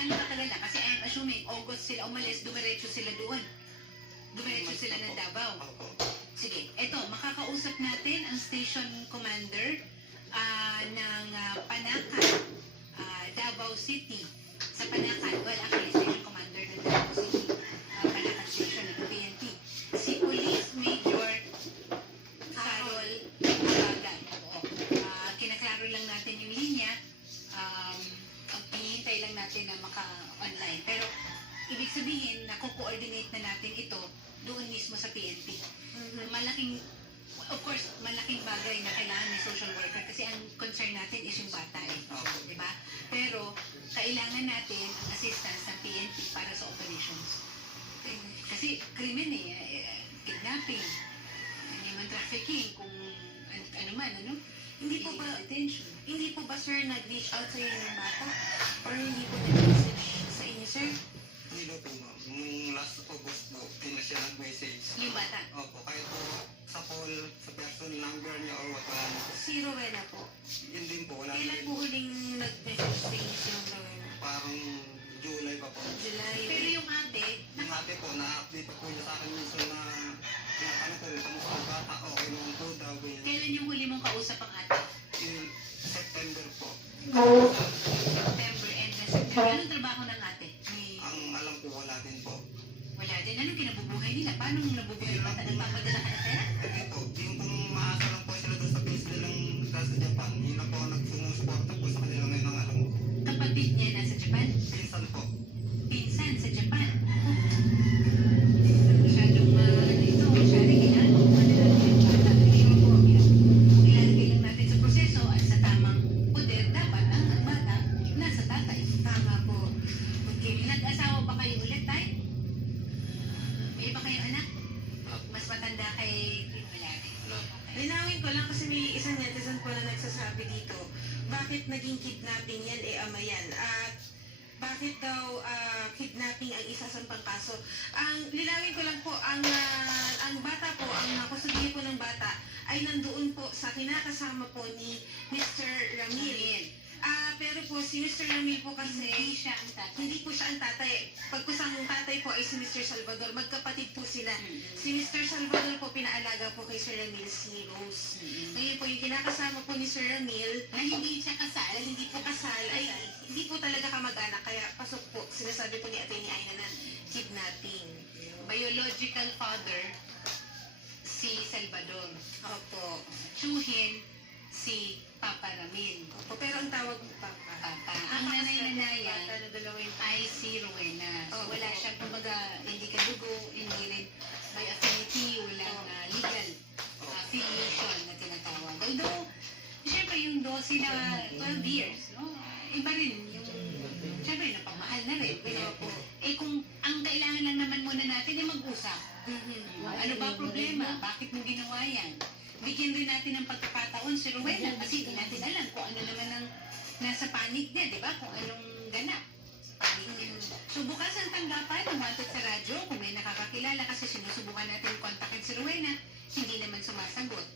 gaano katagal na? Kasi I'm assuming August sila umalis, dumiretso sila doon. Dumiretso sila ng Davao. Sige, eto, makakausap natin ang station commander ng Panakan, Davao City. Sa Panakan, well, actually, station commander ng Davao City, Panakan Station ng PNP. Si Police Major Carol Abagan. Kinaklaro lang natin yung linya. Hinihintay lang natin na maka-online. Pero, ibig sabihin, na-coordinate na natin ito doon mismo sa PNP. Malaking, of course, malaking bagay na kailangan may social worker kasi ang concern natin is yung bata eh. Diba? Pero, kailangan natin ang assistance ng PNP para sa operations. Kasi, krimen eh, kidnapping, human trafficking, kung ano man, ano? Hindi po ba, detention. hindi po ba sir nag-reach out sa inyo ng bata? Or hindi po nag-message sa inyo sir? Hindi daw po ma'am. Nung last August po, hindi na siya nag-message. Yung bata? Opo, kahit po sa call, sa person number niya or what, wala na po. Si Rowena po. Yun din po, wala na Kailan rin po po. huling nag-message sa inyo si Ma'am Rowena? Parang July pa po. July. Pero yung ate, Yung ate po, na-update pa po niya sa akin minsan na ano po, kamusta ang bata, okay naman po daw. Ganyan. kailan yung huli mong kausap ang ate? In September po. September, end na September. Anong trabaho ng ate? Ang alam ko, wala din po. Wala din. Anong kinabubuhay nila? Paano nung nabubuhay yung bata? Nagpapadala ka ng pera? Hindi po, yung kung maasa lang po sila doon sa base nilang sa Japan, yun na po ang nagsusuporta po sa kanila ngayon ang alam ko. Kapatid niya nasa Japan? Pinsan po. Pinsan sa Japan? Masyadong, ito, masyadong kailangan mo manila yung bata. Hindi mo po, ilalagay lang natin sa proseso at sa tamang poder, dapat ang bata nasa tatay. Tama po. Okay, nag-asawa ba kayo ulit, tay? May iba kayong anak? Mas matanda kay wala rin. Okay. Linawin ko lang kasi may isang netizen po na nagsasabi dito, bakit naging kidnapping yan ama yan? At bakit daw kidnapping ang isasampang kaso? Ang linawin ko lang po, ang bata po, ang kustudiya po ng bata ay nandoon po sa kinakasama po ni Mr. Ramil. Pero po si Mr. Ramil po kasi Hindi siya ang tatay. hindi po siya ang tatay. Pagkusang tatay po ay si Mr. Salvador. Magkapatid po sila. Si Mr. Salvador po pinaalaga po kay Sir Ramil si Rose. Ngayon po yung kinakasama po ni Sir Ramil Na hindi siya kasal, ay hindi po kasal, ay hindi po talaga kamag-anak. Kaya pasok po, sinasabi po ni Ate ni Aina na kidnapping. biological father, si Salvador. Opo. Tsuhin, si Papa Ramil. Opo, pero ang tawag mo Papa. Papa. Ang nanay-nanayan Bata na dalawa yung ay si Rowena. So, Oo. wala siya, kumbaga, hindi kadugo, hindi rin by affinity, walang legal affiliation na tinatawag. Although, siyempre yung 12 na 12 years, no? Iba rin yung, siyempre, napamahal na rin. Ganyan po. Eh kung ang kailangan lang naman muna natin ay mag-usap. Ano ba ang problema? Bakit mo ginawa yan? Bigyan rin natin ng pagkakataon si Rowena kasi hindi natin alam kung ano naman ang nasa panig niya, di ba? Kung anong ganap sa panig niya. So bukas ang tanggapan ng Wanted sa radyo kung may nakakakilala kasi sinusubukan natin kontakin si Rowena, hindi naman sumasagot.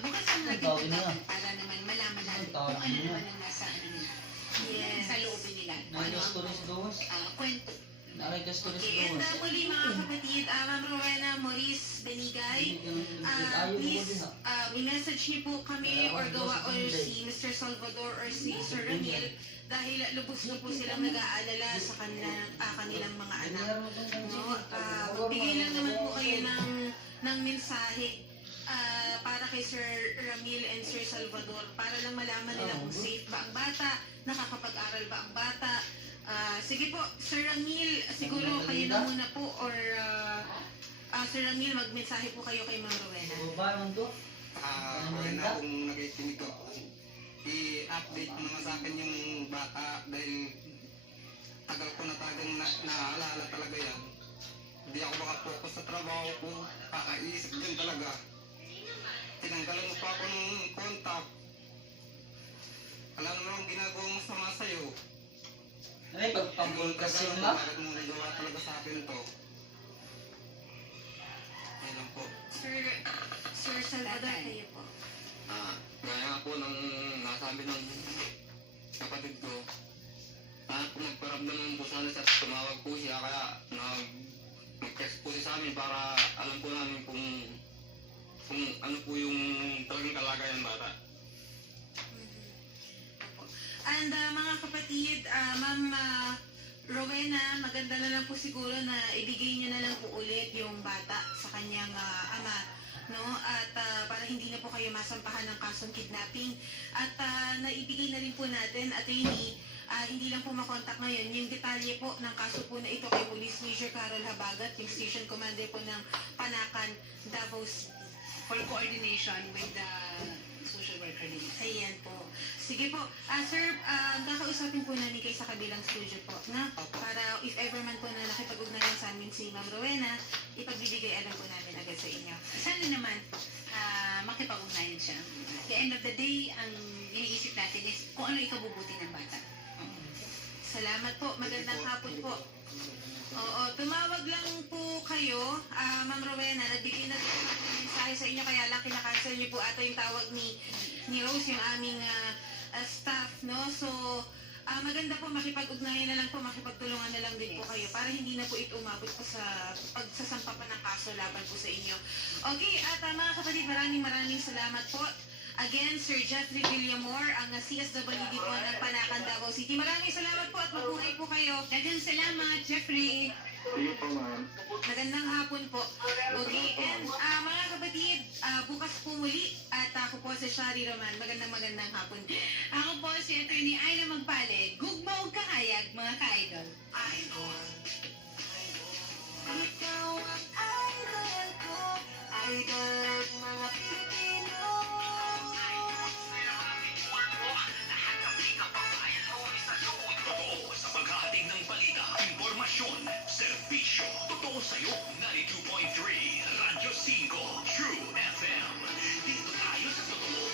Bukas ang ating tanggapan para naman malaman natin kung ano naman ang nasa ano nila. Yes. Sa loobin nila. Kung ano ang kwento. Okay, and muli mga kapatid, Ma'am Rowena Maurice Benigay, please i-message niyo po kami or gawa or si Mr. Salvador or si Sir Ramil dahil lubos na po silang nag-aalala sa kanilang mga anak. No? Magbigay lang naman po kayo ng mensahe para kay Sir Ramil and Sir Salvador para lang malaman nila kung safe ba ang bata, nakakapag-aral ba ang bata. Sige po, Sir Ramil, siguro kayo na muna po or Sir Ramil, magmensahe po kayo kay Ma'am Rowena. Rowena, kung nakikinig ako, i-update mo naman sa akin yung bata dahil tagal ko na talagang naalala talaga yan. Hindi ako makapokus sa trabaho ko, kakaisip din talaga. Tinanggalan mo pa ako ng contact. Alam mo ang ginagawa mo sama sa'yo. Ay, pagpambol kasi na. Bakit mo nagawa talaga sa akin to? Yan lang po. Sir Salvador, kayo po. Gaya nga po ng nasabi ng kapatid ko, Nagparamdam naman po sana siya at tumawag po siya kaya nag-text po siya sa amin para alam po namin kung ano po yung talagang kalagayan ng bata. Opo. And mga kapatid, Ma'am Rowena, maganda na lang po siguro na ibigay niyo na lang po ulit yung bata sa kanyang ama, no? At para hindi na po kayo masampahan ng kasong kidnapping. At naibigay na rin po natin, attorney, hindi lang po makontak ngayon, yung detalye po ng kaso po na ito kay Police Major Carol Habagat, yung Station Commander po ng Panakan, Davao City. For coordination with the social worker din. Ayan po. Sige po. Sir, kakausapin po namin kayo sa kabilang studio po, na? Para if ever man po na nakipag-ugnayan sa amin si Ma'am Rowena, ipagbibigay alam po namin agad sa inyo. Sana naman makipag-ugnayan siya. At the end of the day, ang iniisip natin is kung ano ikabubuti ng bata. Salamat po. Magandang hapon po. Oo, tumawag lang po kayo, Ma'am Rowena, nagbigay na rin po ng mensahe sa inyo, kaya lang kinakancel niyo po ata yung tawag ni Rose, yung aming staff, no? So, maganda po makipag-ugnayan na lang po, makipagtulungan na lang din po kayo para hindi na po ito umabot po sa pagsasampa pa ng kaso laban po sa inyo. Okay, at mga kapatid, maraming salamat po. Again, Sir Jeffrey Villamor, ang CSWD po ng Panakan, Davao City. Maraming salamat po at mabuhay po kayo. Dagang salamat, Jeffrey. Sige po, ma'am. Magandang hapon po. Okay, and mga kapatid, bukas po muli at ako po si Shari Roman. Magandang hapon. Ako po si Attorney Aina Magpale. Gugmaw kakayag, mga ka-idol. Ikaw ang idol ko, idol mga Pilipino. Totoo sa paghahatid ng balita, impormasyon, serbisyo. Totoo sa'yo, 92.3 Radyo 5 True FM. Dito tayo sa totoo.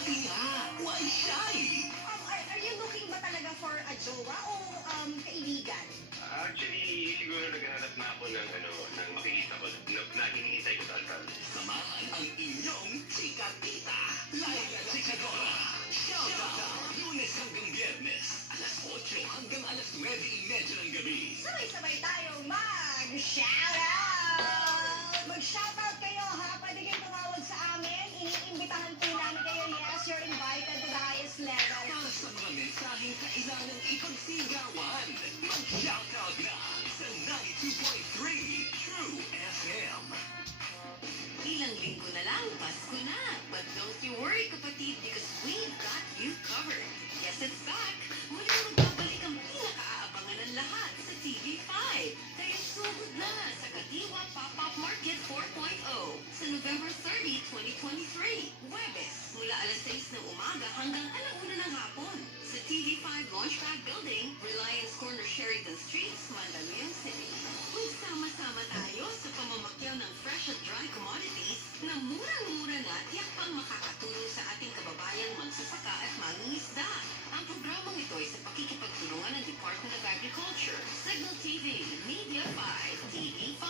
Pati nga, why shy? Are you looking ba talaga for a jowa o kaibigan? Actually, siguro naghahanap na ako ng makikita ko, na hinihintay ko talaga. Samahan ang inyong chika-tita, Laila Chikadora. Shoutout! Lunes hanggang Biyernes, alas 8 hanggang alas 9:30 ng gabi. Sabay-sabay tayong mag-shoutout! Mag-shoutout kayo ha! Pwede kayong tumawag sa amin. Iniimbitahan po namin kayo. Yes, you're invited to the highest level. Para sa mga mensaheng kailangang ipagsigawan, mag-shoutout na sa 92.3 True FM. Ilang linggo na lang, Pasko na. But don't you worry, kapatid, because we've got you covered. Yes, it's back. Muling magbabalik ang pinakaabangan ng lahat sa TV5. Kaya sugod na sa Kadiwa Pop-Up Market 4.0 sa November 30, 2023. Huwebes, mula alas 6 ng umaga hanggang alauna ng hapon. Sa TV5 Launchpad Building, Reliance Corner, Sheridan Streets, Mandaluyong City. Magsama-sama tayo sa pamamakyaw ng fresh at dry commodities na murang-mura na tiyak pang makakatulong sa ating kababayang magsasaka at mangingisda. Ang programang ito ay sa pakikipagtulungan ng Department of Agriculture, Signal TV, Media 5, TV5,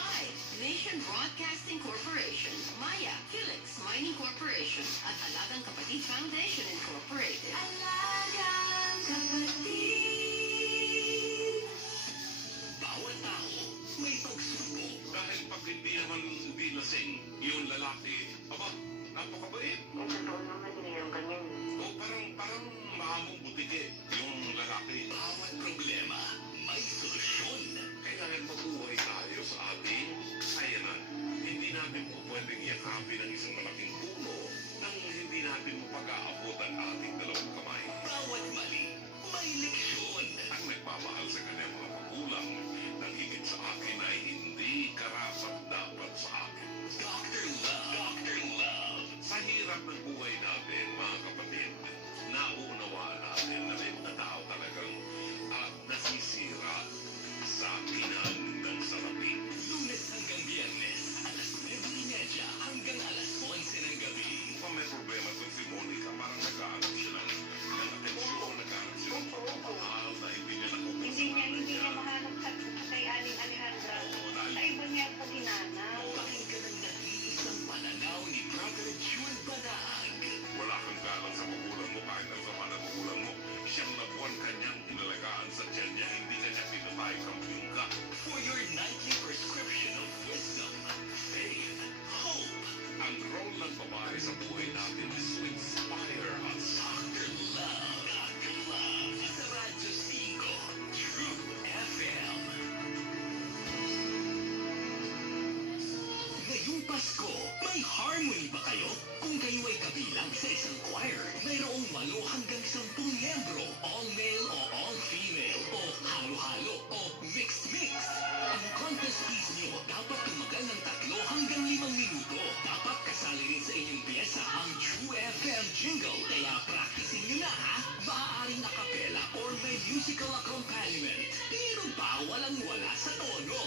Nation Broadcasting Corporation, Maya, Felix Mining Corporation, at Alagang Kapatid Foundation Incorporated. Alagang Kapatid! Bawat tao may pagsubok. Dahil pag hindi naman hindi lasing, yung lalaki, napakabait. Kung totoo naman, hindi yung ganyan. O parang maamong butike yung lalaki. Bawat problema may solusyon. Kailangan mabuhay tayo sa ating kayanan. Hindi natin po pwedeng yakapin ang isang malaking puno nang hindi natin mapag-aabot ang ating dalawang kamay. Bawat mali may leksyon. Ang nagpamahal sa kanyang mga magulang nang higit sa akin ay hindi karapat-dapat sa akin. Dr. Love. Dr. Love. Sa hirap ng buhay natin, mga kapatid, naunawaan natin na may mga tao talagang nasisira sa pinag ng salapi. Lunes hanggang Biyernes, alas 9:30 hanggang alas 11 ng gabi. Kung may problema kung si Monica, parang nag-aanap siya ng atensyon, nag-aanap siya ng pagmamahal na hindi niya nakukuha sa Hindi niya mahanap sa kay Aling Alejandra. Sa iba niya po hinanap. Pakinggan ang nag-iisang pananaw ni Brother June Banag. Wala kang galang sa magulang mo kahit ang sama ng magulang mo. Siyang na buwan kanyang inalagaan sa tiyan niya, hindi kanya pinatay kampyung ka. For your nightly prescription of wisdom, faith, hope. Ang role ng babae sa buhay natin is to inspire us. Dr. Love. Dr. Love. Sa Radyo 5, True FM. Ngayong Pasko, may harmony ba kayo? Kung kayo ay kabilang sa isang choir, mayroong 8 hanggang 10 miyembro, all male o all female, o halo-halo o mixed-mix. Ang contest fees niyo dapat tumagal ng 3 hanggang 5 minuto. Dapat kasali rin sa inyong pyesa ang True FM jingle, kaya practicing nyo na ha. Maaaring a cappella or may musical accompaniment. Pero ba walang-wala sa tono?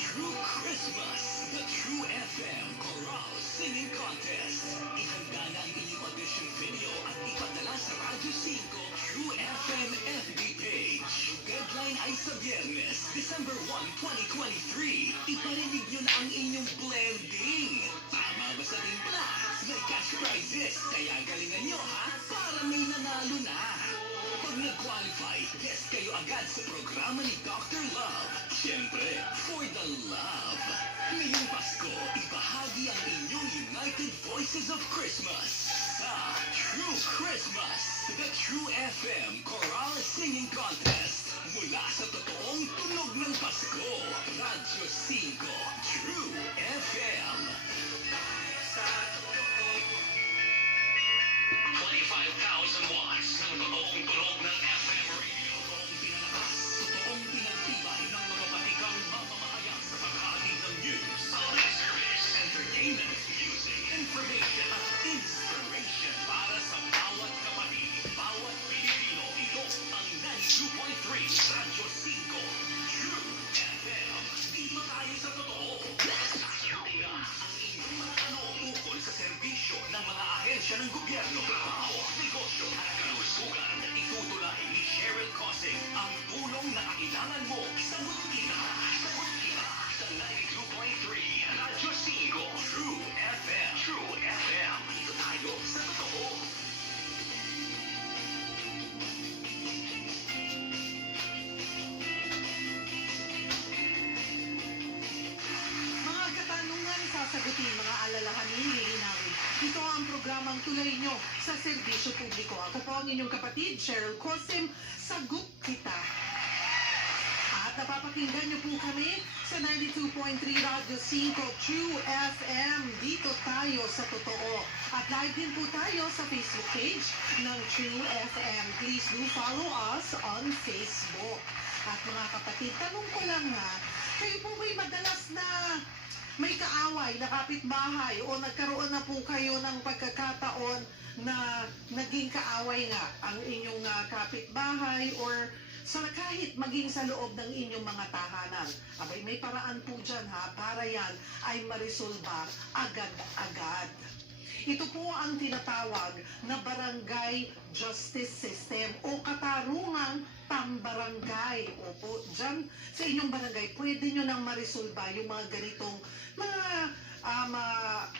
True Christmas, the True FM Choral Singing Contest. Ihanda na ang inyong audition video at ipadala sa Radyo 5 True FM FB page. Deadline ay sa Biyernes, December 1, 2023. Iparinig nyo na ang inyong blending. Tama ba sa timpla? May cash prizes, kaya galingan nyo ha, para may nanalo na. Pag nag-qualify, guest kayo agad sa programa ni Dr. Love. Siyempre, for the love. Ngayong Pasko, ibahagi ang inyong United Voices of Christmas sa True Christmas, the True FM Choral Singing Contest. Mula sa totoong tunog ng Pasko, Radyo 5, True FM. 25,000 watts ng totoong tunog ng FM radio. Totoong pinalakas, totoong pinagtibay ng mga batikang mamamahayag sa paghahatid ng news, Public service, entertainment, music, information, at inspiration para sa bawat kapatid, bawat Pilipino. Ito ang 92.3 Radyo 5, True FM. Dito tayo sa totoo. Kaya ang inyong mga tanong ukol sa serbisyo ng mga ahensya ng gobyerno. publiko. Ako po ang inyong kapatid, Cheryl Cosim, sagot kita. At napapakinggan niyo po kami sa 92.3 Radyo 5 True FM. Dito tayo sa totoo. At live din po tayo sa Facebook page ng True FM. Please do follow us on Facebook. At mga kapatid, tanong ko lang ha, kayo po ba'y madalas na may kaaway na kapitbahay o nagkaroon na po kayo ng pagkakataon na naging kaaway nga ang inyong kapitbahay or sa kahit maging sa loob ng inyong mga tahanan? Abay, may paraan po dyan ha, para yan ay marisolba agad-agad. Ito po ang tinatawag na barangay justice system o katarungang pambarangay. Opo, dyan sa inyong barangay, pwede nyo nang marisolba yung mga ganitong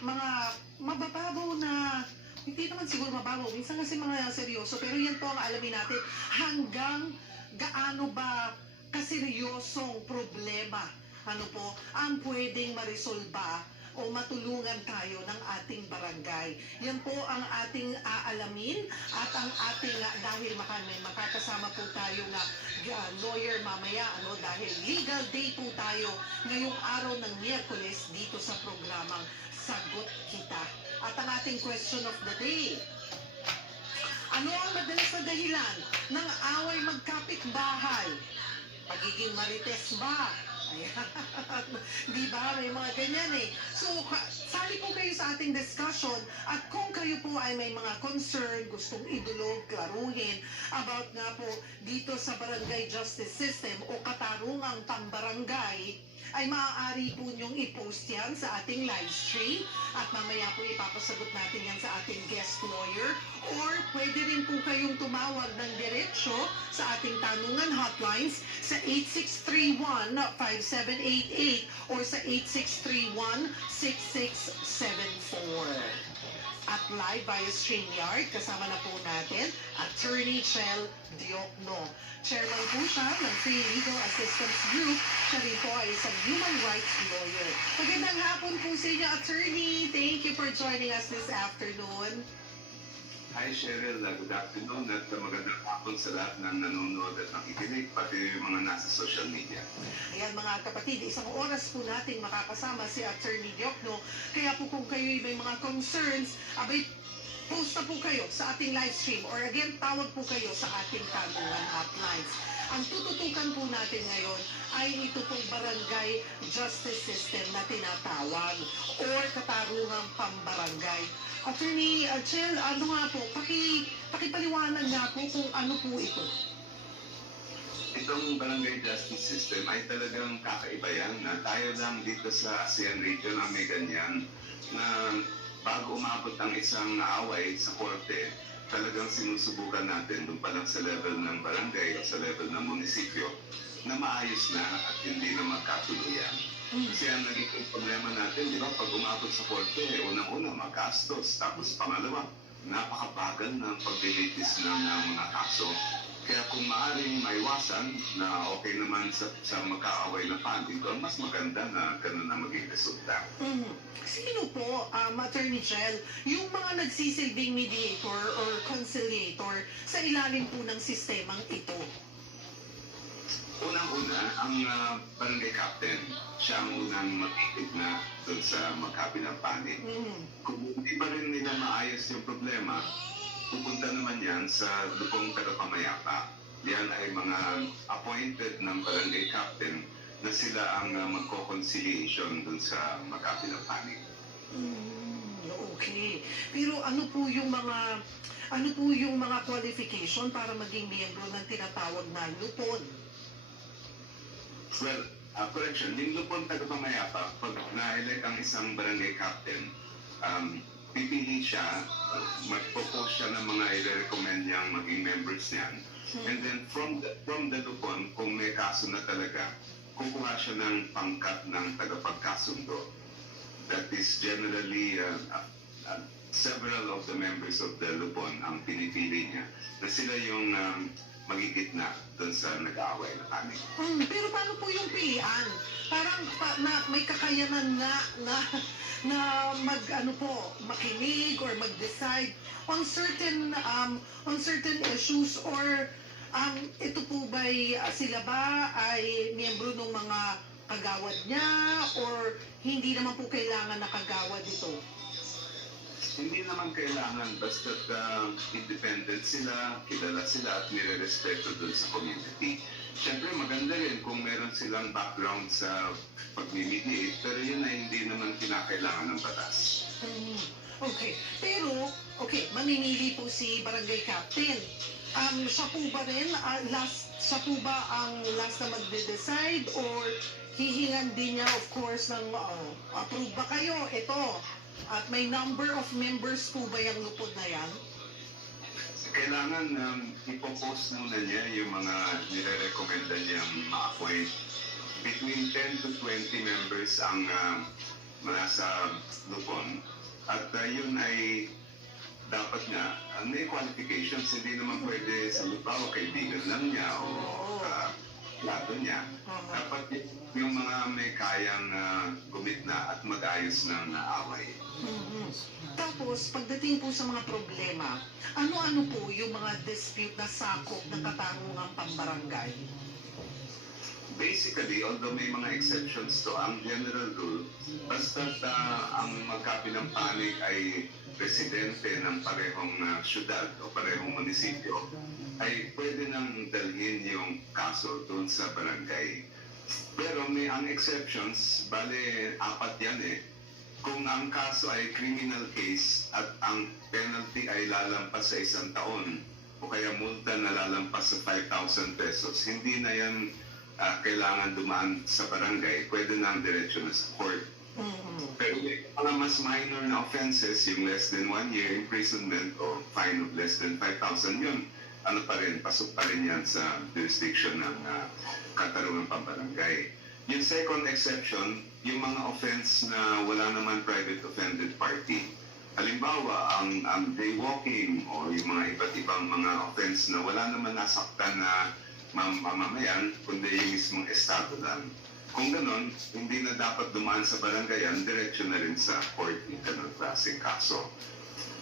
mga mabababaw na, hindi naman siguro mababaw, minsan kasi mga seryoso, pero yan po ang alamin natin hanggang gaano ba kaseryosong problema ang pwedeng marisolba o matulungan tayo ng ating barangay. Yan po ang ating aalamin at ang ating, dahil makakasama po tayo lawyer mamaya, dahil legal day po tayo ngayong araw ng Miyerkules dito sa programang Sagot Kita. At ang ating question of the day, ano ang madalas na dahilan ng away magkapit-bahay? Pagiging marites ba? Ayan. Di ba? May mga ganyan eh. So, sali po kayo sa ating discussion at kung kayo po ay may mga concern, gustong idulog, klaruhin about nga po dito sa Barangay Justice System o katarungang pambarangay, ay maaari po niyong i-post yan sa ating live stream at mamaya po ipapasagot natin yan sa ating guest lawyer or pwede rin po kayong tumawag ng diretsyo sa ating tanungan hotlines sa 8631-5788 or sa 8631-6674. At live via StreamYard, kasama na po natin Attorney Chel Diokno. Chairman po siya ng Free Legal Assistance Group. Siya rin po ay isang human rights lawyer. Magandang hapon po sa inyo, Attorney. Thank you for joining us this afternoon. Hi Cheryl, good afternoon at magandang hapon sa lahat ng nanonood at nakikinig, pati yung mga nasa social media. Ayan mga kapatid, isang oras po nating makakasama si Attorney Diokno. Kaya po kung kayo may mga concerns, abay, post na po kayo sa ating live stream or again, tawag po kayo sa ating tanungan hotlines. Ang tututukan po natin ngayon ay ito pong barangay justice system na tinatawag or katarungang pambarangay. Attorney Chel, ano nga po, pakipaliwanag nga po kung ano po ito. Itong barangay justice system ay talagang kakaiba yan na tayo lang dito sa ASEAN region ang may ganyan na bago umabot ang isang away sa korte, talagang sinusubukan natin doon pa lang sa level ng barangay o sa level ng munisipyo na maayos na at hindi na magkatuluyan. Kasi ang naging problema natin, di ba, pag umabot sa korte, unang-una magastos, tapos pangalawa, napakabagal ng paglilitis ng mga kaso. Kaya kung maaaring maiwasan na okay naman sa magkaaway na funding doon, mas maganda na ganun na maging resulta. Sino po, Attorney Chel, yung mga nagsisilbing mediator or conciliator sa ilalim po ng sistemang ito? Unang-una, ang barangay captain, siya ang unang makikip na doon sa magkabilang panig. Kung hindi pa rin nila maayos yung problema, pupunta naman yan sa lupong tagapamayapa. Yan ay mga appointed ng barangay captain na sila ang magko-conciliation doon sa magkabilang panig. Okay. Pero ano po yung mga qualification para maging miyembro ng tinatawag na lupon? Well, correction, yung lupon tagapamayapa, pag na-elect ang isang barangay captain, pipili siya, mag-propose siya ng mga i-recommend niyang maging members niyan. And then from the lupon, kung may kaso na talaga, kukuha siya ng pangkat ng tagapagkasundo. That is generally several of the members of the lupon ang pinipili niya. Na sila yung magigitna doon sa nag-aaway na kami. Pero paano po yung pilian? Parang may kakayanan na makinig or mag-decide on certain issues, or ito po sila ba ay miyembro ng mga kagawad niya, or hindi naman po kailangan na kagawad ito? Hindi naman kailangan, basta't independent sila, kilala sila at nire-respeto doon sa community. Siyempre maganda rin kung meron silang background sa pag-mediate, pero yun ay hindi naman kinakailangan ng batas. Okay. Pero, mamimili po si Barangay Captain. Siya po ba rin, siya po ba ang last na magde-decide, or hihingan din niya, of course, ng approve ba kayo? Ito. At may number of members po ba yung lupod na yan? Kailangan ipopost muna niya yung mga nire-recommenda niyang ma-appoint. Between 10 to 20 members ang nasa lupon. At yun ay dapat nga, may qualifications. Hindi naman pwede sa lupa o kaibigan lang niya o lado niya. Dapat yung mga may kayang gumitna at mag-ayos ng away. Tapos, pagdating po sa mga problema, ano-ano po yung mga dispute na sakop ng katanungang pambarangay? Basically, although may mga exceptions to, ang general rule, basta ang magkabilang panig ay residente ng parehong syudad o parehong munisipyo, ay pwede nang dalhin yung kaso doon sa barangay. Pero ang exceptions, bale, 4 yan eh. Kung ang kaso ay criminal case at ang penalty ay lalampas sa 1 taon o kaya multa na lalampas sa 5,000 pesos, hindi na yan kailangan dumaan sa barangay, pwede na ang diretsyo na sa court. Pero mga mas minor na offenses, yung less than 1 year imprisonment o fine of less than 5,000, yun, pasok pa rin yan sa jurisdiction ng katarungang pambarangay. Yung second exception, yung mga offense na wala naman private offended party. Halimbawa, ang daywalking o yung mga iba't ibang mga offense na wala naman nasaktan na mamamayan, kundi yung mismong estado lang. Kung ganon, hindi na dapat dumaan sa barangayan, diretso na rin sa court yung ganun klaseng kaso.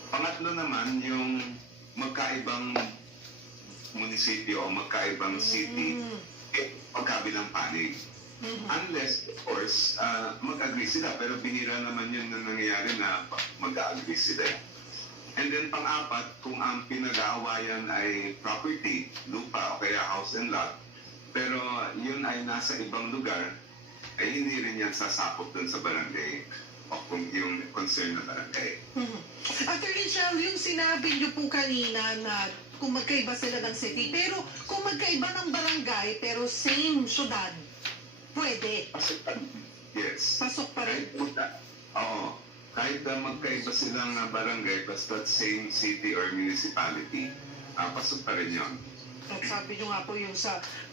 Pangatlo naman, yung magkaibang munisipyo o magkaibang city, magkabilang panig. Unless, of course, mag-agree sila. Pero bihira naman yun na nangyayari na mag-agree sila. And then pang-apat, kung ang pinag-aawayan ay property, lupa o kaya house and lot, pero yun ay nasa ibang lugar, ay hindi rin yan sasakop dun sa barangay o kung yung concern na barangay. Attorney Chel, yung sinabi niyo po kanina na kung magkaiba sila ng city, pero kung magkaiba ng barangay, pero same syudad, pwede. Pasok pa rin. Yes. Pasok pa rin. Oo. Kahit magkaiba silang barangay, basta same city or municipality, pasok pa rin yun. At sabi nyo nga po yung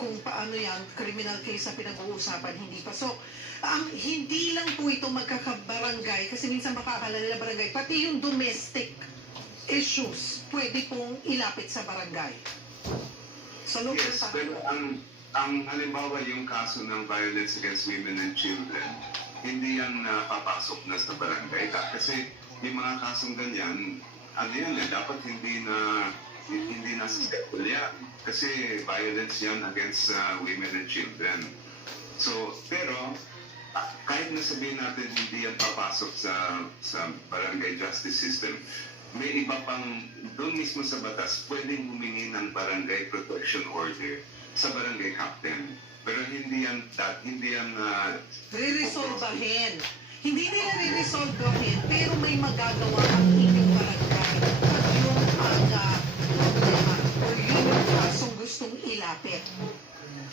kung paano yan, criminal case na pinag-uusapan, hindi pasok. Hindi lang po ito magkakabarangay, kasi minsan makakala nila barangay, pati yung domestic issues, pwede pong ilapit sa barangay. Sa local Yes, pero ang halimbawa yung kaso ng violence against women and children, hindi yan papasok na sa barangay. Kasi yung mga kasong ganyan, dapat hindi na susceptible yan. Kasi violence yan against women and children. So, pero kahit na sabihin natin hindi yan papasok sa barangay justice system, may iba pang, doon mismo sa batas, pwedeng humingi ng barangay protection order sa barangay captain. Pero hindi yan re-resolvahin. Hindi nila re-resolvahin, pero may magagawa ang inyong barangay pag yung problema o yun yung kasong gustong ilapit.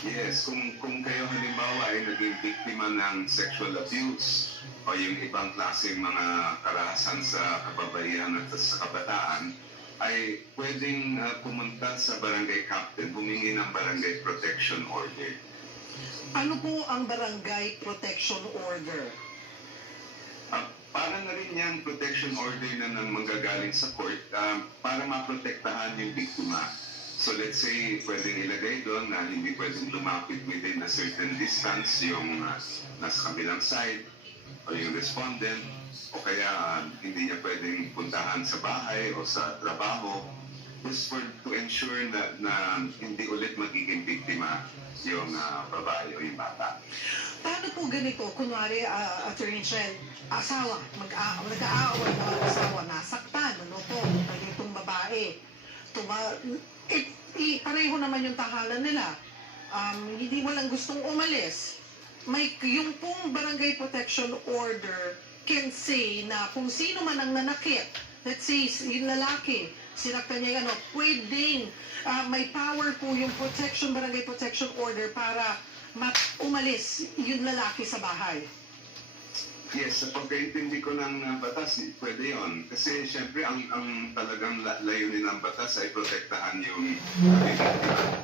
Yes, kung kayo halimbawa ay naging biktima ng sexual abuse o yung ibang klaseng mga karahasan sa kababaihan at sa kabataan, ay pwedeng pumunta sa barangay captain, humingi ng barangay protection order. Ano po ang barangay protection order? Para na rin yung protection order na nang manggagaling sa court para maprotektahan yung biktima So let's say pwedeng ilagay doon na hindi pwedeng lumapit within a certain distance yung nasa kabilang side o yung respondent, o kaya hindi niya pwedeng puntahan sa bahay o sa trabaho, just to ensure na hindi ulit magiging biktima yung babae o yung bata. Paano po ganito? Kunwari, Attorney Shell, asawa, nag-aaway na asawa, nasaktan, ano po, itong babae. Pareho naman yung tahanan nila. Hindi walang gustong umalis. Yung pong barangay protection order can say na kung sino man ang nanakit, let's say, yung lalaki, sinaktan niya pwedeng may power po yung barangay protection order para umalis yung lalaki sa bahay. Yes, sa pagkaintindi ko ng batas, pwede yon. Kasi siyempre, ang talagang layunin ng batas ay protektahan yung biktima.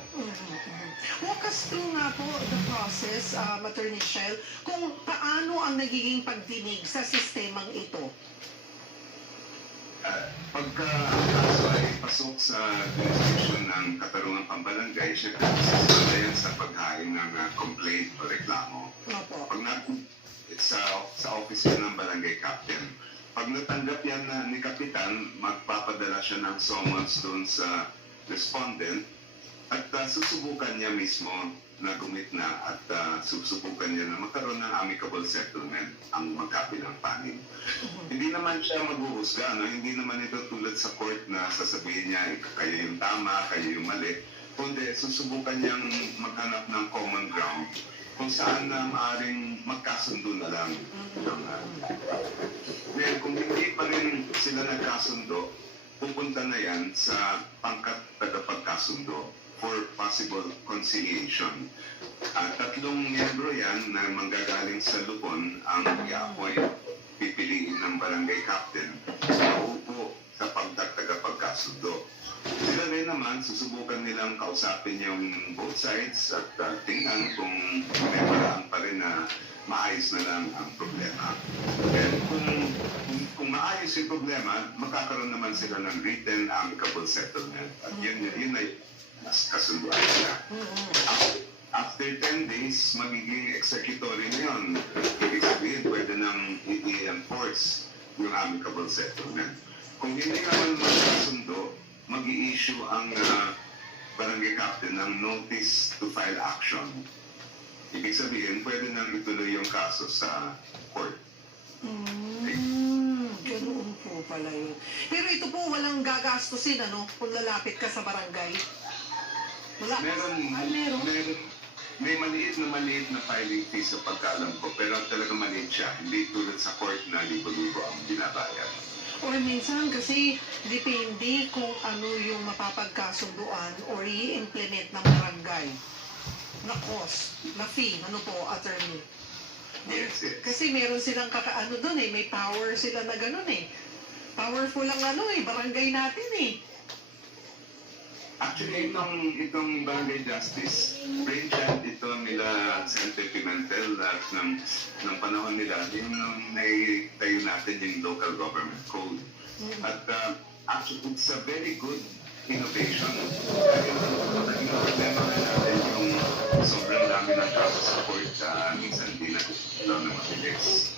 Walk us through nga po the process, Attorney Shell, kung paano ang nagiging pagdinig sa sistemang ito. Pagka ang kaso ay pasok sa jurisdiction ng Katarungan Pambarangay, siyempre sasama yan sa paghain ng complaint o reklamo. Opo. Pag sa office yan ng barangay captain. Pag natanggap yan ni kapitan, magpapadala siya ng summons doon sa respondent at susubukan niya mismo na gumitna at susubukan niya na magkaroon ng amicable settlement ang magkabilang panig. Hindi naman siya maghuhusga, hindi naman ito tulad sa court na sasabihin niya kayo yung tama, kayo yung mali, kundi susubukan niyang maghanap ng common ground kung saan na maaaring magkasundo na lang. Ngayon, kung hindi pa rin sila nagkasundo, pupunta na yan sa pangkat tagapagkasundo for possible conciliation. Tatlong miyembro yan na manggagaling sa Lupon ang i-appoint, pipiliin ng barangay captain na uupo sa pagtagtagapagkasundo. Sila rin naman, susubukan nilang kausapin yung both sides at tingnan kung may paraan pa rin na maayos na lang ang problema. And kung maayos yung problema, magkakaroon naman sila ng written amicable settlement. At yun ay mas kasunduan nila. After 10 days, magiging executory na yun. Ibig sabihin, pwede nang i-enforce yung amicable settlement. Kung hindi naman magkasundo, mag-i-issue ang barangay captain ng notice to file action. Ibig sabihin, pwede nang ituloy yung kaso sa court. Ganoon po pala yun. Pero ito po walang gagastusin, kung lalapit ka sa barangay. Wala. Meron. May maliit na filing fee sa pagkaalam ko, pero talaga maliit siya. Hindi tulad sa court na libo-libo ang binabayad. Or minsan kasi depende kung ano yung mapapagkasunduan or i-implement ng barangay na cost, na fee, attorney? Yes. Kasi meron silang kakaano doon may power sila na gano'n Powerful ang barangay natin Actually, itong barangay justice, brainchild ito nila Sante Pimentel at ng panahon nila, yung naitayo natin yung local government code. At actually, it's a very good innovation. Dahil naging problema natin yung sobrang dami ng kaso sa court, minsan di na mabilis.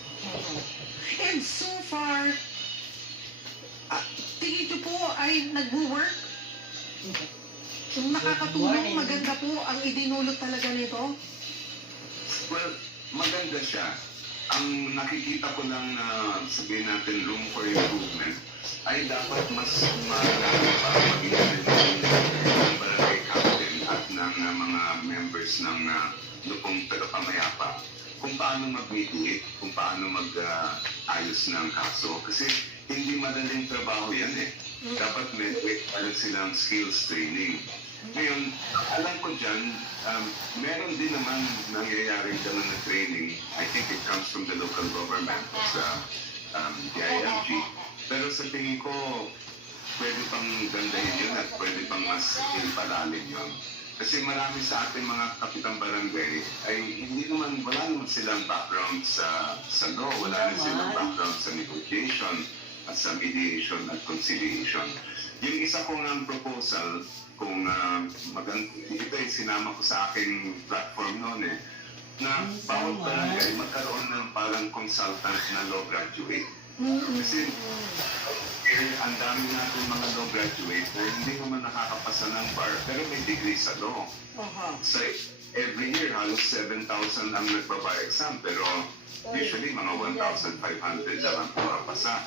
And so far, tingin niyo po ay nag-work? Kung nakakatulong, maganda po ang idinulot talaga nito? Well, maganda siya. Ang nakikita ko lang na sabihin natin room for improvement ay dapat mas marami pa maging ng barangay captain at ng mga members ng lupong tagapamayapa kung paano mag-mediate, kung paano mag-ayos ng kaso. Kasi hindi madaling trabaho yan Dapat may silang skills training. Ngayon, alam ko dyan, meron din naman nangyayaring ganun na training. I think it comes from the local government sa DILG. Pero sa tingin ko, pwede pang gandahin yun at pwede pang mas ipalalim yun. Kasi marami sa ating mga kapitang barangay ay wala naman silang background sa law, wala naman silang background sa negotiation at sa mediation at conciliation. Yung isa ko ng proposal, kung ito yung sinama ko sa aking platform noon na bawat barangay magkaroon ng parang consultant na law graduate. Kasi ang dami natin mga law graduate na hindi naman nakakapasa ng bar pero may degree sa law. So every year halos 7,000 ang nagbabar exam pero usually mga 1,500 lang ang pumapasa.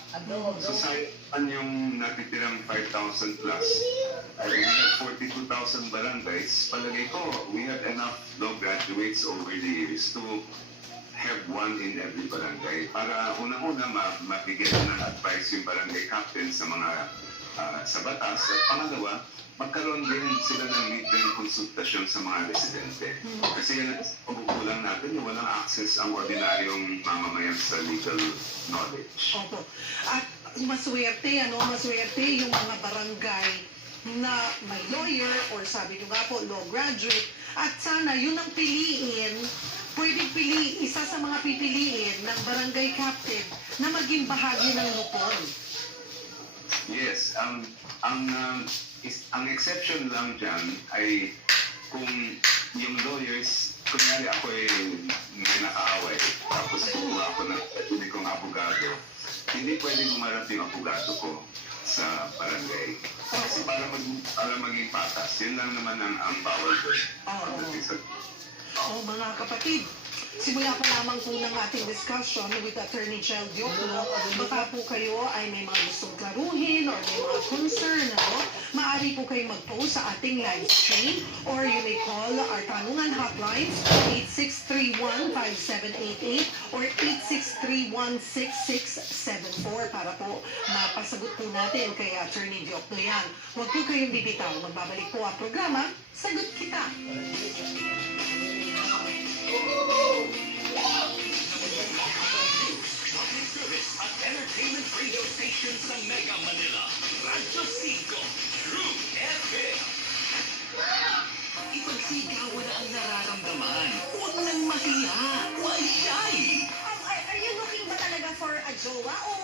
So saan yung natitirang 5,000 plus? We have 42,000 barangays. Palagay ko, we have enough law graduates over the years to have one in every barangay para unang-una mabigyan ng advice yung barangay captain sa mga sa batas at pangalawa magkaroon din sila ng libreng konsultasyon sa mga residente. Kasi yan ang pagkukulang natin, yung walang access ang ordinaryong mamamayan sa legal knowledge. Opo. At maswerte yung mga barangay na may lawyer or sabi nyo nga po, law graduate. At sana yun ang piliin, pwedeng piliin, isa sa mga pipiliin ng barangay captain na maging bahagi ng lupon. Yes, ang exception lang dyan ay kung yung lawyers, kunyari ako ay may nakaaway, tapos kukuha ako ng patuloy kong abogado, hindi pwede umarap yung abogado ko sa barangay. Kasi para maging patas, yun lang naman ang bawal doon. Mga kapatid, simula pa lamang po ng ating discussion with Attorney Chel Diokno, baka po kayo ay may mga gustong klaruhin or may mga concern, maaari po kayong mag-post sa ating live stream or you may call our tanungan hotlines 8631-5788 or 8631-6674 para po mapasagot po natin kay Attorney Diokno yan. Huwag po kayong bibitaw. Magbabalik po ang programa, Sagot Kita. Public service at entertainment radio station sa Mega Manila. Radyo 5, True FM. Ipagsigawan na ang nararamdaman. Huwag nang mahiya. Why shy? Are you looking ba talaga for a jowa o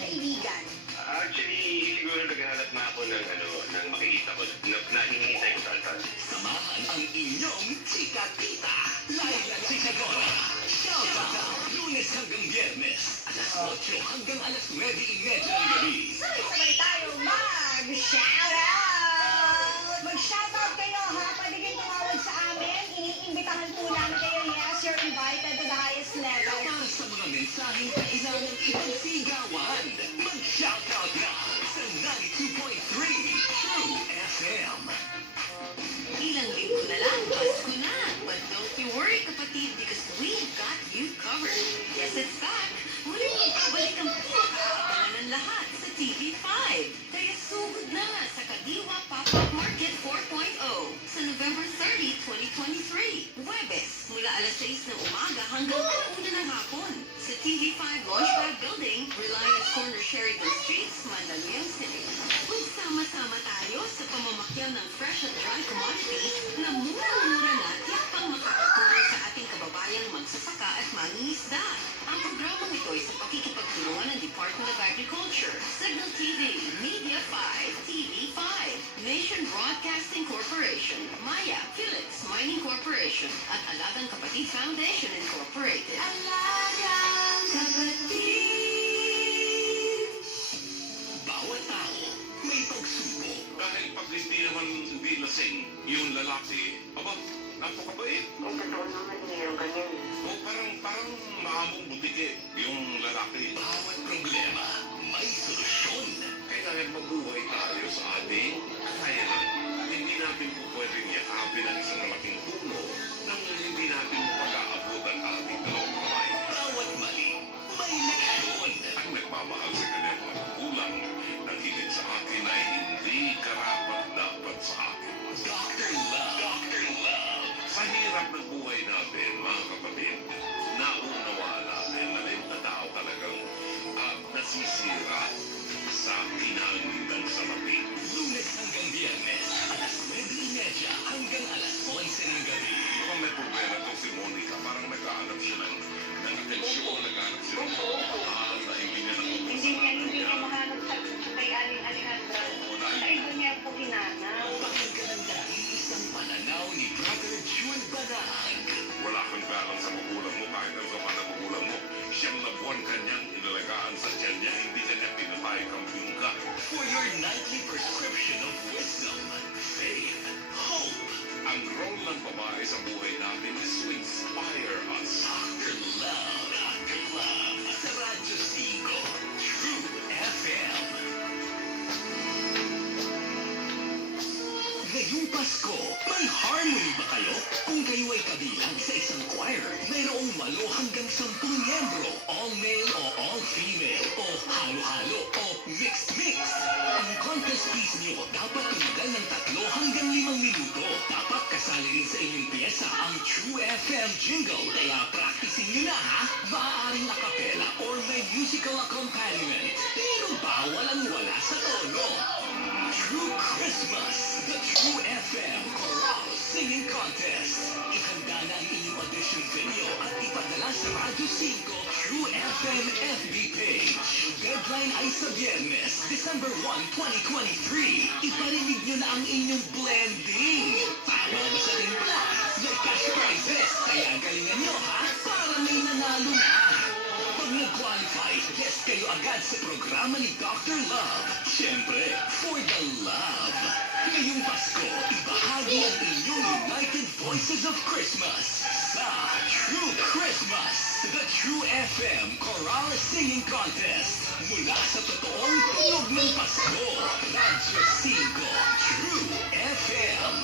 kaibigan? Actually, siguro naghahanap na ako ng makikita ko na hinihintay ko talaga. Samahan ang inyong chika-tita, Laila Chikagora. Shout out! Lunes hanggang Biyernes, alas 8 hanggang alas 9:30 ng gabi. Sabay tayo mag-shoutout! Mag-shoutout kayo ha! Pwede kayong tumawag sa amin. Iniimbitahan po namin kayo. Yes, you're invited to the highest level. Para sa mga mensaheng kailangan ipagsigawan, mag-shoutout na sa 92.3 True FM. Ilang linggo na lang, Pasko na. But don't you worry, kapatid, because we've got you covered. Yes, it's back. Muling magbabalik ang pinakaabangan ng lahat sa TV5. Kaya sugod na sa Kadiwa Pop-Up Market 4.0 sa November 30, 2023. Huwebes, mula alas 6 ng umaga hanggang 1 ng hapon sa TV5 Launchpad Building, Reliance Corner, Sheridan Streets, Mandaluyong City. Magsama-sama tayo sa pamamakyang ng fresh at dry commodities na murang-mura na pang makakatulong sa ating kababayang magsasaka at mangingisda. Ang programang ito ay sa pakikipagtulungan ng Department of Agriculture, Signal TV, Media 5, TV5, Nation Broadcasting Corporation, Maya, Philips Mining Corporation, at Alagang Kapatid Foundation Incorporated. Alagang Kapatid! Bawat tao may pagsubok. Dahil pag hindi naman hindi lasing, yung lalaki, napakabait. Kung totoo naman yung ganyan. O parang maamong butike yung lalaki. Bawat problema may solusyon. Kailangan mabuhay tayo sa ating kakayanan. Hindi natin po pwedeng yakapin ang isang malaking puno nang hindi natin pag-aabot ang ating dalawang kamay. Bawat mali may leksyon. Ang nagmamahal sa kanyang mga magulang nang higit sa akin ay hindi karapat-dapat sa akin. Dr. Love. Dr. Love. Sa hirap ng buhay natin, mga kapatid, naunawaan natin na may mga tao talagang nasisira sa pinanggang salapi. Lunes hanggang Biyernes, alas 9:30 hanggang alas 11 ng gabi. Mukhang may problema to si Monica. Parang naghahanap siya ng atensyon, naghahanap siya ng mahal na hindi niya Hindi niya mahanap sa kay Aling Alejandra. Sa iba niya po hinanap. Pakinggan habang kanyang inalagaan sa tiyan niya, hindi kanya pinatay ang biyungka. For your nightly prescription of wisdom, faith, hope, Ang role ng babae sa buhay natin is to inspire us. Dr. Love, sa Radyo 5, True FM. Ngayong Pasko, may harmony ba kayo? Kung kayo ay kabilang sa isang choir, mayroong 8 hanggang 10 miyembro, all male o all female, o halo-halo o mixed-mix. Ang contest piece niyo dapat tumagal ng 3 hanggang 5 minuto. Dapat kasali rin sa inyong piyesa ang True FM jingle, kaya practicing nyo na ha. Maaaring a cappella or may musical accompaniment. Pero bawal wala sa tono. True Christmas, the True FM Choral Singing Contest. Ihanda na ang inyong audition video at ipadala sa Radyo 5 True FM FB page. Deadline ay sa Biyernes, December 1, 2023. Iparinig nyo na ang inyong blending. Tama ba sa timpla? May cash prizes, kaya galingan nyo ha, para may nanalo na. Pag nag-qualify, guest kayo agad sa programa ni Dr. Love. Siyempre, for the love. Ngayong Pasko, ibahagi ang inyong United Voices of Christmas sa True Christmas, the True FM Choral Singing Contest. Mula sa totoong tunog ng Pasko, Radyo 5, True FM.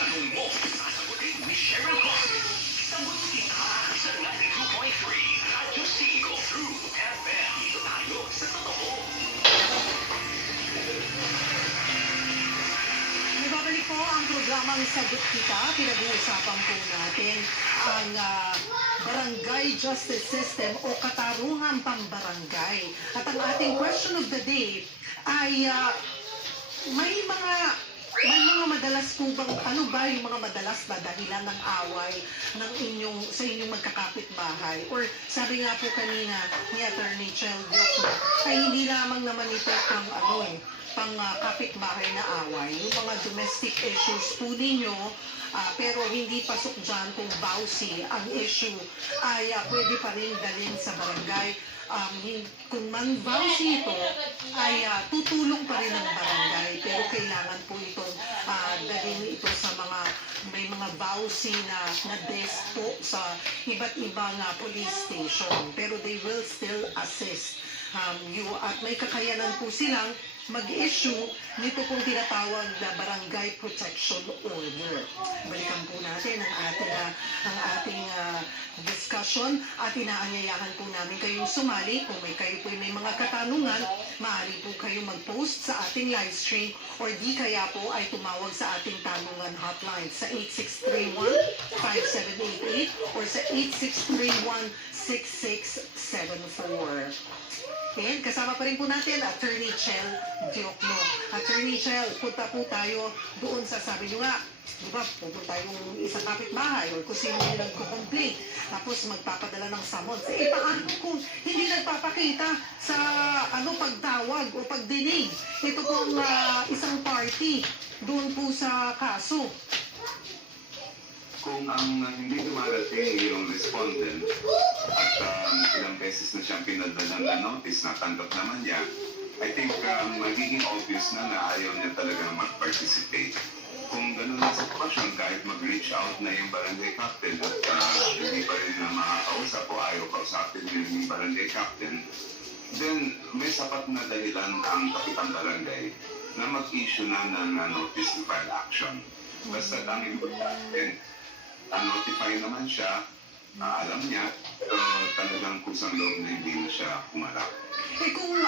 Tanong mo, sasagutin ni Cheryl Cosby. Sagot kita sa 92.3 Radyo 5 True FM. Tayo sa totoo. Nagbabalik po ang programang Sagot Kita. Pinag-uusapan po natin ang Barangay Justice System o Katarungan Pambarangay. At ang ating question of the day ay may mga madalas po bang, ano ba yung mga madalas na dahilan ng away sa inyong magkakapit-bahay? Or sabi nga po kanina ni Attorney Chel Diokno, ay hindi lamang naman ito pang kapitbahay na away. Yung mga domestic issues po ninyo, pero hindi pasok dyan kung bawsi ang issue, ay pwede pa rin dalhin sa barangay. Kung man bawsi ito, ay tutulong pa rin ang barangay, pero kailangan po itong dalhin ito sa may mga bawsi na desk po sa iba't ibang police station, pero they will still assist you at may kakayanan po silang mag-issue nito pong tinatawag na Barangay Protection Order. Balikan po natin ang ating discussion at inaanyayahan po namin kayong sumali. Kung kayo po may mga katanungan, maaari po kayo mag-post sa ating live stream or di kaya po ay tumawag sa ating tanungan hotline sa 8631-5788 or sa 8631-6674. And kasama pa rin po natin Attorney Chel Diokno. Attorney Chel, punta po tayo doon sa sabi nyo nga, di ba, pupunta yung isang kapitbahay or kung sino yung nagko-complain, tapos magpapadala ng summons. Paano kung hindi nagpapakita sa pagtawag o pagdinig? Ito pong isang party doon po sa kaso. Kung ang hindi dumarating yung respondent at ilang beses na siyang pinadala na notice, natanggap naman niya, I think magiging obvious na ayaw niya talaga mag-participate. Kung ganun ang sitwasyon, kahit mag-reach out na yung barangay captain at hindi pa rin na makakausap o ayaw kausapin yung barangay captain, then may sapat na dahilan ang kapitang barangay na mag-issue na ng notice to file action. Basta ang importante, notify naman siya, alam niya, pero talagang kusang loob na hindi na siya humarap. Kung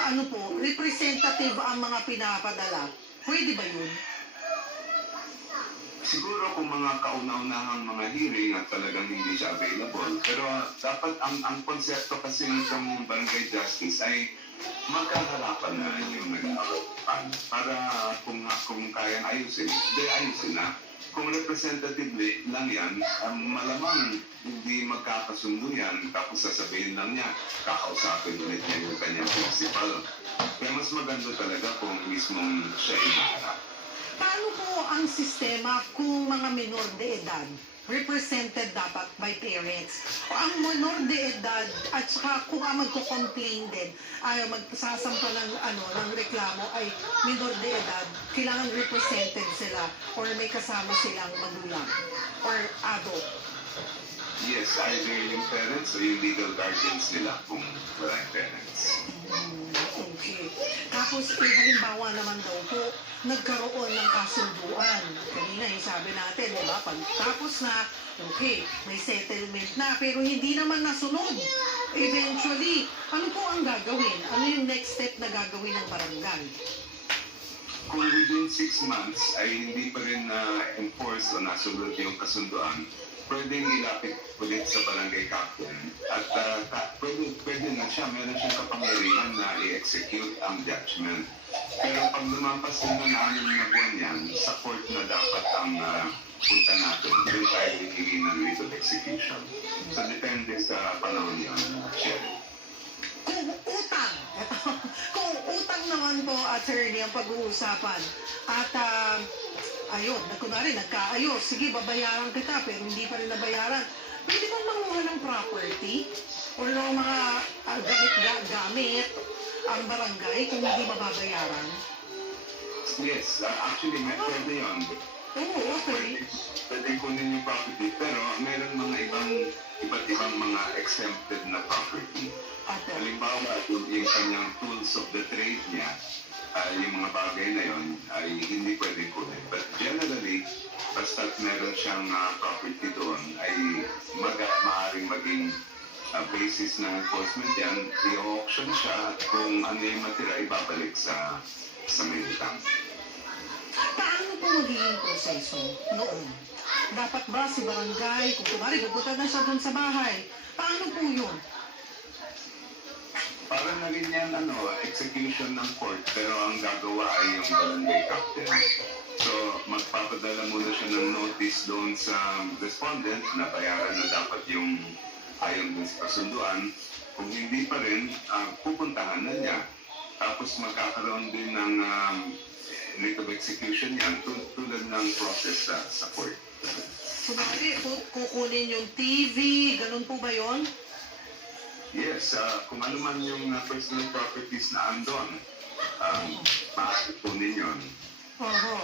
representative ang mga pinapadala, pwede ba yun? Siguro kung mga kauna-unahang mga hearing at talagang hindi siya available. Pero dapat ang konsepto kasi ng barangay justice ay magkaharapan na yung nag-aawapan para kung kayang ayusin, ayusin na. Kung representatively lang yan, malamang hindi magkakasundo yan, tapos sasabihin lang niya, kakausapin ulit niya yung kanyang principal. Kaya mas maganda talaga kung mismong siya yung naharap. Paano po ang sistema kung mga minor de edad represented dapat by parents. O ang minor de edad at saka kung ang magko-complain din ay magsasampa ng reklamo ay minor de edad, kailangan represented sila or may kasama silang magulang or adult. Yes, either yung parents o yung legal guardians nila kung wala yung parents. Okay. Tapos, halimbawa naman daw po, nagkaroon ng kasunduan. Kanina, yung sabi natin, di ba? Pagtapos na, okay, may settlement na, pero hindi naman nasunod. Eventually, ano po ang gagawin? Ano yung next step na gagawin ng barangay? Kung within 6 months ay hindi pa rin na-enforce o nasunod yung kasunduan, pwedeng ilapit ulit sa barangay captain at pwede na siya, meron siyang kapangyarihan na i-execute ang judgment. Pero pag lumampas na na 6 na buwan yan, sa court na dapat ang punta natin, doon tayo hihingi ng writ of execution. So depende sa panahon yun, Sherry. Kung utang, kung utang naman po, attorney, ang pag-uusapan, at ayun, kunwari, nagkaayos, sige, babayaran kita, pero hindi pa rin nabayaran, pwede bang manguha ng property or ng mga gamit ang barangay kung hindi mababayaran? Yes, actually, pwede yun. Oo, okay. Pwede kunin yung property, pero meron mga iba't ibang mga exempted na property. Apo. Halimbawa, yung kanyang tools of the trade niya, yung mga bagay na yon ay hindi pwede kunin. But generally, basta't meron siyang property doon, ay maaaring maging basis ng enforcement yan, i-auction siya at kung ano yung matira, ibabalik sa may utang. Paano po magiging proseso noon? Dapat ba si barangay, kung kumari, pupunta na siya doon sa bahay, paano po yun? Parang na rin yan, execution ng court, pero ang gagawa ay yung barangay captain. So, magpapadala muna siya ng notice doon sa respondent na bayaran na dapat yung ayon dun sa kasunduan. Kung hindi pa rin, pupuntahan na niya. Tapos magkakaroon din ng writ of execution yan, tulad ng process sa court. Kumari, kukunin yung TV, ganun po ba yun? Yes, kung ano man yung personal properties na andon, maaaring yun. Oho.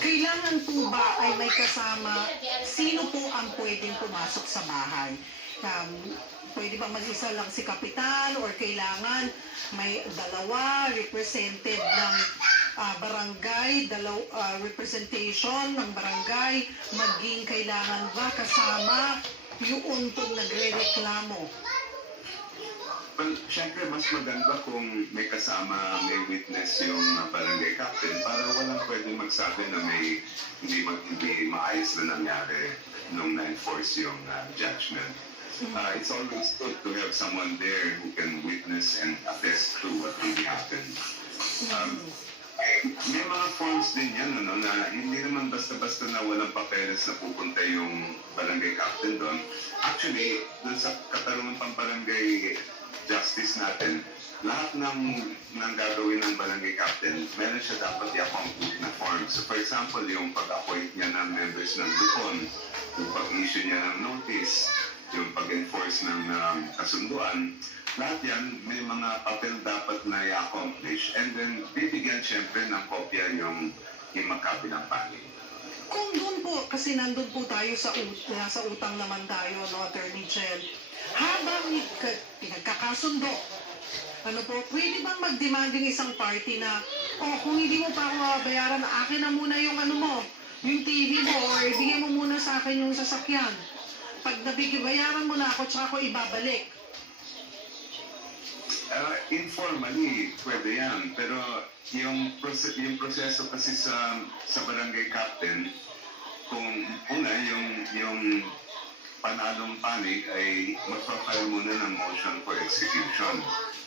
Kailangan po ba ay may kasama, sino po ang pwedeng pumasok sa bahay? Pwede ba mag-isa lang si kapitan or kailangan may dalawa represented ng barangay, representation ng barangay, maging kailangan ba kasama yung pong nagre-reklamo? Well, syempre, mas maganda kung may kasama, may witness yung barangay captain para walang pwedeng magsabi na may hindi maayos na nangyari nung na-enforce yung judgment. It's always good to have someone there who can witness and attest to what really happened. May mga forms din yan, na hindi naman basta-basta na walang papeles na pupunta yung barangay captain doon. Actually, dun sa Katarungan Pambarangay Justice natin, lahat ng gagawin ng barangay captain, meron siya dapat i-complete na form. So for example, yung pag-appoint niya ng members ng lupon, yung pag-issue niya ng notice, yung pag-enforce ng kasunduan, lahat yan, may mga papel dapat na i-accomplish and then bibigyan syempre ng kopya yung magkabilang panig. Kung doon po, kasi nandun po tayo sa utang naman tayo, no, Attorney Chel, habang pinagkakasundo, pwede bang mag-demanding isang party na, kung hindi mo pa ako bayaran, akin na muna yung yung TV mo, or ibigay mo muna sa akin yung sasakyan. Pag bayaran mo na ako, tsaka ako ibabalik. Informally, pwede yan. Pero yung proseso kasi sa barangay captain, kung una, yung panalong panig ay magpa-file muna ng motion for execution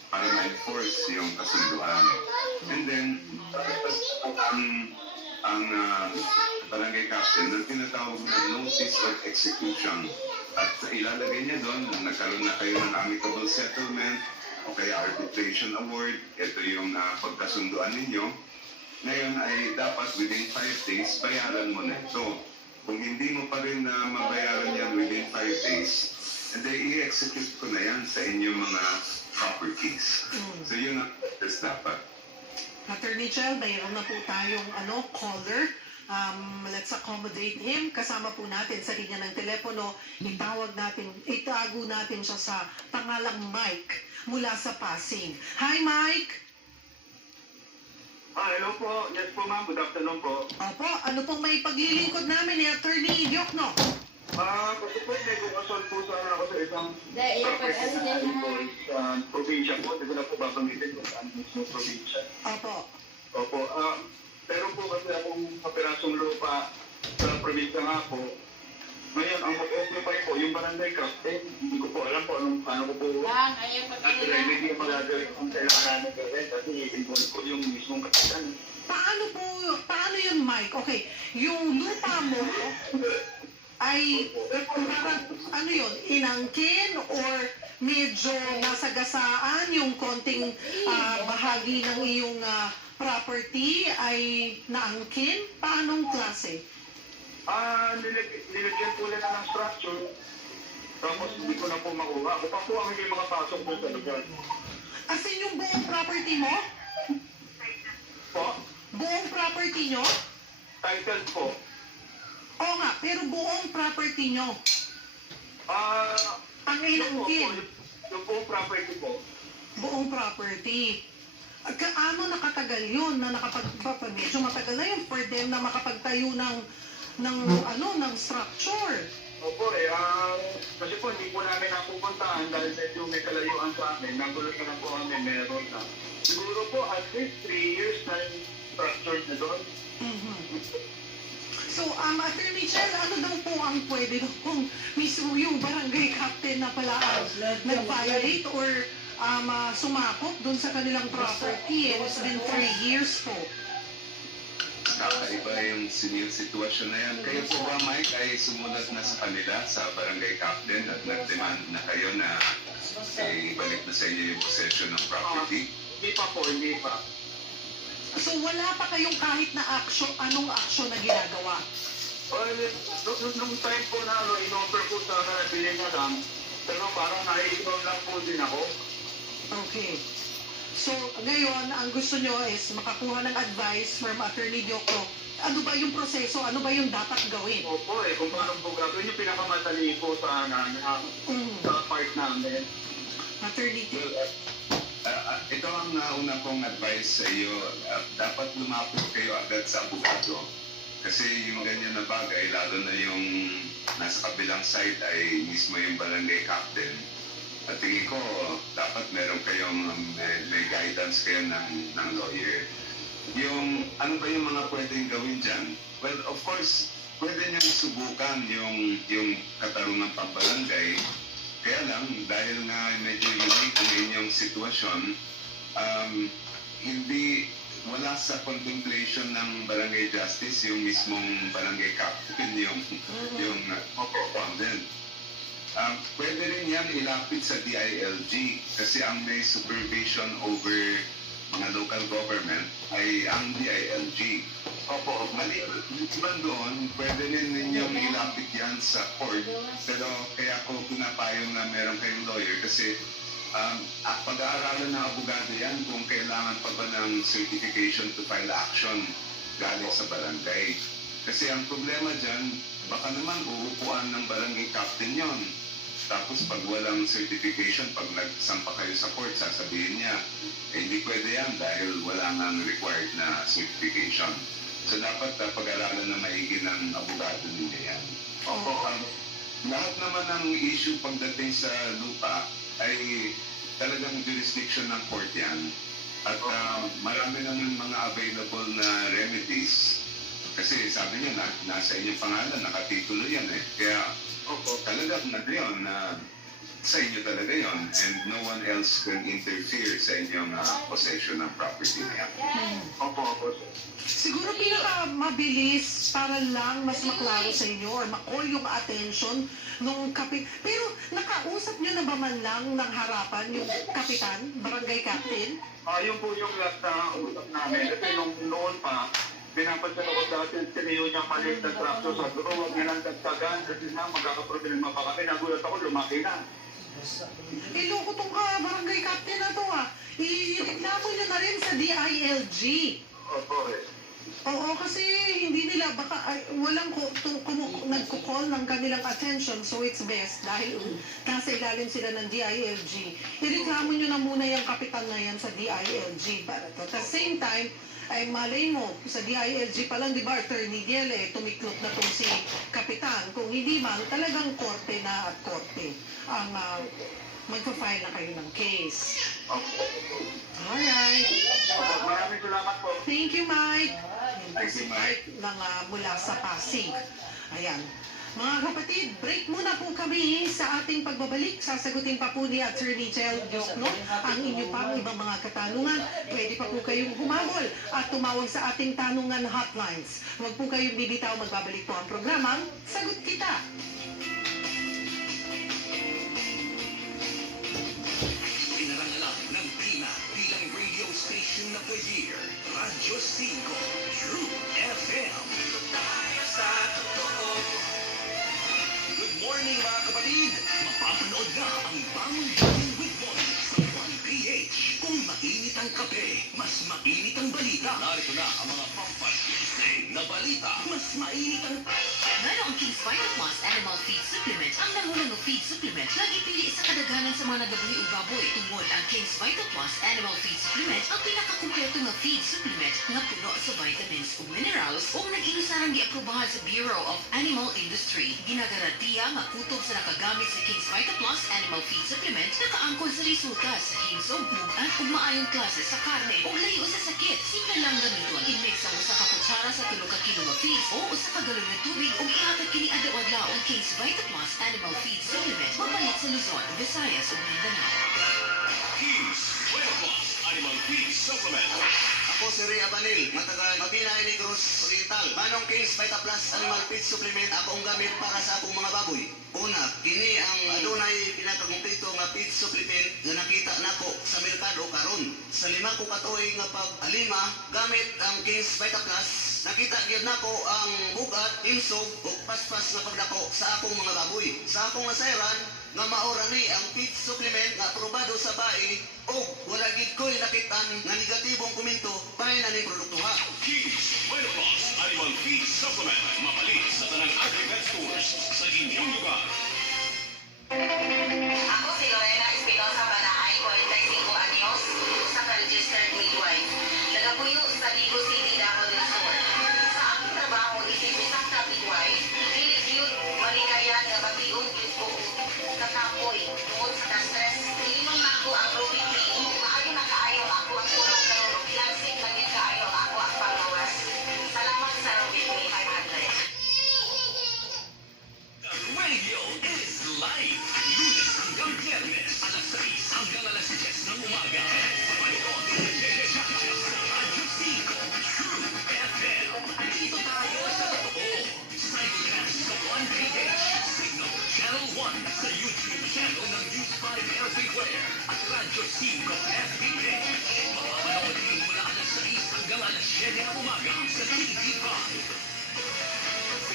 para ma-enforce yung kasunduan. And then, ang barangay captain, ang tinatawag na notice of execution. At ilalagay niya doon, nagkaroon na kayo ng amicable settlement o kaya arbitration award, ito yung pagkasunduan ninyo. Ngayon ay dapat within 5 days, bayaran mo na ito. Kung hindi mo pa rin na mabayaran yan within 5 days, then i-execute ko na yan sa inyong mga properties. So yun ang practice dapat. Attorney Chel, mayroon na po tayong caller. Let's accommodate him. Kasama po natin sa linya ng telepono. Itago natin siya sa pangalang Mike mula sa Pasig. Hi, Mike! Hello po. Yes po ma'am. Good afternoon po. Opo, ano pong may paglilingkod namin ni Attorney Diokno? Kasi po may kukasol po sana ako sa isang property po sa probinsya po. Hindi ko na po babanggitin kung saan mismo probinsya. Opo. Opo. Pero po kasi akong kapirasong lupa sa probinsya nga po. Ngayon, ang mag-occupy po, yung barangay captain, hindi ko po alam po paano ko po remedy yung magagawin kung kailangan namin gawin kasi involved po yung mismong kapitan. Paano yun, Mike? Okay, yung lupa mo ay parang inangkin or medyo nasagasaan yung konting bahagi ng iyong property ay naangkin? Paanong klase? Nilagyan po nila ng structure. Tapos hindi ko na po makuha. Ako pa po ang hindi makapasok po sa lugar. As in yung buong property mo? Po? Buong property nyo? Title po. Oo nga, pero buong property nyo. Ang inangkin. Yung buong property po. Buong property. Kaano nakatagal yun na medyo matagal na yun for them na makapagtayo ng structure. Opo kasi po hindi po namin napupuntahan dahil medyo may kalayuan sa amin. Nagulat na lang po kami meron na. Siguro po at least 3 years na yung structure na doon. So, Attorney Chel, ano daw po ang pwede kung mismo yung barangay captain na pala nag-violate or sumakop dun sa kanilang property and it's been 3 years po? Kakaiba yung sitwasyon na yan. Kayo po ba, Mike, ay sumunod na sa kanila, sa barangay captain at nag-demand na kayo na ibalik na sa inyo yung possession ng property? Hindi pa. So wala pa kayong kahit na anong action na ginagawa? Nung time po na in-offer po sa nabili na lang, pero parang nai-ignore lang po din ako. Okay. So, ngayon, ang gusto nyo is makakuha ng advice from Attorney Diokno. Ano ba yung proseso? Ano ba yung dapat gawin? Opo kung paano po gagawin yung pinakamadali po sa part namin. Attorney Diokno. Ito ang una kong advice sa iyo. Dapat lumapit kayo agad sa abogado. Kasi yung ganyan na bagay, lalo na yung nasa kabilang side ay mismo yung barangay captain. At tingin ko, dapat meron kayong may guidance kayo ng lawyer. Yung, ano ba yung mga pwedeng gawin dyan? Well, of course, pwede niyang subukan yung katarungan pambarangay. Kaya lang, dahil nga medyo unique ang inyong sitwasyon, wala sa contemplation ng barangay justice yung mismong barangay captain, yung respondent. Pwede rin yan ilapit sa DILG kasi ang may supervision over mga local government ay ang DILG. Opo, maliban doon, pwede rin ninyong ilapit yan sa court. Pero kaya ko pinapayong na meron kayong lawyer kasi pag-aaralan ng abogado yan kung kailangan pa ba ng certification to file action galing sa barangay. Kasi ang problema dyan, baka naman uupuan ng barangay captain yon. Tapos pag walang certification, pag nagsampa kayo sa court, sasabihin niya, hindi pwede yan dahil wala nang required na certification. So dapat pag-aralan na maigi ng abogado ninyo yan. Opo, lahat naman ng issue pagdating sa lupa ay talagang jurisdiction ng court yan. At marami naman mga available na remedies. Kasi sabi niyo, nasa inyong pangalan, nakatitulo yan eh. Kaya talagang yun, sa inyo talaga yon and no one else can interfere sa inyong possession ng property niya. Opo. Siguro pinaka-mabilis para lang mas maklaro sa inyo or ma-call yung attention nung Pero Nakausap niyo na ba man lang ng harapan yung kapitan, barangay captain? Yun po yung last na usap namin. Kasi nung noon pa, pinapansin ako dati, siniyo niya maliit na trakso sa dulo, huwag niya lang dagdagan kasi na magkakaproblema pa kami. Nagulat ako, lumaki na. Iloko tong barangay captain na to Ireklamo niyo na rin sa DILG. Opo eh. Oo, kasi hindi nila, baka walang nagko-call ng kanilang attention, so it's best dahil nasa ilalim sila ng DILG. Ireklamo nyo na muna yung kapitan na yan sa DILG. But at the same time, ay malay mo, sa DILG pa lang, di ba, Attorney Diel, tumiklop na tong si kapitan. Kung hindi man, talagang korte na at korte ang magpa-file na kayo ng case. Alright. Maraming salamat po. Thank you, Mike. Thank you, Mike. Ng mula sa Pasig. Ayan. Mga kapatid, break muna po kami sa ating pagbabalik. Sasagutin pa po ni Attorney Jel Diokno ang inyo pang ibang mga katanungan. Pwede pa po kayong humabol at tumawag sa ating tanungan hotlines. Huwag po kayong bibitaw, magbabalik po ang programang Sagot Kita. Pinarangalan ng Pina bilang radio station of the year. Radyo 5, True FM. Tayo sa totoo. Good morning mga kapatid! Mapapanood na ang Bangon Morning with Bonnie sa 1PH. Kung mainit ang kape, mas mainit ang balita. Narito na ang mga pampasisig na balita. Mas mainit ang... Mayroong King's Vita Plus Animal Feed Supplement. Ang nangunang feed supplement lagi pili sa kadaghanan sa mga nagabuhi o baboy. Tungod ang King's Vita Plus Animal Feed Supplement ang pinakakumpleto nga feed supplement nga puno sa vitamins o minerals o nag-inusaran giaprobahan sa Bureau of Animal Industry. Ginagarantiya nga kutob sa nakagamit sa King's Vita Plus Animal Feed Supplement nakaangkon sa resulta sa hinsog, mugan ug maayong klase sa karne o layo sa sakit. Simple lang gamiton. I-mix ang usa ka kutsara sa 3 ka kilo nga feeds o usa ka galon nga tubig ug ihatag kini adlaw-adlaw ang King's Vita Plus Animal Feed Supplement mapalit sa Luzon, Visayas ug Mindanao. King's Vita Plus Animal Feed Supplement. Ako si Ria Banil, matagal Mapinay Negros Oriental. Manong King's Vita Plus Animal Feed Supplement akong gamit para sa akong mga baboy. Una, kini ang adunay pinakakumpleto nga feed supplement nga nakita nako sa merkado karon. Sa 5 ko katuig nga pag-alima gamit ang King's Vita Plus, nakita gyud nako ang bugat, insog ug paspas nga pagdako sa akong mga baboy. Sa akong nasayran nga maora ni ang feed supplement nga aprobado sa bae o wala gid ko'y nakitaan nga negatibong komento bahin na ning produkto ha. King's Vita Plus Animal Feed Supplement. Mapalit sa tanang agri-pet stores sa inyong lugar. Ako si Lorena Espinosa Banaay, 45 anyos, sa registered midwife. Nagapuyo sa Ligo City, Davao del Sur. Sa aking trabaho, isang ka midwife, pilit yun malikayan nga babiong yun ko kakapoy tungod sa ka-stress. Ilimang na ako ang Ruby Cream, maayo na kaayo ako ang tulong ng Lansing na yun kaayo ako ang panglawas. Salamat sa Ruby Cream 500. Radio is life. Lunes hanggang Biyernes, alas 6 hanggang alas 10 ng umaga. Panood sa Radyo 5, True FM. Dito tayo sa totoo. Simulcast sa 1PH, Signal Channel 1 sa YouTube channel ng News 5 everywhere at Radyo 5 FPH. Mapapanood din mula alas 6 hanggang alas 7 ng umaga sa TV5.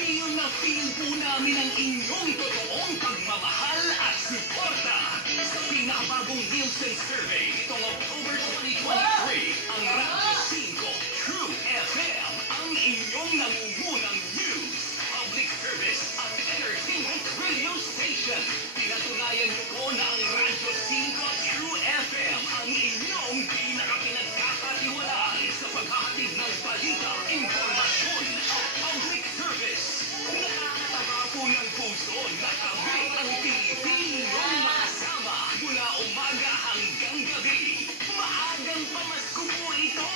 Feel na feel po namin ang inyong totoong pagmamahal at suporta. Sa pinakabagong Nielsen Survey itong October 2023, ang Radyo 5 True FM ang inyong nangungunang news, public service at entertainment radio station. Pinatunayan niyo po na ang Radyo 5 True FM ang inyong pinakapinagkakatiwalaan sa paghahatid ng balita, impormasyon at public service. Nakakataba po ng puso na kami ang Pilipinong makasama mula umaga hanggang gabi. Maagang pamasko po ito.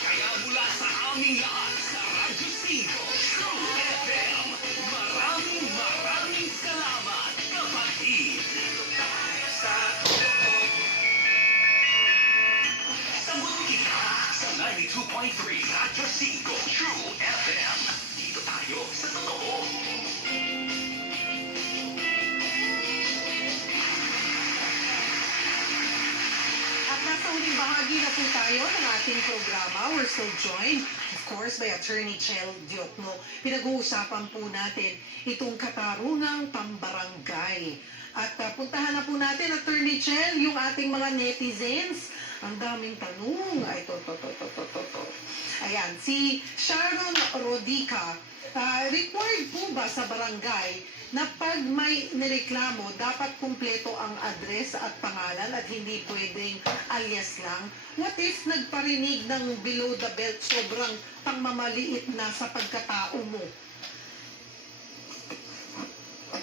Kaya mula sa aming lahat sa Radyo 5 True FM, maraming salamat, kapatid. Tayo sa totoo. bahagi na po tayo ng ating programa. We're still joined, of course, by Attorney Chel Diokno. Pinag-uusapan po natin itong katarungang pambarangay. At puntahan na po natin, Attorney Chel, yung ating mga netizens. Ang daming tanong. Ay, to. Ayan, si Sharon Rodica, required po ba sa barangay na pag may nireklamo, dapat kumpleto ang address at pangalan at hindi pwedeng alias lang? What if nagparinig ng below the belt, sobrang pangmamaliit na sa pagkatao mo?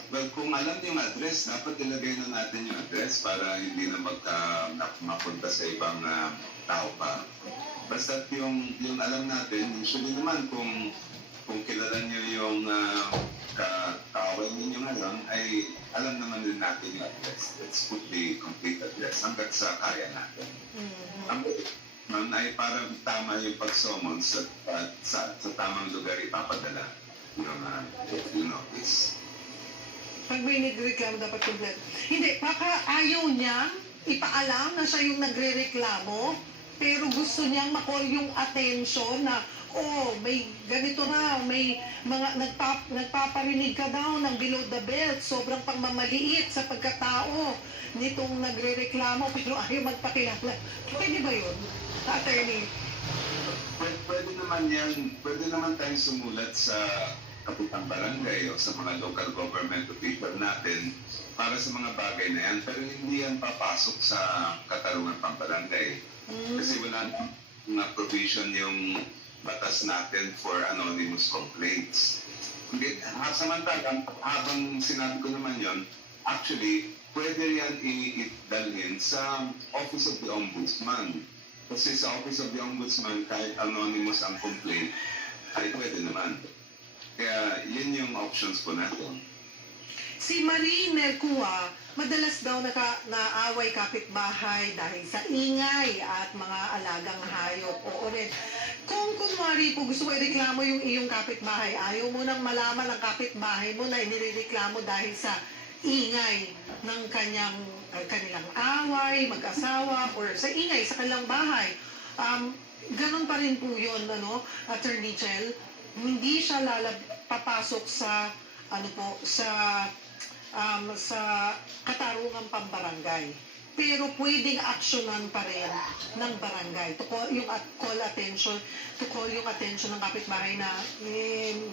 Well, kung alam yung address, dapat ilagay na natin yung address para hindi na mapunta sa ibang tao pa. Basta yung alam natin, usually naman kung kilala nyo yung kaaway ninyo ngayon, ay alam naman din natin yung address. Let's put the complete address hanggat sa kaya natin. Ang ay parang tama yung pag-summons at sa tamang lugar ipapadala yung notice. Pag may nagreklamo, dapat kumpleto. Hindi, baka ayaw niya ipaalam na siya yung nagre-reklamo, pero gusto niyang makall yung attention na, may ganito na, may mga nagpaparinig ka daw ng below the belt, sobrang pangmamaliit sa pagkatao nitong nagre-reklamo, pero ayaw magpakilala. Pwede ba yun, attorney? Pwede naman yan. Pwede naman tayong sumulat sa kapitang barangay o sa mga local government official natin para sa mga bagay na yan. Pero hindi yan papasok sa katarungan pambarangay. Kasi wala na provision yung batas natin for anonymous complaints. Samantalang, habang sinabi ko naman yon, actually, pwede yan idalhin sa Office of the Ombudsman. Kasi sa Office of the Ombudsman, kahit anonymous ang complaint, ay pwede naman. Kaya yun yung options po natin. Si Marie Nercua, madalas daw naaway kapitbahay dahil sa ingay at mga alagang hayop. Oo rin. Kung kunwari po gusto mo ireklamo yung iyong kapitbahay, ayaw mo nang malaman ang kapitbahay mo na inireklamo dahil sa ingay ng kanilang away, mag-asawa, or sa ingay sa kanilang bahay. Ganon pa rin po yun, Attorney Chel. Hindi siya papasok sa sa katarungang pambarangay. Pero pwedeng aksyonan pa rin ng barangay to call yung attention ng kapitbahay na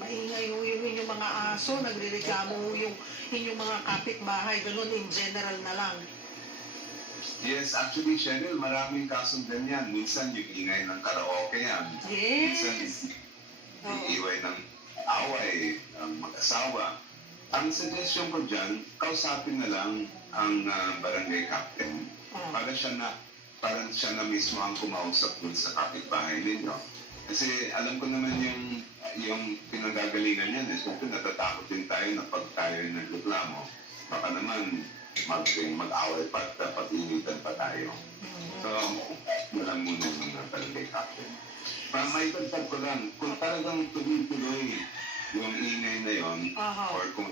maingay yung inyong mga aso, nagrereklamo yung inyong mga kapitbahay, ganun in general na lang. Yes, actually, Cheryl, maraming kasong ganyan. Minsan yung ingay ng karaoke yan. Yes. Minsan iiway ng away, ang mag-asawa. Ang suggestion ko dyan, kausapin na lang ang barangay captain para siya na mismo ang kumausap dun sa kapitbahay ninyo. Kasi alam ko naman yung pinagagalingan yan. Siyempre natatakot din tayo na pag tayo nagreklamo, baka naman mag-away pa at pag-initan pa tayo. So, wala muna yung barangay captain. May dagdag ko lang, kung talagang tuloy-tuloy yung ingay na yon, or kung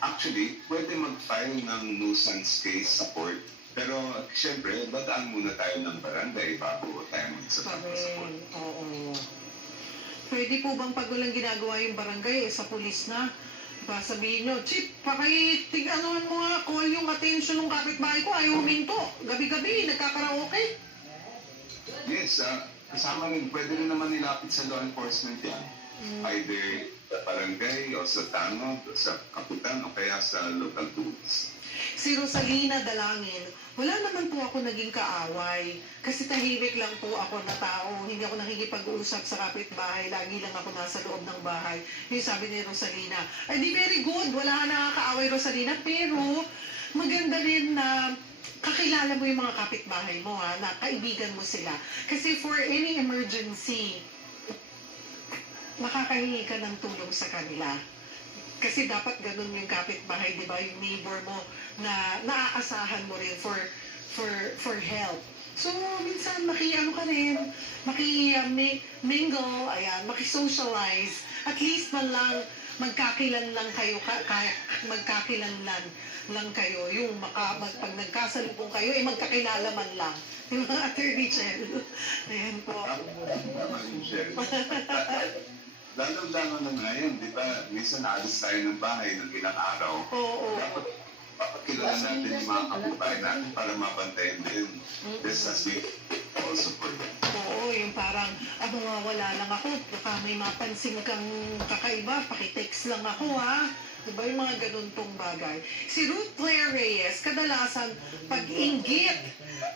actually, pwede mag-file ng nuisance case support. Pero, siyempre, dadaan muna tayo ng barangay bago tayo mag-support. Oo. Pwede po bang pag walang ginagawa yung barangay, sa pulis na, sabihin nyo, Chip, tig-anuhan mo nga, call yung attention ng kapitbahay ko, ayaw huminto. Gabi-gabi, nagkakaraoke. Yes, kasama rin, pwede rin naman nilapit sa law enforcement yan. Either sa barangay o sa tanod o sa kapitan o kaya sa local police. Si Rosalina Dalangin, wala naman po ako naging kaaway. Kasi tahimik lang po ako na tao. Hindi ako nakikipag-usap sa kapitbahay. Lagi lang ako nasa loob ng bahay. Yung sabi ni Rosalina, ay di very good. Wala ka nakakaaway, Rosalina. Pero maganda rin na kakilala mo yung mga kapitbahay mo, na kaibigan mo sila. Kasi for any emergency, makakahingi ka ng tulong sa kanila. Kasi dapat ganun yung kapitbahay, di ba? Yung neighbor mo na naaasahan mo rin for help. So, minsan maki-mingle, ayan, maki-socialize. At least man lang magkakilanlan kayo, magkakilanlan lang kayo, yung pag nagkasalubong kayo, magkakilala man lang. Yung mga Attorney Chel. Ayan po. Lalo-lalo na ngayon, di ba? Minsan naalis tayo ng bahay ng ilang araw. Oo. Dapat papakilala natin yung mga kabubayan natin para mabantayan din. This has been also for them. Oo, yung parang, wala lang ako, baka may mapansin kang kakaiba, pakitext lang ako ha. Diba yung mga ganun pong bagay. Si Ruth Claire Reyes, kadalasan pag-inggit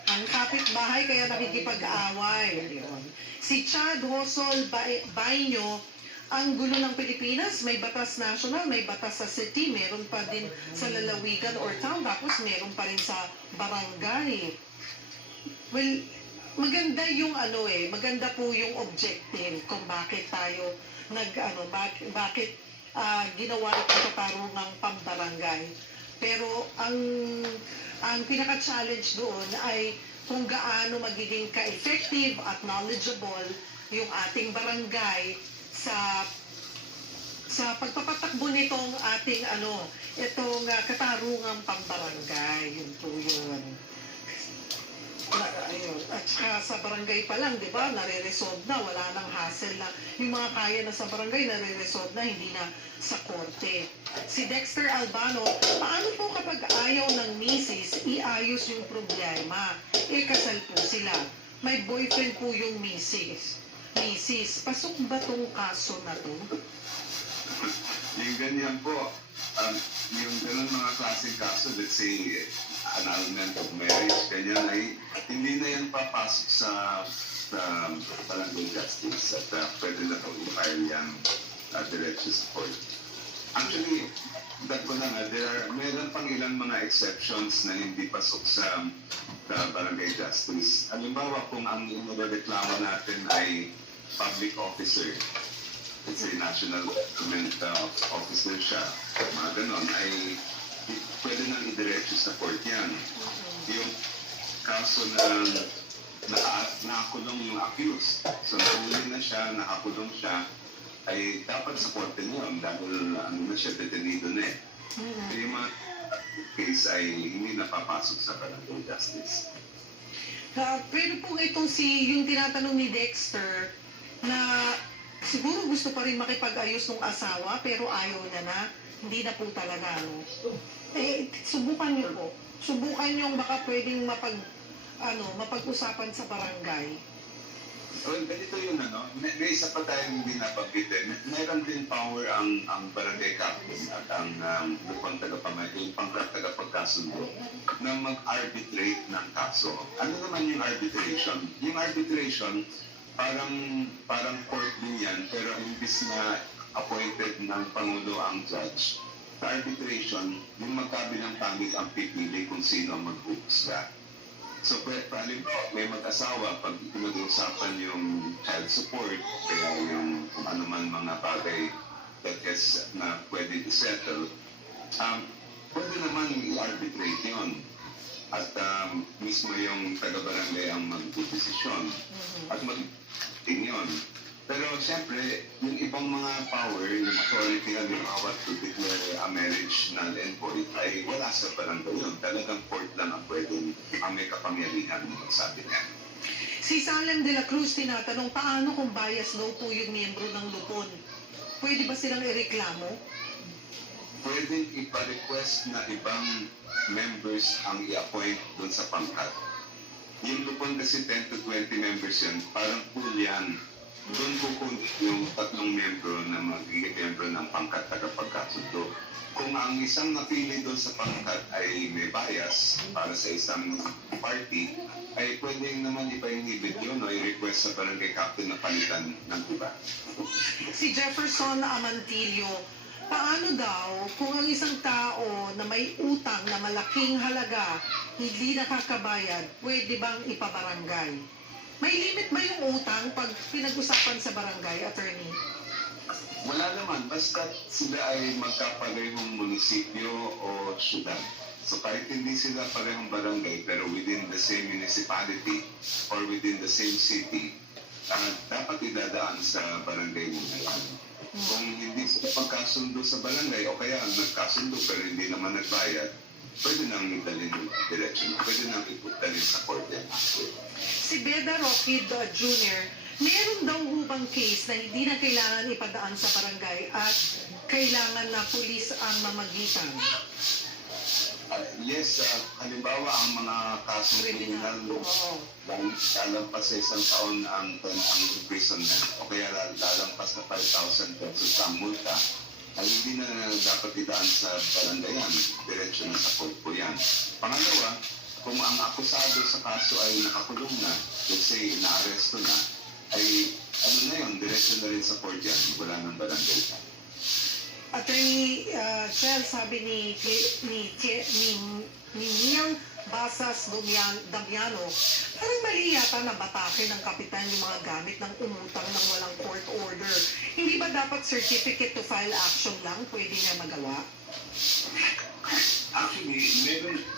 ang kapitbahay kaya nakikipag-away. Yun. Si Chad Hosol Baño, ang gulo ng Pilipinas, may batas national, may batas sa city, meron pa din sa lalawigan or town, tapos meron pa rin sa barangay. Well, maganda yung maganda po yung objective kung bakit tayo bakit ginawa itong katarungang pambarangay. Pero ang pinaka-challenge doon ay kung gaano magiging ka-effective at knowledgeable yung ating barangay sa pagpapatakbo nitong ating itong katarungang pambarangay. Yun po yun. Ayun. At saka sa barangay pa lang, di ba, nare-resolve na, wala nang hassle na. Yung mga kaya na sa barangay, nare-resolve na, hindi na sa korte. Si Dexter Albano, paano po kapag ayaw ng misis, iayos yung problema? Kasal po sila. May boyfriend po yung misis. Misis, pasok ba tong kaso na to? Yung ganyan po, yung ganun mga klaseng kaso, let's say, annulment of marriage, ganyan ay hindi na yan papasok sa barangay justice at pwede na po i-file yan diretso sa court. Actually, that ko lang, meron pang ilang mga exceptions na hindi pasok sa barangay justice. Halimbawa, kung ang inireklamo natin ay public officer, let's say national government officer siya, mga ganon, ay pwede nang idiretso sa court yan. Yung kaso na nakakulong yung accused, so nahuli na siya, nakakulong siya, ay dapat sa korte niyon dahil na siya, detenido na eh. Yung mga case ay hindi napapasok sa barangay justice. Pero po itong yung tinatanong ni Dexter na siguro gusto pa rin makipag-ayos ng asawa pero ayaw na, hindi na po talaga, subukan niyo po. Subukan niyo baka pwedeng mapag-usapan sa barangay. Well, ganito yun, may isa pa tayong hindi napagbitin. Mayroon din power ang barangay captain at ang lupang tagapagkasundo na mag-arbitrate ng kaso. Ano naman yung arbitration? Yung arbitration, parang court din yan, pero imbis na appointed ng Pangulo ang judge, sa arbitration, yung magkabilang pangit ang pipili kung sino ang maghuhusga. So, halimbawa, may mag-asawa, pag pinag-uusapan yung child support, kaya yung kung ano man mga bagay na pwede i-settle, pwede naman i-arbitrate yun. At mismo yung taga-barangay ang mag-desisyon. At mag-ting yun. Pero siyempre, yung ibang mga power, yung authority na power to declare a marriage null and void ay wala sa barangay yun. Talagang court lang ang pwedeng ang may kapangyarihan magsabi niya. Si Salem de la Cruz tinatanong, paano kung bias daw po yung miyembro ng lupon? Pwede ba silang ireklamo? Pwedeng ipa-request na ibang members ang i-appoint dun sa pangkat. Yung lupon kasi 10 to 20 members yun, parang pool yan. Doon kukunin yung 3 membro na magiging membro ng pangkat tagapagkasundo. Kung ang isang napili doon sa pangkat ay may bias para sa isang party, ay pwedeng naman ipa-inhibit yun o i-request sa barangay captain na palitan ng iba. Si Jefferson Amantillo, paano daw kung ang isang tao na may utang na malaking halaga hindi nakakabayad, pwede bang ipabarangay? May limit ba yung utang pag pinag-usapan sa barangay, attorney? Wala naman, basta sila ay magkaparehong munisipyo o syudad. So kahit hindi sila parehong barangay pero within the same municipality or within the same city, dapat idadaan sa barangay muna yan. Kung hindi sila nagkasundo sa barangay o kaya nagkasundo pero hindi naman nagbayad, pwede nang idalhin yung direction, pwede nang idalhin sa court yan. Si Beda Rockid Jr., meron daw hubang case na hindi na kailangan ipadaan sa barangay at kailangan na pulis ang mamagitan. Yes, halimbawa ang mga kasong kriminal, lalampas sa isang taon ang imprisonment o kaya lalampas na 5,000 pesos ang multa, ay hindi na dapat idaan sa barangayan, diretso na sa court po yan. Pangalawa, kung ang akusado sa kaso ay nakakulong na, let's say na-aresto na, ay ano na yun, diretso na rin sa court yan, wala ng barangay. Attorney Chel, sabi ni Neil Basas Damiano, parang mali yata na batake ng kapitan yung mga gamit ng umutang ng walang court order. Hindi ba dapat certificate to file action lang pwede niya magawa? Actually,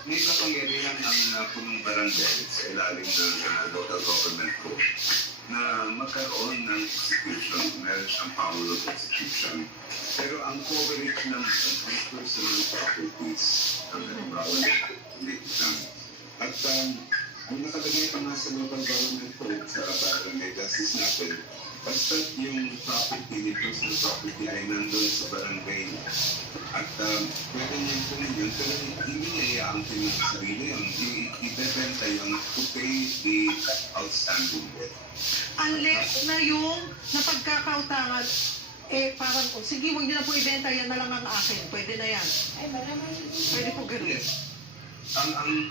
may kapangyarihan ang punong barangay sa ilalim ng local government code na magkaroon ng execution, meron siyang power of execution. Pero ang coverage ng personal properties, ang hindi lang. At ang nakalagay pa nga sa local government code sa barangay justice natin, basta yung property, yung personal property ay nandun sa barangay at pwede niyang kunin yun, pero hindi niya iaangkin ng sarili yun. Ibebenta yun to pay the outstanding debt. Unless na yung napagkakautangan, parang, sige, huwag niyo na po ibenta, yan na lang ang akin. Pwede na yan. Pwede po ganun. Yes. Ang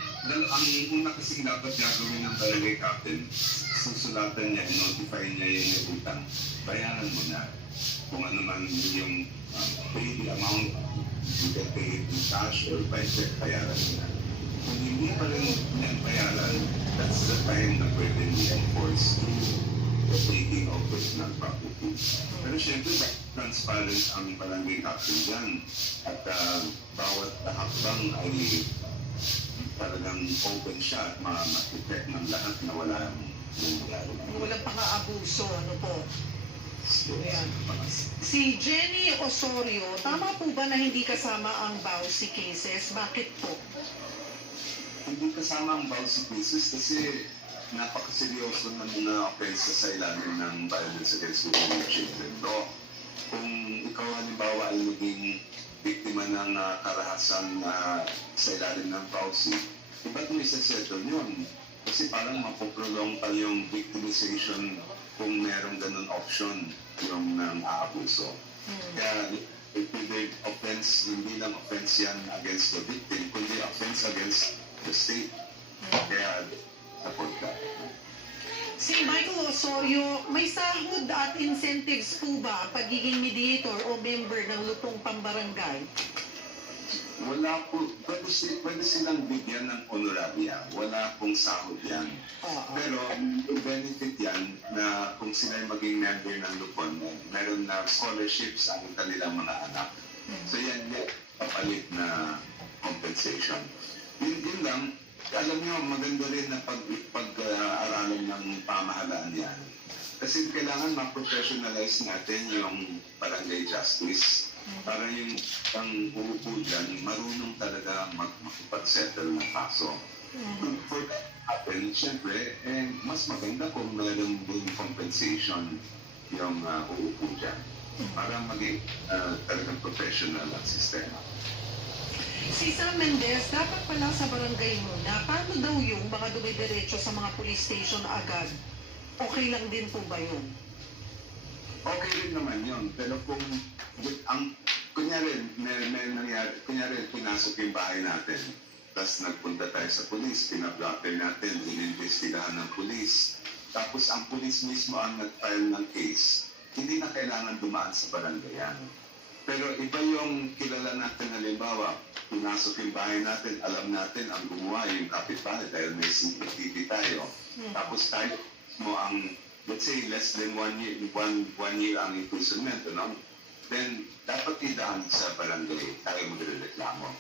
una kasing dapat gagawin ng barangay captain, susulatan niya, notify niya yung utang. Bayaran mo na kung ano man yung pay the amount, you can pay it in cash or by check, bayaran mo na. Kung hindi pa rin yan bayaran, that's the time na pwede niya enforce the taking of personal property. Pero syempre, transparent ang barangay captain dyan. At bawat hakbang ay talagang open siya at ma-protect ng lahat na wala nangyari. Walang pang-aabuso, ano po? Ayan. Si Jenny Osorio, tama po ba na hindi kasama ang Bausi cases? Bakit po? Hindi kasama ang Bausi cases kasi napakaseryoso ng mga offenses sa ilalim ng Violence Against Women and Children law. Kung ikaw halimbawa ay naging biktima ng karahasan sa ilalim ng Bausi, iba't mo isa-settle yun. Kasi parang mapoprolong pa yung victimization kung merong ganun option yung nang aabuso. Kaya the offense, hindi lang offense yan against the victim, kundi offense against the state. Kaya support ka. Si Michael Osorio, may sahod at incentives po ba pagiging mediator o member ng Lupong Pambarangay? Wala po, pwede silang bigyan ng honoraria. Wala pong sahod yan. Pero benefit yan na kung sila maging member ng Lupon, meron na scholarships ang kanilang mga anak. So yan, papalit na compensation. Yun lang, alam nyo, maganda rin na pag-aralan ng pamahalaan yan. Kasi kailangan ma-professionalize natin yung barangay justice para yung ang uupo dyan, marunong talaga makipag-settle ng kaso. For that happen, siyempre, mas maganda kung meron din compensation yung uupo dyan para maging talagang professional ang sistema. Si Sam Mendez, dapat pala sa barangay muna, paano daw yung mga dumidiretso sa mga police station agad? Okay lang din po ba yun? Okay rin naman yun, pero kung kunyari, may nangyari, kunyari pinasok yung bahay natin, tapos nagpunta tayo sa pulis, pinablocker natin, inimbestigahan ng pulis, tapos ang pulis mismo ang nag-file ng case, hindi na kailangan dumaan sa barangayan. Pero iba yung kilala natin, halimbawa, pinasok yung bahay natin, alam natin ang gumawa yung kapitbahay dahil may CCTV tayo. Tapos tayo mo ang, let's say, less than 1 year, one year ang imprisonment, then dapat idaan sa barangay, tayo magre-reklamo.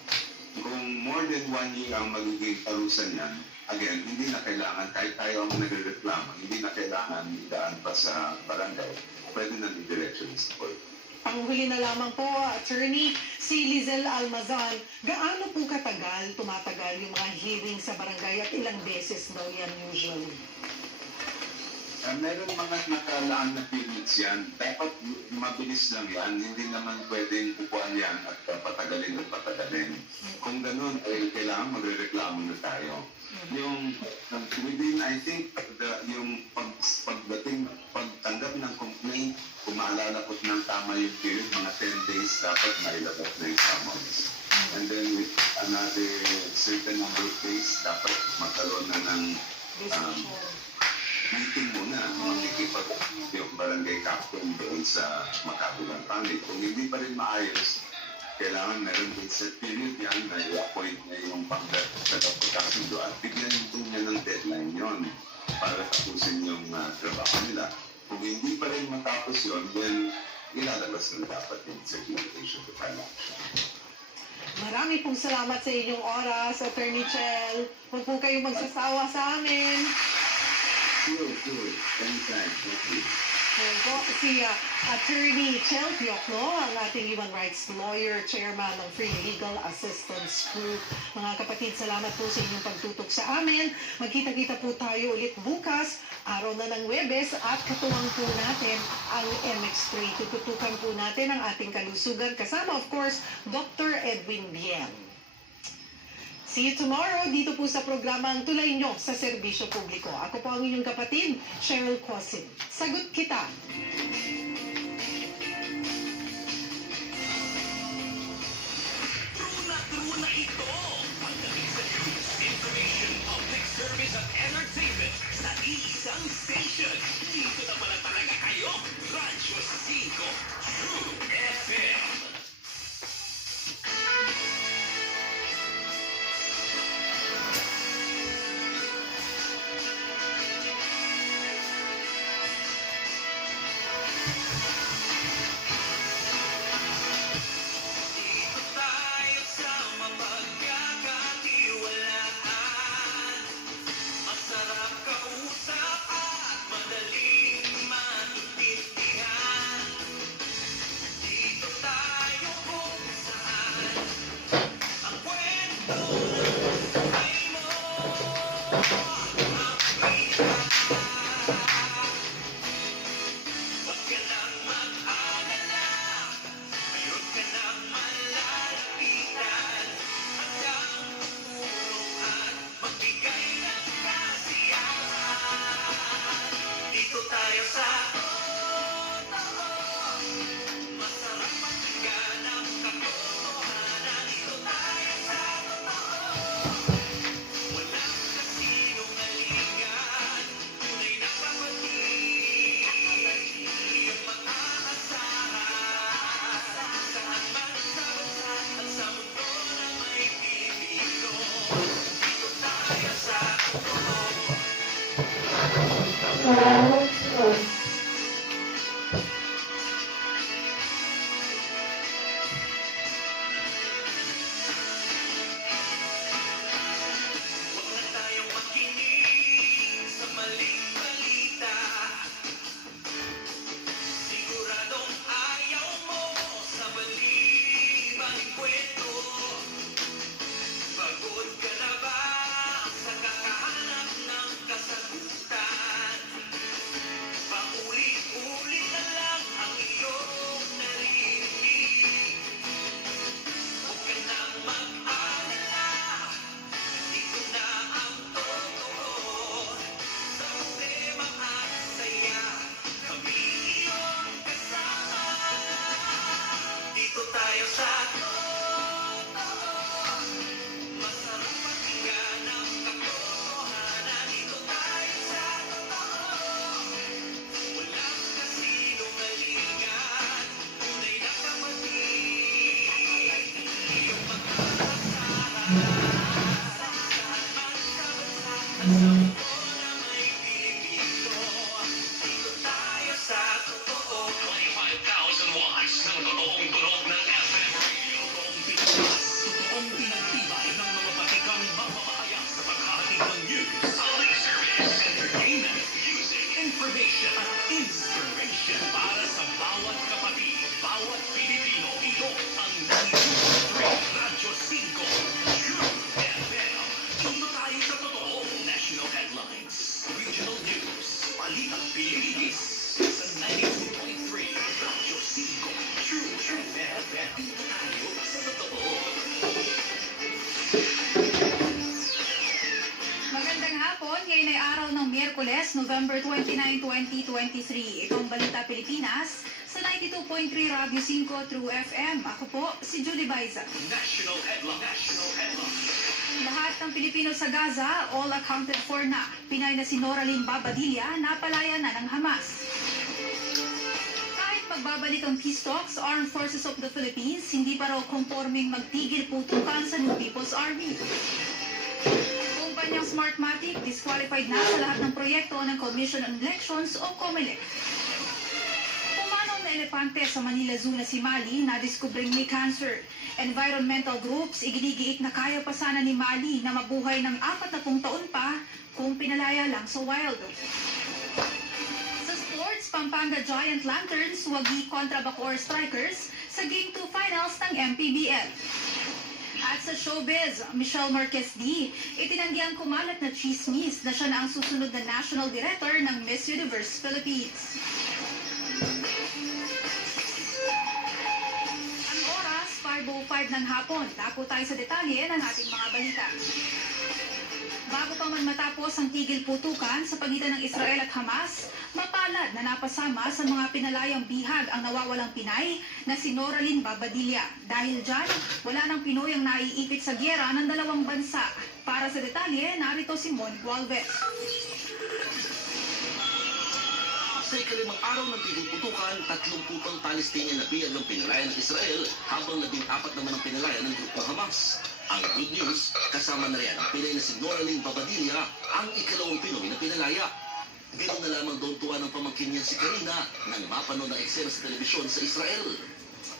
Kung more than 1 year ang magiging parusan yan, again, hindi na kailangan, kahit tayo ang nagre-reklamo, hindi na kailangan idaan pa sa barangay, pwede na i-direction sa court. Panghuli na lamang po, attorney, si Lizelle Almazan, gaano po katagal tumatagal yung mga hearing sa barangay at ilang beses daw yan usually? Meron mga nakalaan na periods yan. Dapat mabilis lang yan. Hindi naman pwedeng upuan yan at patagalin at patagalin. Kung ganun, ay kailangan magre-reklamo na tayo. Yung within, I think, yung pagtanggap ng complaint, kung maalala ko ng tama yung period, mga 10 days, dapat mailabas na yung summons. And then with another certain number of days, dapat magkaroon na ng meeting muna, makikipag yung barangay captain doon sa makabilang pangit. Kung hindi pa rin maayos, kailangan meron din sa period yan na i-appoint na yung pagkakasundo at bigyan din niya ng deadline yon para tapusin yung trabaho nila. Kung hindi pa rin matapos yon, then ilalabas na dapat yung certification to file action. Marami pong salamat sa inyong oras, Attorney Chel. Huwag po kayong magsasawa sa amin. Sure. Anytime. Thank you. Ayan po, si Attorney Chel Pioclo, ang ating human rights lawyer, chairman ng Free Legal Assistance Group. Mga kapatid, salamat po sa inyong pagtutok sa amin. Magkita-kita po tayo ulit bukas, araw na ng Webes, at katuwang po natin ang MX3. Tututukan po natin ang ating kalusugan, kasama of course, Dr. Edwin Bien. See you tomorrow dito po sa programang Tulay Nyo sa Serbisyo Publiko. Ako po ang inyong kapatid, Cheryl Cosin. Sagot kita! True na ito! Pagdating sa news, information, public service at entertainment sa iisang station. Dito na pala talaga kayo, Radyo 5, True FM. Pagod ka na ba sa kakahanap ng kasagutan? Swerte pa tayo sa totoo. Magandang hapon. Ngayon ay araw ng Miyerkules, November 29, 2023. Ito ang Balita Pilipinas sa 92.3 Radio 5 True FM. Ako po, si Julie Baiza. National headline. Lahat ng Pilipino sa Gaza, all accounted for na. Pinay na si Noraline Babadilla, napalaya na ng Hamas. Kahit pagbabalik ang peace talks, Armed Forces of the Philippines, hindi pa raw konpormeng magtigil putukan sa New People's Army. Kumpanyang Smartmatic, disqualified na sa lahat ng proyekto ng Commission on Elections o COMELEC. Pumanong na elepante sa Manila Zoo na si Mali na diskubring may cancer. Environmental groups, iginigiit na kaya pa sana ni Mali na mabuhay ng 40 taon pa kung pinalaya lang sa wild. Sa sports, Pampanga Giant Lanterns, wagi kontra Bacoor Strikers sa Game 2 Finals ng MPBL. At sa showbiz, Michelle Marquez D, itinanggi ang kumalat na chismis na siya na ang susunod na National Director ng Miss Universe Philippines. Ang oras, 5:05 ng hapon. Tapo tayo sa detalye ng ating mga balita. Bago pa man matapos ang tigil putukan sa pagitan ng Israel at Hamas, mapalad na napasama sa mga pinalayang bihag ang nawawalang Pinay na si Noraline Babadilla. Dahil dyan, wala nang Pinoy ang naiipit sa gyera ng dalawang bansa. Para sa detalye, narito si Mon Gualvez. Sa ikalimang araw ng tigil putukan, 30 Palestinian na bihag ang pinalaya ng Israel habang 14 naman ang pinalaya ng grupong Hamas. Ang good news, kasama na rin ang Pinay na si Noraline Babadilla, ang ikalawang Pinoy na pinalaya. Ganoon na lamang doon tuwa ng pamangkin niya si Karina nang mapanood ng eksena sa telebisyon sa Israel.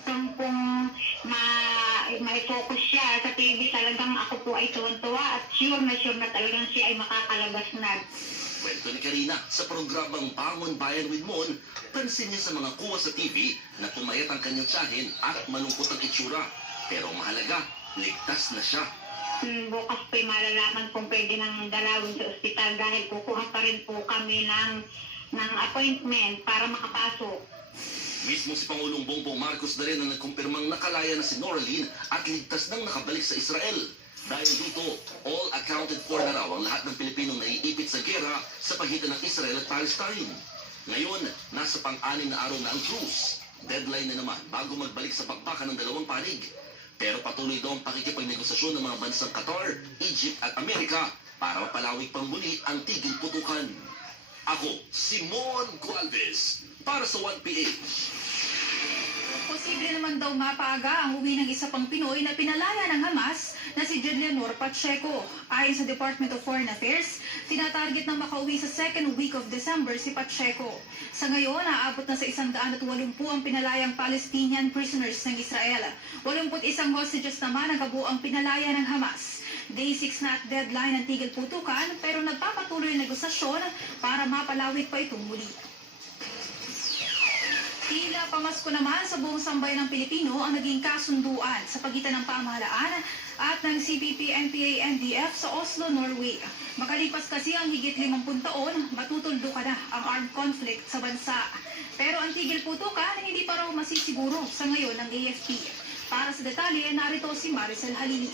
Kung may focus siya sa TV, talagang ako po ay tuwan-tuwa at sure na talagang siya ay makakalabas na. Kwento ni Karina sa programang Bangon Bayan with Mon, pansin niya sa mga kuha sa TV na pumayat ang kanyang tiyahin at malungkot ang itsura. Pero mahalaga, ligtas na siya. Bukas po'y malalaman kung pwede nang dalawin sa ospital dahil kukuha pa rin po kami ng appointment para makapasok. Mismo si Pangulong Bongbong Marcos na rin ang nagkumpirmang nakalaya na si Noraline at ligtas nang nakabalik sa Israel. Dahil dito, all accounted for na raw ang lahat ng Pilipinong naiipit sa gera sa pagitan ng Israel at Palestine. Ngayon, nasa pang-anim na araw na ang truce. Deadline na naman bago magbalik sa pakpakan ng dalawang panig. Pero patuloy daw ang pakikipagnegosasyon ng mga bansang Qatar, Egypt at Amerika para mapalawig pang muli ang tigil putukan. Ako, si Mon Gualvez, para sa 1PH. Posible naman daw mapaaga ang uwi ng isa pang Pinoy na pinalaya ng Hamas na si Jedlianor Pacheco. Ayon sa Department of Foreign Affairs, tinatarget na makauwi sa second week of December si Pacheco. Sa ngayon, aabot na sa 180 ang pinalayang Palestinian prisoners ng Israel. 81 hostages naman ang kabuang pinalaya ng Hamas. Day 6 na at deadline ng tigil putukan pero nagpapatuloy ang negosasyon para mapalawig pa itong muli. Tila pamasko naman sa buong sambayan ng Pilipino ang naging kasunduan sa pagitan ng pamahalaan at ng CPP-NPA-NDF sa Oslo, Norway. Makalipas kasi ang higit 50 taon, matutuldo ka na ang armed conflict sa bansa. Pero ang tigil putukan hindi pa raw masisiguro sa ngayon ng AFP. Para sa detalye, narito si Maricel Halili.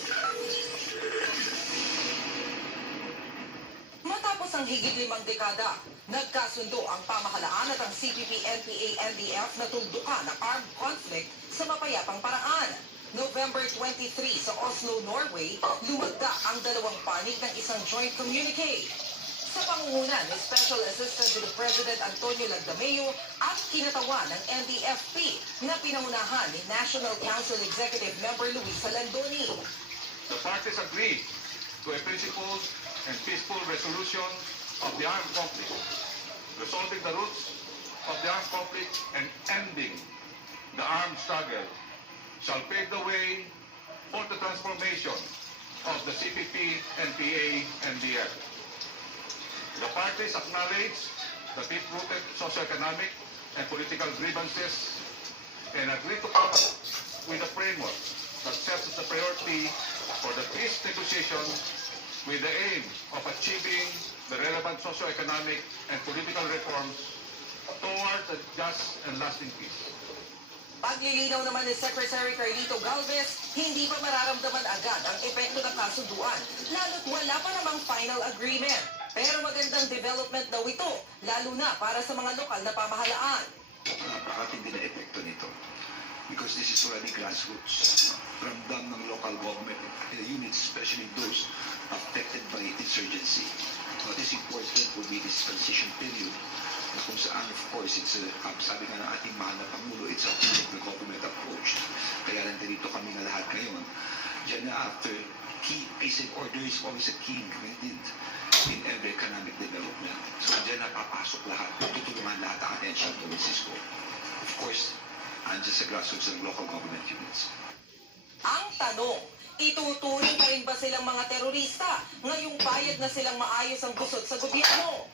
Matapos ang higit 5 dekada, nagkasundo ang pamahalaan at ang CPP-NPA-NDF na tuldukan ang armed conflict sa mapayapang paraan. November 23 sa Oslo, Norway, lumagda ang dalawang panig ng isang joint communique. Sa pangunguna ni Special Assistant to the President Antonio Lagdameo at kinatawan ng NDFP na pinangunahan ni National Council Executive Member Luisa Landoni. The parties agreed to a principled and peaceful resolution of the armed conflict, resolving the roots of the armed conflict and ending the armed struggle shall pave the way for the transformation of the CPP, NPA, NDF. The parties acknowledge the deep-rooted socio-economic and political grievances and agree to come up with a framework that sets as a priority for the peace negotiation with the aim of achieving the relevant socio-economic and political reforms towards a just and lasting peace. Paglilinaw naman ni Secretary Carlito Galvez, hindi pa mararamdaman agad ang epekto ng kasunduan, lalo't wala pa namang final agreement. Pero magandang development daw ito, lalo na para sa mga lokal na pamahalaan. Napakatindi na epekto nito. Because this is already grassroots. Ramdam ng local government units, especially those affected by insurgency. What is important will be this transition period na kung saan, of course, it's sabi nga ng ating mahal na Pangulo, it's a political government approach. Kaya nandito kami na lahat ngayon. Diyan na after, key peace and order is always a key ingredient in every economic development. So diyan na papasok lahat, tutulungan lahat ang atensyon to Francisco. Of course, andyan sa grassroots ng local government units. Ang tanong, ituturing pa rin ba silang mga terorista ngayong bayad na silang maayos ang gusot sa gobyerno?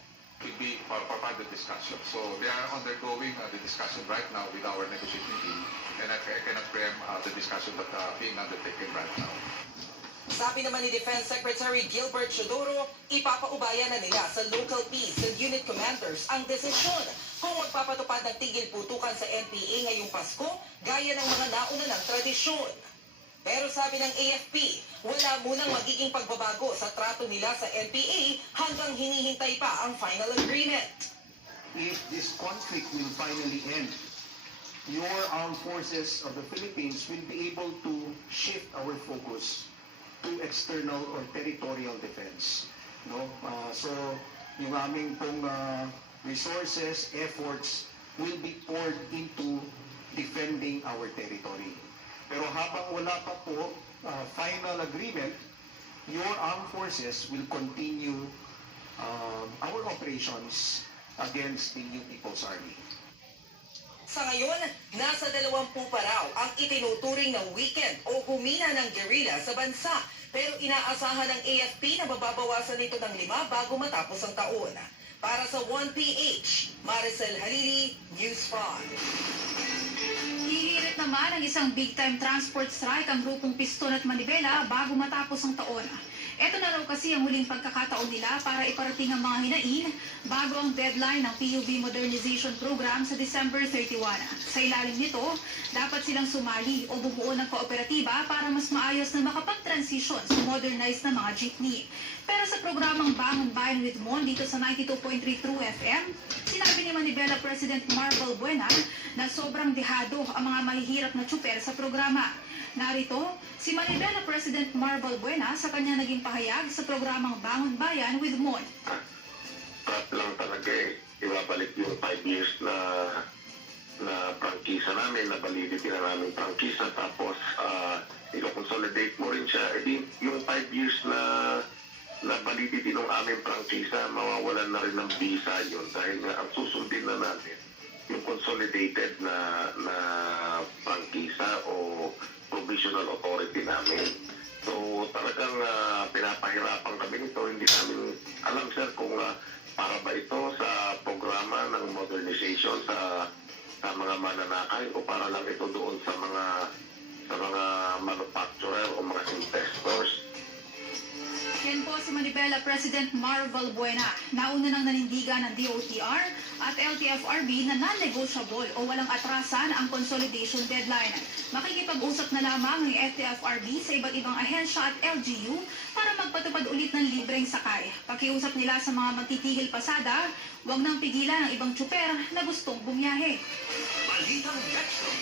Will be part of the discussion. So they are undergoing the discussion right now with our negotiating team, and I cannot preempt the discussion that being undertaken right now. Sabi naman ni Defense Secretary Gilbert Chodoro, ipapaubaya na nila sa local peace and unit commanders ang desisyon kung magpapatupad ng tigil putukan sa NPA ngayong Pasko gaya ng mga nauna ng tradisyon. Pero sabi ng AFP, wala munang magiging pagbabago sa trato nila sa NPA hanggang hinihintay pa ang final agreement. If this conflict will finally end, your armed forces of the Philippines will be able to shift our focus to external or territorial defense. No? So, yung aming pong resources, efforts will be poured into defending our territory. Pero habang wala pa po final agreement, your armed forces will continue our operations against the New People's Army. Sa ngayon, nasa 20 pa raw ang itinuturing na weekend o humina ng guerrilla sa bansa. Pero inaasahan ng AFP na mababawasan ito ng 5 bago matapos ang taon. Para sa 1PH, Maricel Halili, News 5. Hihirit naman ang isang big-time transport strike ang grupong Piston at Manibela bago matapos ang taon. Ito na raw kasi ang huling pagkakataon nila para iparating ang mga hinain bago ang deadline ng PUV Modernization Program sa December 31. Sa ilalim nito, dapat silang sumali o bumuo ng kooperatiba para mas maayos na makapag-transition sa modernized na mga jeepney. Pero sa programang Bangon Bayan with Mon dito sa 92.3 True FM, sinabi ni Manibela President Marvel Buena na sobrang dehado ang mga mahihirap na tsuper sa programa. Narito, si Manibela President Marvel Buena sa kanya naging pahayag sa programang Bangon Bayan with Mon. Trap lang talaga ibabalik yung 5 years na prangkisa namin, na validity na namin prangkisa, tapos i-consolidate mo rin siya. E di, yung 5 years na validity ng aming prangkisa, mawawalan na rin ng visa yun dahil nga ang susundin na natin yung consolidated na prangkisa o provisional authority namin. So talagang pinapahirapan kami nito. Hindi namin alam, sir, kung para ba ito sa programa ng modernization sa mga mananakay o para lang ito doon sa mga manufacturer o mga investors. Yan po si Manibela President Marvel Buena. Nauna nang nanindigan ng DOTR at LTFRB na non-negotiable o walang atrasan ang consolidation deadline. Makikipag-usap na lamang ng LTFRB sa iba't ibang ahensya at LGU para magpatupad ulit ng libreng sakay. Pakiusap nila sa mga magtitigil pasada, huwag nang pigilan ang ibang tsuper na gustong bumiyahe. Balitang Metro.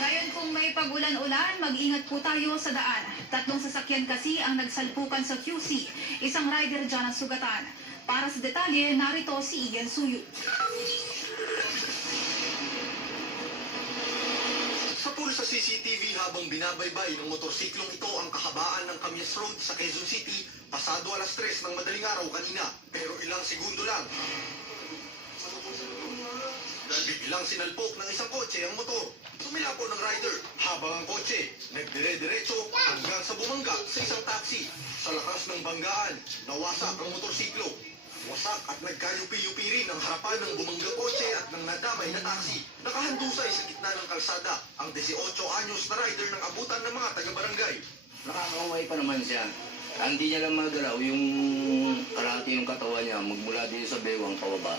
Ngayon kung may pag-ulan-ulan, mag-ingat po tayo sa daan. 3 sasakyan kasi ang nagsalpukan sa QC. Isang rider dyan ang sugatan. Para sa detalye, narito si Ian Suyu. Sa pool sa CCTV habang binabaybay ng motorsiklong ito ang kahabaan ng Camias Road sa Quezon City, pasado 3:00 ng madaling araw kanina. Pero ilang segundo lang. Biglang sinalpok ng isang kotse ang motor. Sumilapo ng rider habang ang kotse nagdire-diretso hanggang sa bumangga sa isang taxi. Sa lakas ng banggaan, nawasak ang motorsiklo. Wasak at nagkayupi-yupi rin ang harapan ng bumangga kotse at ng nadamay na taxi. Nakahandusay sa gitna ng kalsada ang 18 anyos na rider ng abutan ng mga taga-barangay. Nakakauway pa naman siya. Hindi niya lang magalaw yung kalahati ng katawan niya magmula dito sa bewang pababa.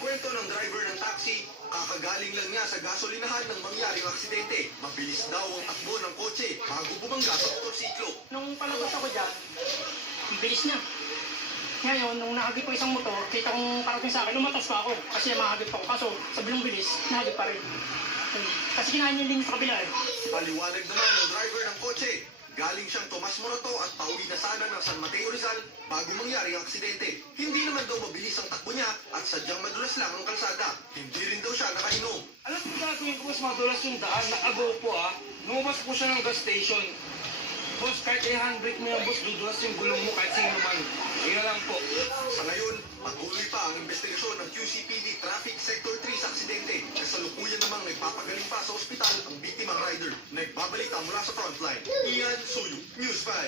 Kwento ng driver ng taxi, Kakagaling lang niya sa gasolinahan nang mangyaring aksidente. Mabilis daw ang takbo ng kotse bago bumangga sa motorsiklo. Nung palabas ako dyan, ang bilis niya. Ngayon, nung nahagip ko isang motor, kita kong parating sa akin, umatas pa ako. Kasi mahagip ako. Kaso, sa bilang bilis, nahagip pa rin. Kasi kinain yung linis sa kabila eh. Paliwanag naman ng driver ng kotse. Galing siyang Tomas Morato at pauwi na sana ng San Mateo Rizal bago mangyari ang aksidente. Hindi naman daw mabilis ang takbo niya at sadyang madulas lang ang kalsada. Hindi rin daw siya nakainom. Alam mo gagawin ko, mas madulas yung daan, nakago po lumabas po siya ng gas station. Boss, kahit i-handbrake mo yan, boss, dudulas yung gulong mo kahit sino man. Yun lang po. Sa ngayon, patuloy pa ang investigasyon ng QCPD Traffic Sector 3 sa aksidente. Kasalukuyan namang nagpapagaling pa sa ospital ang biktimang rider. Nagbabalita mula sa frontline. Ian Suyu, News 5.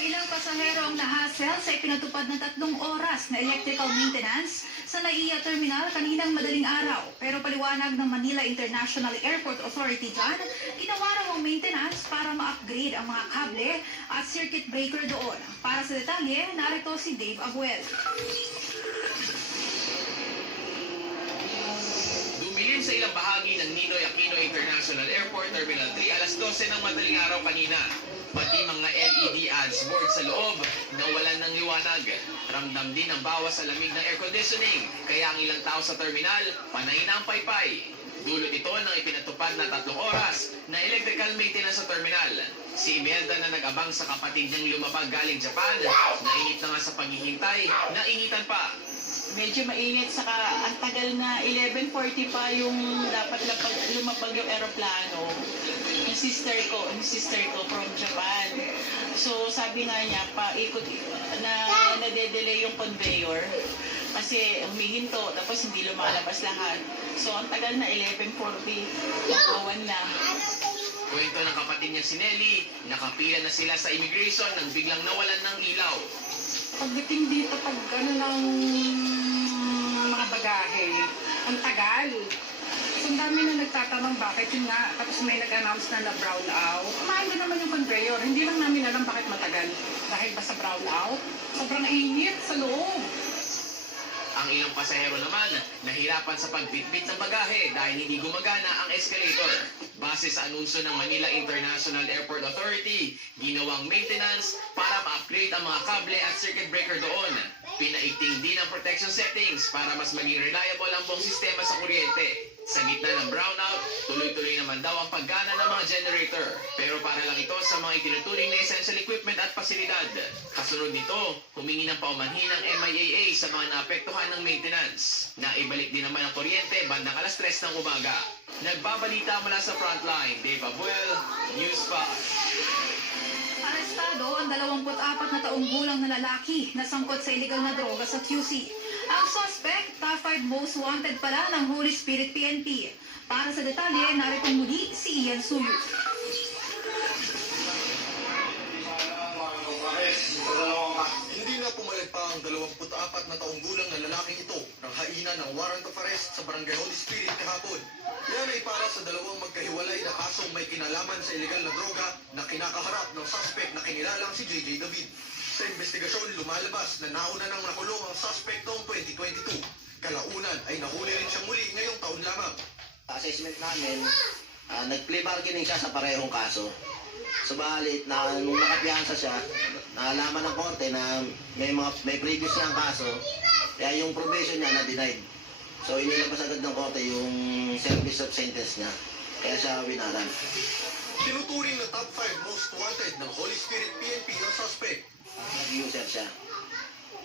Ilang pasahero ang nahasel sa ipinatupad na 3 oras na electrical maintenance sa NAIA Terminal kaninang madaling araw. Pero paliwanag ng Manila International Airport Authority dyan, ginawa raw ang maintenance para ma-upgrade ang mga kable at circuit breaker doon. Para sa detalye, narito si Dave Abuel. Dumilin sa ilang bahagi ng Ninoy Aquino International Airport Terminal 3 alas 12 ng madaling araw kanina. Pati mga LED ads board sa loob nawalan ng liwanag. Ramdam din ang bawas sa lamig ng air conditioning, kaya ang ilang tao sa terminal panay na ang paypay. Dulot ito ng ipinatupad na 3 oras na electrical maintenance sa terminal. Si Imelda na nag-abang sa kapatid niyang lumabag galing Japan, nainit na nga sa paghihintay, nainitan pa. Medyo mainit, saka ang tagal na 11:40 pa yung dapat lumapag yung aeroplano. Yung sister ko from Japan. So sabi nga niya, paikot na nade-delay yung conveyor kasi humihinto tapos hindi lumalabas lahat. So ang tagal na 11:40, magawan na. Kwento ng kapatid niya si Nelly, nakapila na sila sa immigration nang biglang nawalan ng ilaw. Pagdating dito, pag ano ng mga bagahe, ang tagal. So, ang dami na nagtatanong bakit yun nga, tapos may nag-announce na brown out. Kumain naman yung conveyor, hindi lang namin alam bakit matagal. Dahil ba sa brown out? Sobrang init sa loob. Ang ilang pasahero naman, nahirapan sa pagbitbit ng bagahe dahil hindi gumagana ang escalator. Base sa anunsyo ng Manila International Airport Authority, ginawang maintenance para ma-upgrade ang mga kable at circuit breaker doon. Pinaigting din ang protection settings para mas maging reliable ang buong sistema sa kuryente. Sa gitna ng brownout, tuloy-tuloy naman daw ang paggana ng mga generator. Pero para lang ito sa mga itinuturing na essential equipment at pasilidad. Kasunod nito, humingi ng paumanhin ng MIAA sa mga naapektuhan ng maintenance. Naibalik din naman ang kuryente bandang alas 3 ng umaga. Nagbabalita mula sa frontline, Dave Abuel, News 5. Arestado ang 24 na taong gulang na lalaki na sangkot sa illegal na droga sa QC. Ang suspect, top 5 most wanted pala ng Holy Spirit PNP. Para sa detalye, narito muli si Ian Suyu. Hindi na pumalag pa ang 24 na taong gulang na lalaking ito ng haina ng warrant of arrest sa Barangay Holy Spirit kahapon. Yan ay para sa dalawang magkahiwalay na kasong may kinalaman sa illegal na droga na kinakaharap ng suspect na kinilalang si JJ David. Sa investigasyon, lumalabas na nauna nang nakulong ang suspect noong 2022. Kalaunan ay nahuli rin siya muli ngayong taon lamang. Assessment namin, nag-plea bargaining siya sa parehong kaso. Subalit, nung nakapiyansa siya, naalaman ng korte na may previous siyang kaso, kaya yung probation niya na-denied. So, inilabas agad ng korte yung service of sentence niya. Kaya siya winaran. Tinuturing na top 5 most wanted ng Holy Spirit PNP ang suspect. Nag-user siya.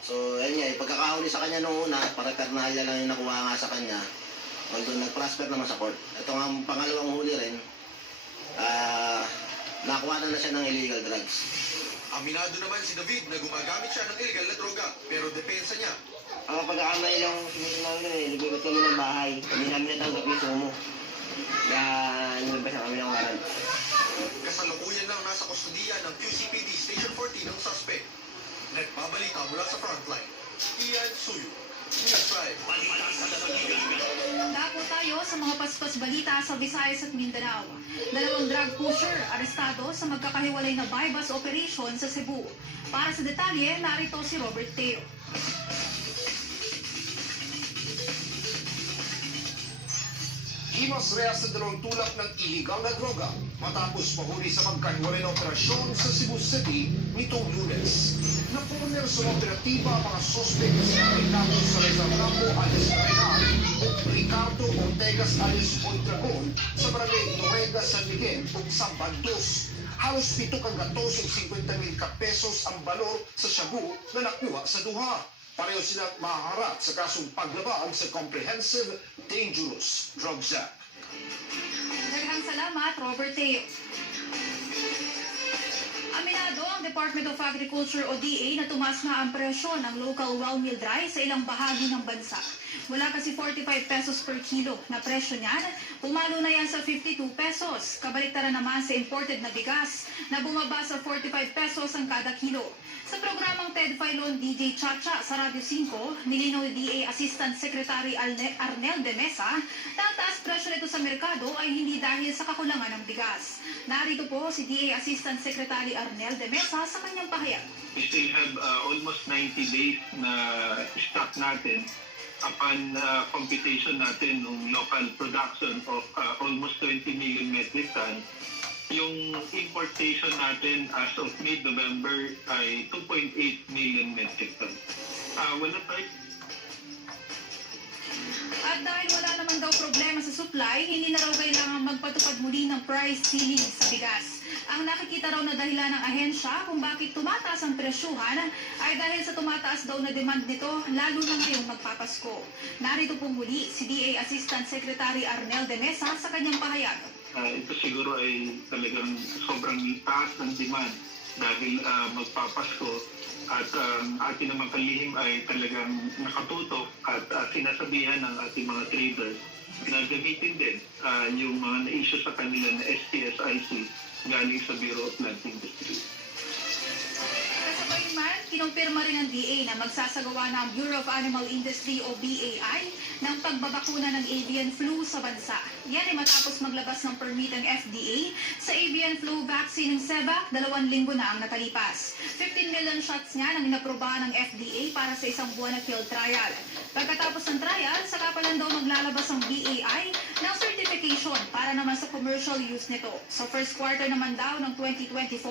So, ayun nga, pagkakahuli sa kanya noong una, para karnalya lang yung nakuha nga sa kanya. Although nag-prosper naman sa court. Ito nga ang pangalawang huli rin, nakuha na siya ng illegal drugs. Aminado naman si David na gumagamit siya ng illegal na droga, pero depensa niya. Ang pagkakamali lang nagulat kami ng bahay. Hindi namin natanggap yung sumo. Kaya nilabas kami ng warrant. Kasalukuyan lang nasa kustudiya ng QCPD Station 14 ng suspect. Nagbabalita mula sa frontline. Ian Suyu, News 5. Dapo tayo sa mga paspas balita sa Visayas at Mindanao. 2 drug pusher arestado sa magkakahiwalay na bypass operation sa Cebu. Para sa detalye, narito si Robert Teo. Himas rehas sa 2 tulak ng iligal na droga matapos mahuli sa magkahiwalay na operasyon sa Cebu City nitong Lunes. Naporner sa operatiba ang mga sospek sa Ricardo Salazar Campo alias Renan o Ricardo Ortegas alias Mondragon sa barangay Nueva San Miguel o Sambandos. Halos 7 kagatos o 50,000 pesos ang balor sa shabu na nakuha sa duha. Pareho silang mahaharap sa kasong paglabag sa Comprehensive Dangerous Drugs Act. Daghang salamat, Robert Teo. Aminado ang Department of Agriculture o DA na tumaas na ang presyo ng local well milled rice sa ilang bahagi ng bansa. Mula kasi 45 pesos per kilo na presyo niyan, pumalo na yan sa 52 pesos. Kabaliktaran naman sa imported na bigas na bumaba sa 45 pesos ang kada kilo. Sa programang Ted Filon DJ Chacha sa Radio 5, nilinaw ni DA Assistant Secretary Arnel de Mesa na ang taas presyo nito sa merkado ay hindi dahil sa kakulangan ng bigas. Narito po si DA Assistant Secretary Arnel de Mesa sa kanyang pahayag. We still have almost 90 days na stock natin upon computation natin ng local production of almost 20 million metric ton. Yung importation natin as of mid-November ay 2.8 million metric ton. Wala tayo. At dahil wala naman daw problema sa supply, hindi na raw kailangan magpatupad muli ng price ceiling sa bigas. Ang nakikita raw na dahilan ng ahensya kung bakit tumataas ang presyuhan ay dahil sa tumataas daw na demand nito lalo na ngayong magpapasko. Narito po muli si DA Assistant Secretary Arnel de Mesa sa kanyang pahayag. Ito siguro ay talagang sobrang taas ng demand dahil magpapasko at ating naman kalihim ay talagang nakatutok at sinasabihan ng ating mga traders na gamitin din yung mga na-issue sa kanila na SPSIC galing sa Bureau of Land Industry. Kasabay man, kinumpirma rin ng DA na magsasagawa na ang Bureau of Animal Industry o BAI ng pagbabakuna ng avian flu sa bansa. Yan ay matapos maglabas ng permit ang FDA sa avian flu vaccine ng SEVAC 2 linggo na ang nakalipas. 15 million shots nga nang inaprobahan ng FDA para sa isang buwan na field trial. Pagkatapos ng trial, saka pa lang daw maglalabas ang BAI ng certification para naman sa commercial use nito. Sa first quarter naman daw ng 2024,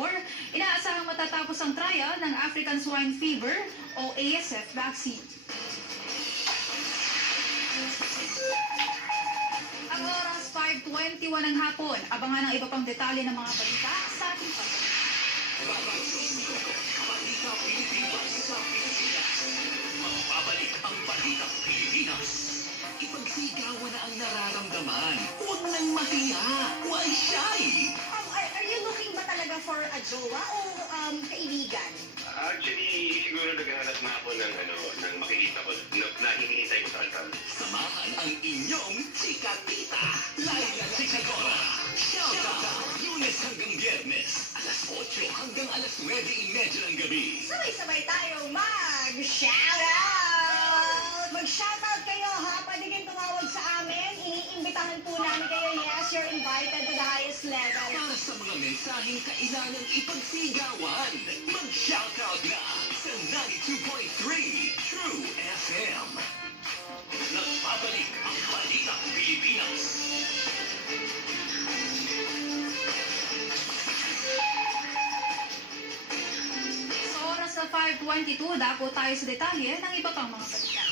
inaasahang matatapos ang trial ng African Swine Fever o ASF vaccine. Ang oras 5:21 ng hapon. Abangan ang iba pang detalye ng mga balita sa ating pagkakas. Balita Pilipinas sa Pilipinas. Magbabalik ang Balita Pilipinas. Ipagsigawan na ang nararamdaman. Huwag nang mahiya. Why shy? Are you looking ba talaga for a jowa o kaibigan? Actually, siguro naghahanap na ako ng makikita ko na hinihintay ko sa altar. Samahan ang inyong chikatita, Laila Chikagora. Shout out! Lunes hanggang Biyernes, alas 8 hanggang alas 9:30 ng gabi. Sabay-sabay tayo mag-shoutout! Mag-shoutout kayo ha! Pwede kayong tumawag sa amin. Iniimbitahan po namin kayo. Yes, you're invited to the highest level. Para sa mga mensaheng kailangang ipagsigawan, mag-shoutout na sa 92.3 True FM. Nagbabalik ang Balita Pilipinas. Sa oras na 5:22, dako tayo sa detalye ng iba pang mga balita.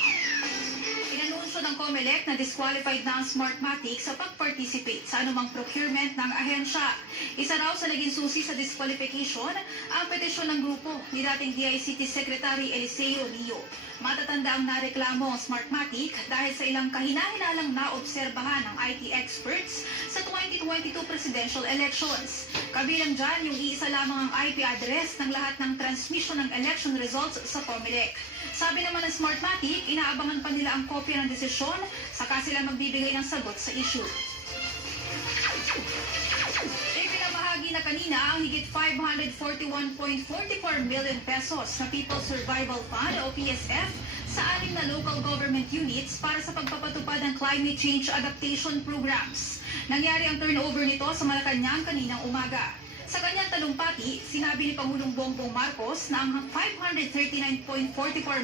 Inanunsyo ng COMELEC na disqualified na ang Smartmatic sa pag-participate sa anumang procurement ng ahensya. Isa raw sa naging susi sa disqualification ang petisyon ng grupo ni dating DICT Secretary Eliseo Rio. Matatanda ang nareklamo ang Smartmatic dahil sa ilang kahina-hinalang naobserbahan ng IT experts sa 2022 presidential elections. Kabilang dyan yung iisa lamang ang IP address ng lahat ng transmission ng election results sa COMELEC. Sabi naman ng Smartmatic, inaabangan pa nila ang kopya ng desisyon, saka sila magbibigay ng sagot sa issue. Ipinamahagi na kanina ang higit 541.44 million pesos na People's Survival Fund o PSF sa 6 na local government units para sa pagpapatupad ng climate change adaptation programs. Nangyari ang turnover nito sa Malacanang kaninang umaga. Sa kanyang talumpati, sinabi ni Pangulong Bongbong Marcos na ang 539.44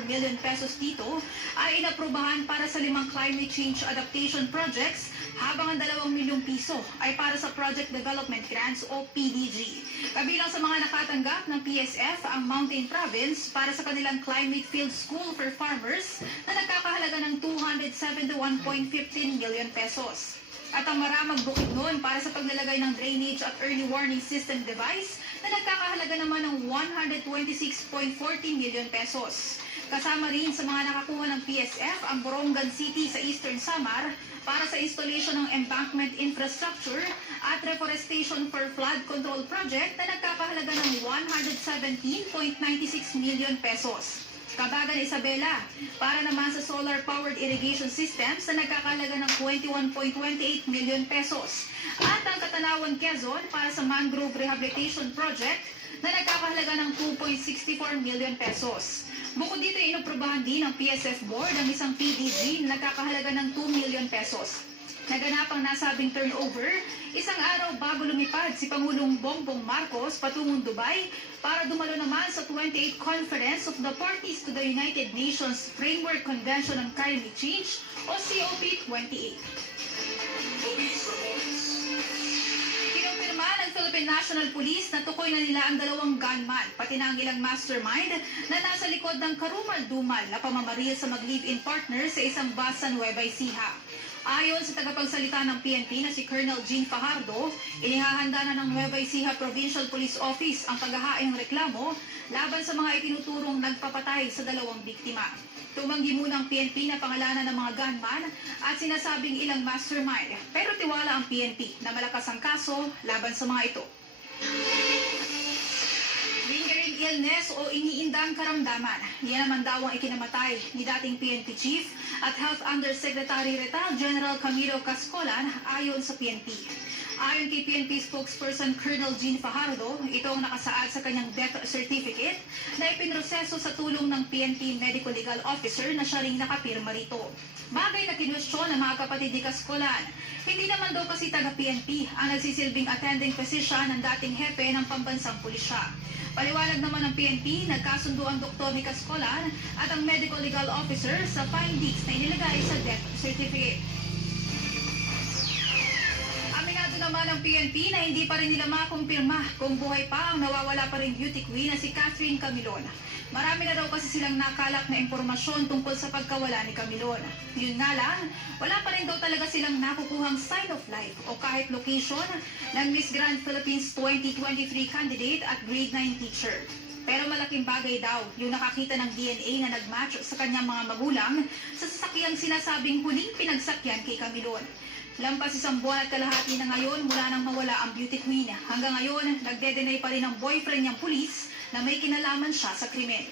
million pesos dito ay inaprubahan para sa 5 climate change adaptation projects habang ang 2 milyong piso ay para sa Project Development Grants o PDG. Kabilang sa mga nakatanggap ng PSF ang Mountain Province para sa kanilang Climate Field School for Farmers na nagkakahalaga ng 271.15 million pesos. At ang Maramag Bukidnon para sa paglalagay ng drainage at early warning system device na nagkakahalaga naman ng 126.40 million pesos. Kasama rin sa mga nakakuha ng PSF ang Borongan City sa Eastern Samar para sa installation ng embankment infrastructure at reforestation for flood control project na nagkakahalaga ng 117.96 million pesos. Kabagan Isabela para naman sa solar-powered irrigation systems na nagkakahalaga ng 21.28 million pesos. At ang Katanawan Quezon para sa mangrove rehabilitation project na nagkakahalaga ng 2.64 million pesos. Bukod dito, inoprubahan din ng PSF Board ang isang PDG na nagkakahalaga ng 2 million pesos. Naganap ang nasabing turnover isang araw bago lumipad si Pangulong Bongbong Marcos patungong Dubai para dumalo naman sa 28th Conference of the Parties to the United Nations Framework Convention on Climate Change o COP28. Kinumpirma ng Philippine National Police na tukoy na nila ang 2 gunman, pati na ang ilang mastermind na nasa likod ng karumal-dumal na pamamaril sa mag-live-in partner sa isang bus sa Nueva Ecija. Ayon sa tagapagsalita ng PNP na si Colonel Jean Fajardo, inihahanda na ng Nueva Ecija Provincial Police Office ang paghahain ng reklamo laban sa mga itinuturong nagpapatay sa 2 biktima. Tumanggi muna ang PNP na pangalanan ng mga gunman at sinasabing ilang mastermind, pero tiwala ang PNP na malakas ang kaso laban sa mga ito. Lingering illness o iniindang karamdaman. Yan naman daw ang ikinamatay ni dating PNP Chief at Health Undersecretary Retired General Camilo Cascolan ayon sa PNP. Ayon kay PNP spokesperson Colonel Jean Fajardo, ito ang nakasaad sa kanyang death certificate na ipinroseso sa tulong ng PNP Medical Legal Officer na siya ring nakapirma rito. Bagay na kinwestiyon ng mga kapatid ni Cascolan. Hindi naman daw kasi taga-PNP ang nagsisilbing attending physician ng dating hepe ng pambansang pulisya. Paliwanag naman ng PNP, nagkasundo ang doktor ni Cascolan at ang medical legal officer sa findings na inilagay sa death certificate. Aminado naman ng PNP na hindi pa rin nila makumpirma kung buhay pa ang nawawala pa rin beauty queen na si Catherine Camilon. Marami na daw kasi silang nakalap na impormasyon tungkol sa pagkawala ni Camilon. Yun nga lang, wala pa rin daw talaga silang nakukuhang sign of life o kahit location ng Miss Grand Philippines 2023 candidate at grade 9 teacher. Pero malaking bagay daw yung nakakita ng DNA na nagmatch sa kanyang mga magulang sa sasakyang sinasabing huling pinagsakyan kay Camilon. Lampas 1 buwan at kalahati na ngayon mula nang mawala ang beauty queen. Hanggang ngayon, nagde-deny pa rin ang boyfriend niyang pulis na may kinalaman siya sa krimen.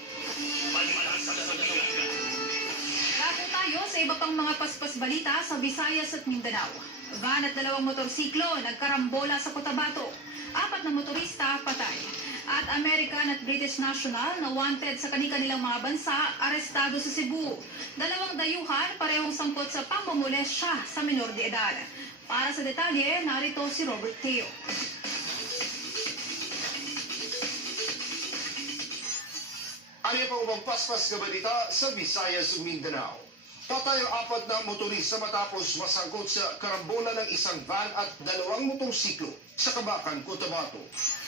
Bago tayo sa iba pang mga paspas balita sa Visayas at Mindanao. Van at 2 motorsiklo nagkarambola sa Cotabato. 4 na motorista patay. At American at British national na wanted sa kanilang mga bansa, arestado sa Cebu. 2 dayuhan, parehong sangkot sa pamumulestya sa menor de edad. Para sa detalye, narito si Robert Teo. Ano pa ubang paspas na balita sa Visayas ug Mindanao? Patay ang 4 na motorista matapos masangkot sa karambola ng isang van at 2 motorsiklo sa Kabakan, Cotabato.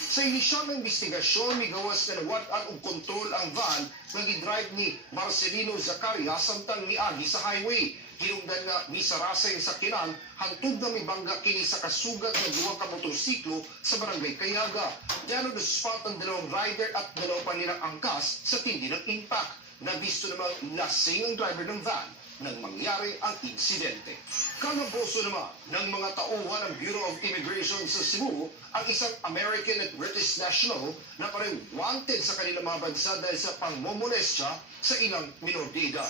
Sa inisyal na investigasyon, migawas na nawad-an og kontrol ang van na gidrive ni Marcelino Zacaria samtang miagi sa highway. Hinungdan nga misarasay sa sakyanan hantod na mibangga kini sa kasugat ng 2 ka motorsiklo sa barangay Kayaga. Diano na spot ang 2 rider at 2 pa nilang angkas sa tindi ng impact. Nabisto namang lasing ang driver ng van nang mangyari ang insidente. Kalaboso naman ng mga tauhan ng Bureau of Immigration sa Cebu ang isang American at British national na parang wanted sa kanilang mga bansa dahil sa pangmomolestya sa ilang minor de edad.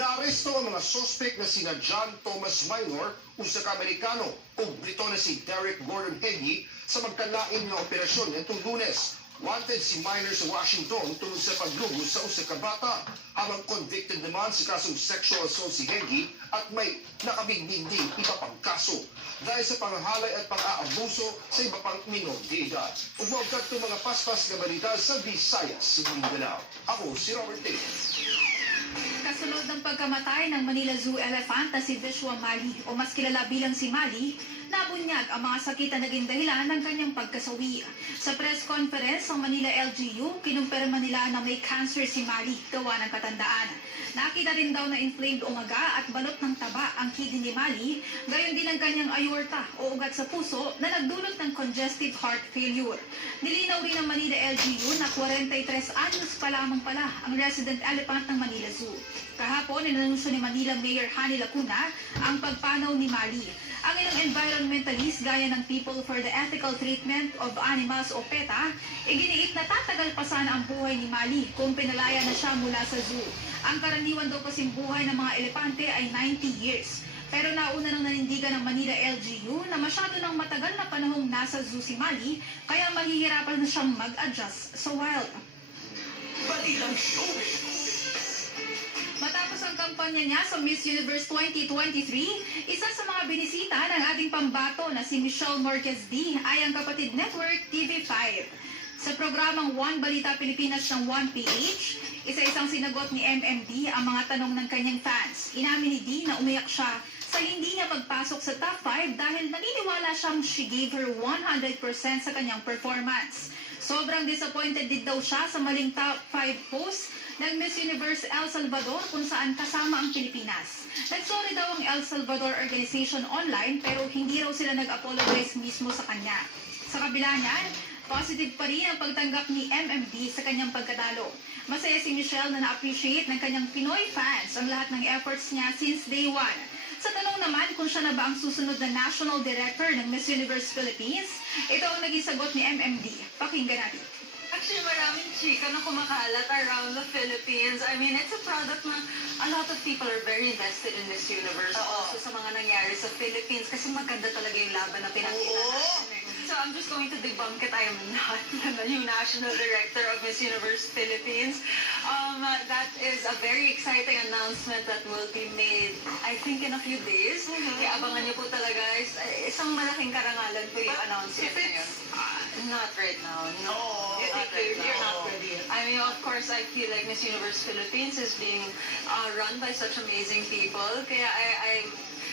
Naaresto ang mga suspect na sina John Thomas Minor, usa ka Amerikano, o Brito na si Derek Gordon Heggie sa magkalain nga operasyon nitong Lunes. Wanted si Minor sa Washington tungkol sa paglugos sa usa ka bata, habang convicted naman sa kasong sexual assault si Heggie at may nakabigdig ding iba pang kaso dahil sa panghalay at pang-aabuso sa iba pang minor de edad. Umugkat itong mga paspas na balita sa Visayas, Mindanao. Ako si Robert Taylor. Kasunod ng pagkamatay ng Manila Zoo elephant na si Vishwa Mali o mas kilala bilang si Mali, nabunyag ang mga sakit na naging dahilan ng kanyang pagkasawi. Sa press conference ng Manila LGU, kinumpirma nila na may cancer si Mali gawa ng katandaan. Nakita rin daw na inflamed umaga at balot ng taba ang kidney ni Mali, gayon din ang kanyang aorta o ugat sa puso na nagdulot ng congestive heart failure. Nilinaw rin ng Manila LGU na 43 anyos pa lamang pala ang resident elephant ng Manila Zoo. Kahapon, inanunsyo ni Manila Mayor Hani Lacuna ang pagpanaw ni Mali. Ang ilang environmentalist gaya ng People for the Ethical Treatment of Animals o PETA, iginiit na tatagal pa sana ang buhay ni Mali kung pinalaya na siya mula sa zoo. Ang karaniwan daw kasing buhay ng mga elepante ay 90 years. Pero nauna nang nanindigan ng Manila LGU na masyado ng matagal na panahong nasa zoo si Mali, kaya mahihirapan na siyang mag-adjust sa wild. Balitang showbiz. Matapos ang kampanya niya sa Miss Universe 2023, isa sa mga binisita ng ating pambato na si Michelle Marquez D ay ang kapatid network TV5. Sa programang One Balita Pilipinas ng 1PH, isa-isang sinagot ni MMD ang mga tanong ng kanyang fans. Inamin ni D na umiyak siya sa hindi niya pagpasok sa top 5 dahil naniniwala siyang she gave her 100% sa kanyang performance. Sobrang disappointed din daw siya sa maling top 5 post ng Miss Universe El Salvador kung saan kasama ang Pilipinas. Nagsorry daw ang El Salvador Organization online pero hindi raw sila nag-apologize mismo sa kanya. Sa kabila niyan, positive pa rin ang pagtanggap ni MMD sa kanyang pagkatalo. Masaya si Michelle na na-appreciate ng kanyang Pinoy fans ang lahat ng efforts niya since day one. Sa tanong naman kung siya na ba ang susunod na National Director ng Miss Universe Philippines, ito ang naging sagot ni MMD. Pakinggan natin. Actually, maraming chika na kumakalat around the Philippines. I mean, it's a product na a lot of people are very invested in this universe. Also sa mga nangyari sa Philippines kasi maganda talaga yung laban na pinakita natin. So I'm just going to debunk it. I am not the new National Director of Miss Universe Philippines. That is a very exciting announcement that will be made, I think, in a few days. Kaya abangan niyo po talaga. Isang malaking karangalan po yung announcement na yun. Not right now. No. You're not ready. I mean, of course, I feel like Miss Universe Philippines is being run by such amazing people. Kaya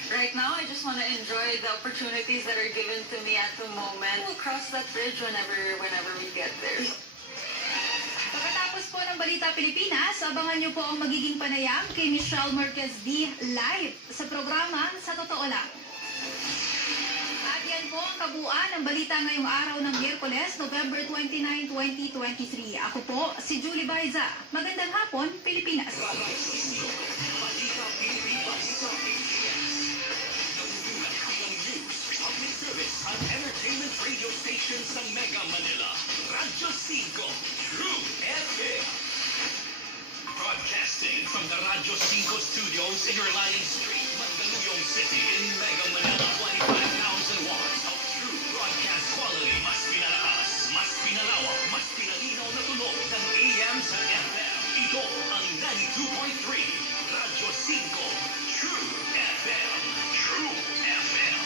right now, I just want to enjoy the opportunities that are given to me at the moment. We'll cross that bridge whenever we get there. Pagkatapos po ng Balita Pilipinas, abangan niyo po ang magiging panayam kay Michelle Marquez D live sa programa Sa Totoo Lang. At yan po ang kabuuan ng balita ngayong araw ng Miyerkules, November 29, 2023. Ako po, si Julie Baiza. Magandang hapon, Pilipinas. Ang entertainment radio station sa Mega Manila, Radyo 5, True FM. Broadcasting from the Radyo 5 studios in Reliance Street, Mandaluyong City in Mega Manila, 25,000 watts of true broadcast quality. Mas pinalakas, mas pinalawak, mas pinalinaw na tunog ng AM sa FM. Ito ang 92.3, Radyo 5, True FM. True FM.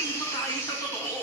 Dito tayo sa totoo.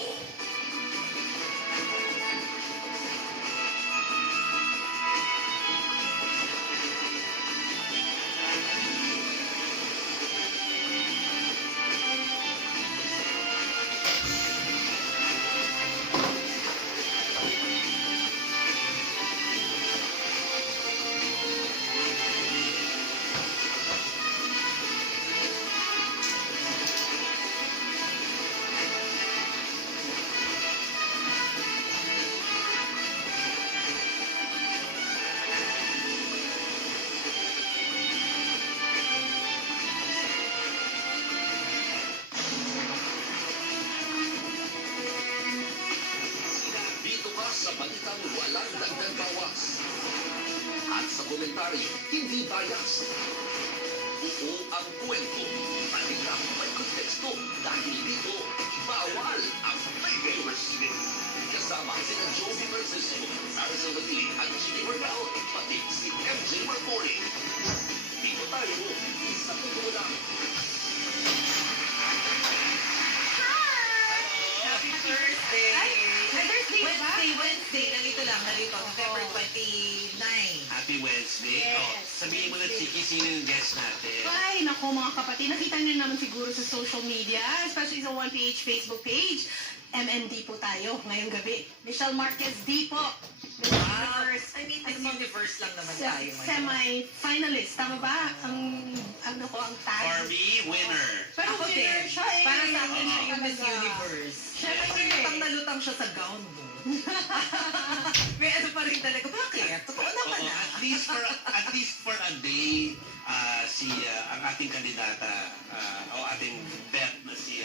Sa balitang walang dagdag bawas. At sa komentaryo, hindi bias. Buo ang kwento. Talika may konteksto. Dahil dito, bawal ang favors. Kasama sina Joey Mercedes, Maricel Latili at Jimmy Margal, pati si MJ Marcori. Dito tayo, isa totoo lang. Happy Thursday! Wednesday. Nalito lang. November 29. Happy Wednesday. Yes. Oh, sabihin mo na, Chiki, sino yung guest natin? Ay, nako mga kapatid, nakita niyo naman siguro sa social media, especially sa 1PH Facebook page. MND po tayo ngayong gabi. Michelle Marquez D po. Miss Universe. I mean, Miss Universe lang naman tayo. Semi-finalist. Tama ba? Ang tag? Barbie, winner. Pero Ako winner din. siya eh. Para sa akin siya yung Miss Talaga. Universe. Siyempre, Kasi lutang na lutang siya sa gown mo. May ano pa rin talaga. Bakit? Totoo naman Oo, ah. at least for a day, ang ating kandidata, o ating bet na si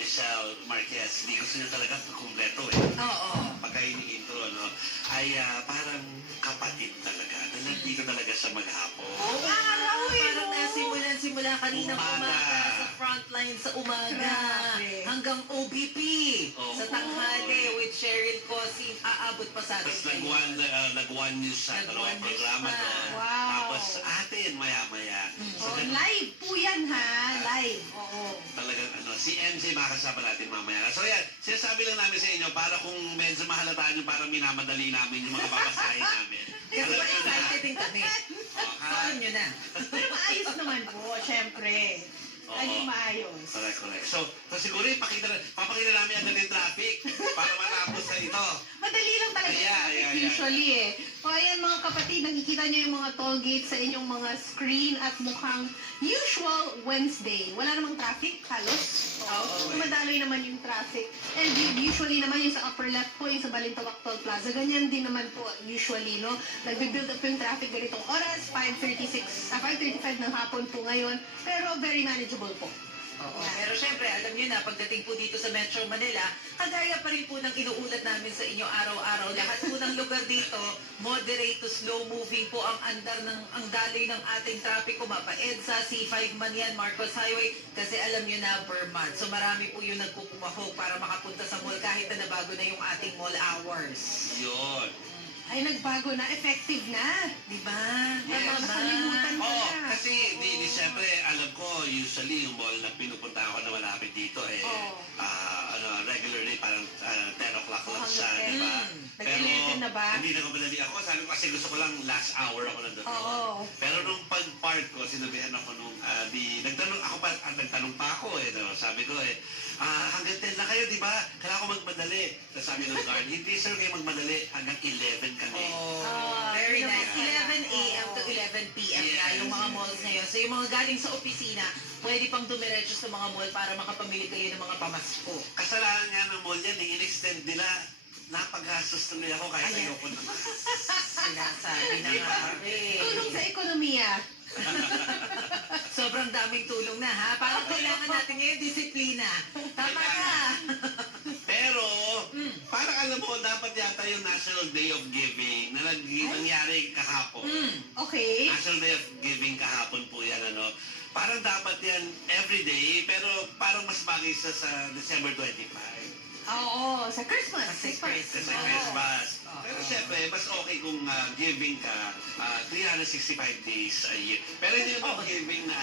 Michelle Marquez, hindi gusto niya talaga kumpleto eh. Oo. Pagka ini-intro, no, ay parang kapatid talaga. Nandito talaga siya maghapon. Oo, parang simula kanina umaga sa frontline sa umaga hanggang OBP sa tanghali with Cheryl Cosing aabot pa sa atin. Tapos nag-one news sa dalawang programa doon. Wow. Tapos sa atin, maya-maya. Oh, live po yan ha. Live. Oo. Talagang si MJ makasama natin mamaya. So yan, sinasabi lang namin sa inyo para kung medyo mahalataan nyo, para minamadali namin yung mga babasahin namin. Kasi ba excited din kami. Alam nyo na. Pero maayos naman po, syempre. Laging maayos. Correct. So siguro papakita namin agad yung traffic para matapos na ito. Madali lang talaga yung traffic usually eh. O ayan mga kapatid, nakikita niyo yung mga toll gates sa inyong mga screen at mukhang usual Wednesday. Wala namang traffic, halos. Oo. Madaloy naman yung traffic. And usually naman yung sa upper left po, yung sa Balintawak Toll Plaza, ganyan din naman po usually, no? Nagbe-build up yung traffic ganitong oras, 5:35 ng hapon po ngayon. Pero very manageable po. Oo. Pero syempre, alam nyo na, pagdating po dito sa Metro Manila, kagaya pa rin po ng inuulat namin sa inyo araw-araw. Lahat po ng lugar dito, moderate to slow moving po ang andar ang daloy ng ating trapiko. Mapa-EDSA, C5 man yan, Marcos Highway, kasi alam nyo na per month. So marami po yung nagpupumahog para makapunta sa mall kahit na nabago na yung ating mall hours. Yun. Ay, nagbago na, effective na. Di ba? Makalimutan ko Oo, na. kasi siyempre, alam ko, usually yung mall na pinupunta ko na malapit dito, regularly parang 10 o'clock lang siya, di ba? Nag-11 na ba? Hindi na madali ako. Sabi ko kasi gusto ko lang last hour ako nandun. Oo. Pero nung pag-park ko, sinabihan ako nung, nagtanong pa ako no? Sabi ko hanggang 10 na kayo, di ba? Kailangan ko magmadali. Tapos sabi ng guard, hindi sir kayo magmadali, hanggang 11 kami. Very nice. 11 a.m. to 11 p.m. na yung mga malls ngayon. So yung mga galing sa opisina, pwede pang dumiretso sa mga mall para makapamili kayo ng mga pamasko. Kasalanan nga ng mall yan, in-extend nila. Napagastos tuloy ako kahit ayoko naman. Sinasabi na nga. Tulong sa ekonomiya. Sobrang daming tulong na ha. Parang kailangan natin ngayon disiplina. Tama ka. Pero, parang alam mo, dapat yata yung National Day of Giving na nangyari kahapon. Okay. National Day of Giving kahapon po yan, Parang dapat yan everyday, pero parang mas bagay sa December 25. Oo, sa Christmas. Sa Christmas. Pero syempre, mas okay kung giving ka 365 days a year. Pero hindi naman giving na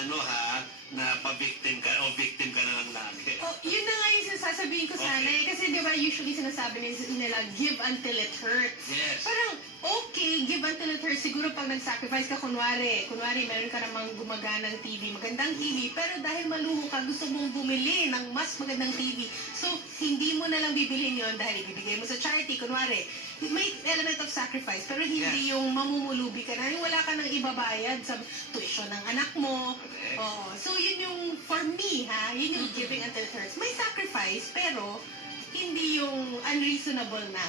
na pa-victim ka o victim ka na lang lagi. Oh, yun na nga yung sasabihin ko sana eh. Kasi di ba usually sinasabi nila, give until it hurts. Yes. Parang, okay, give until it hurts. Siguro pag nag-sacrifice ka, kunwari, meron ka namang gumaganang TV, magandang TV, pero dahil maluho ka, gusto mong bumili ng mas magandang TV. So, hindi mo na lang bibilhin yon dahil ibibigay mo sa charity, kunwari. May element of sacrifice, pero hindi yung mamumulubi ka na, yung wala ka nang ibabayad sa tuition ng anak mo. Oo. So, yun yung, for me, yun yung giving until it hurts. May sacrifice, pero hindi yung unreasonable na.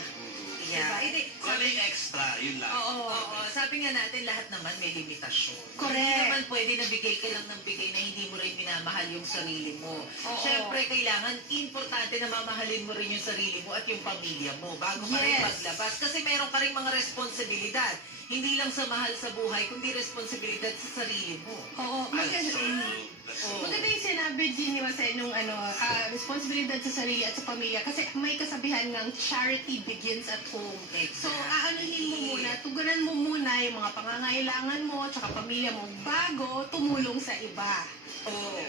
Yeah. Sabi extra, yun lang. Oo. Sabi nga natin, lahat naman may limitasyon. Correct. Hindi naman pwede na bigay ka lang ng bigay na hindi mo rin minamahal yung sarili mo. Siyempre, kailangan, importante na mamahalin mo rin yung sarili mo at yung pamilya mo bago ka rin maglabas. Kasi meron ka rin mga responsibilidad. Hindi lang sa mahal sa buhay, kundi responsibilidad sa sarili mo. Oo. Maganda yung sinabi din ni Jose nung responsibilidad sa sarili at sa pamilya. Kasi may kasabihan ng charity begins at home. So, aanuhin mo muna, tugunan mo muna yung mga pangangailangan mo tsaka pamilya mo bago tumulong sa iba. Oo.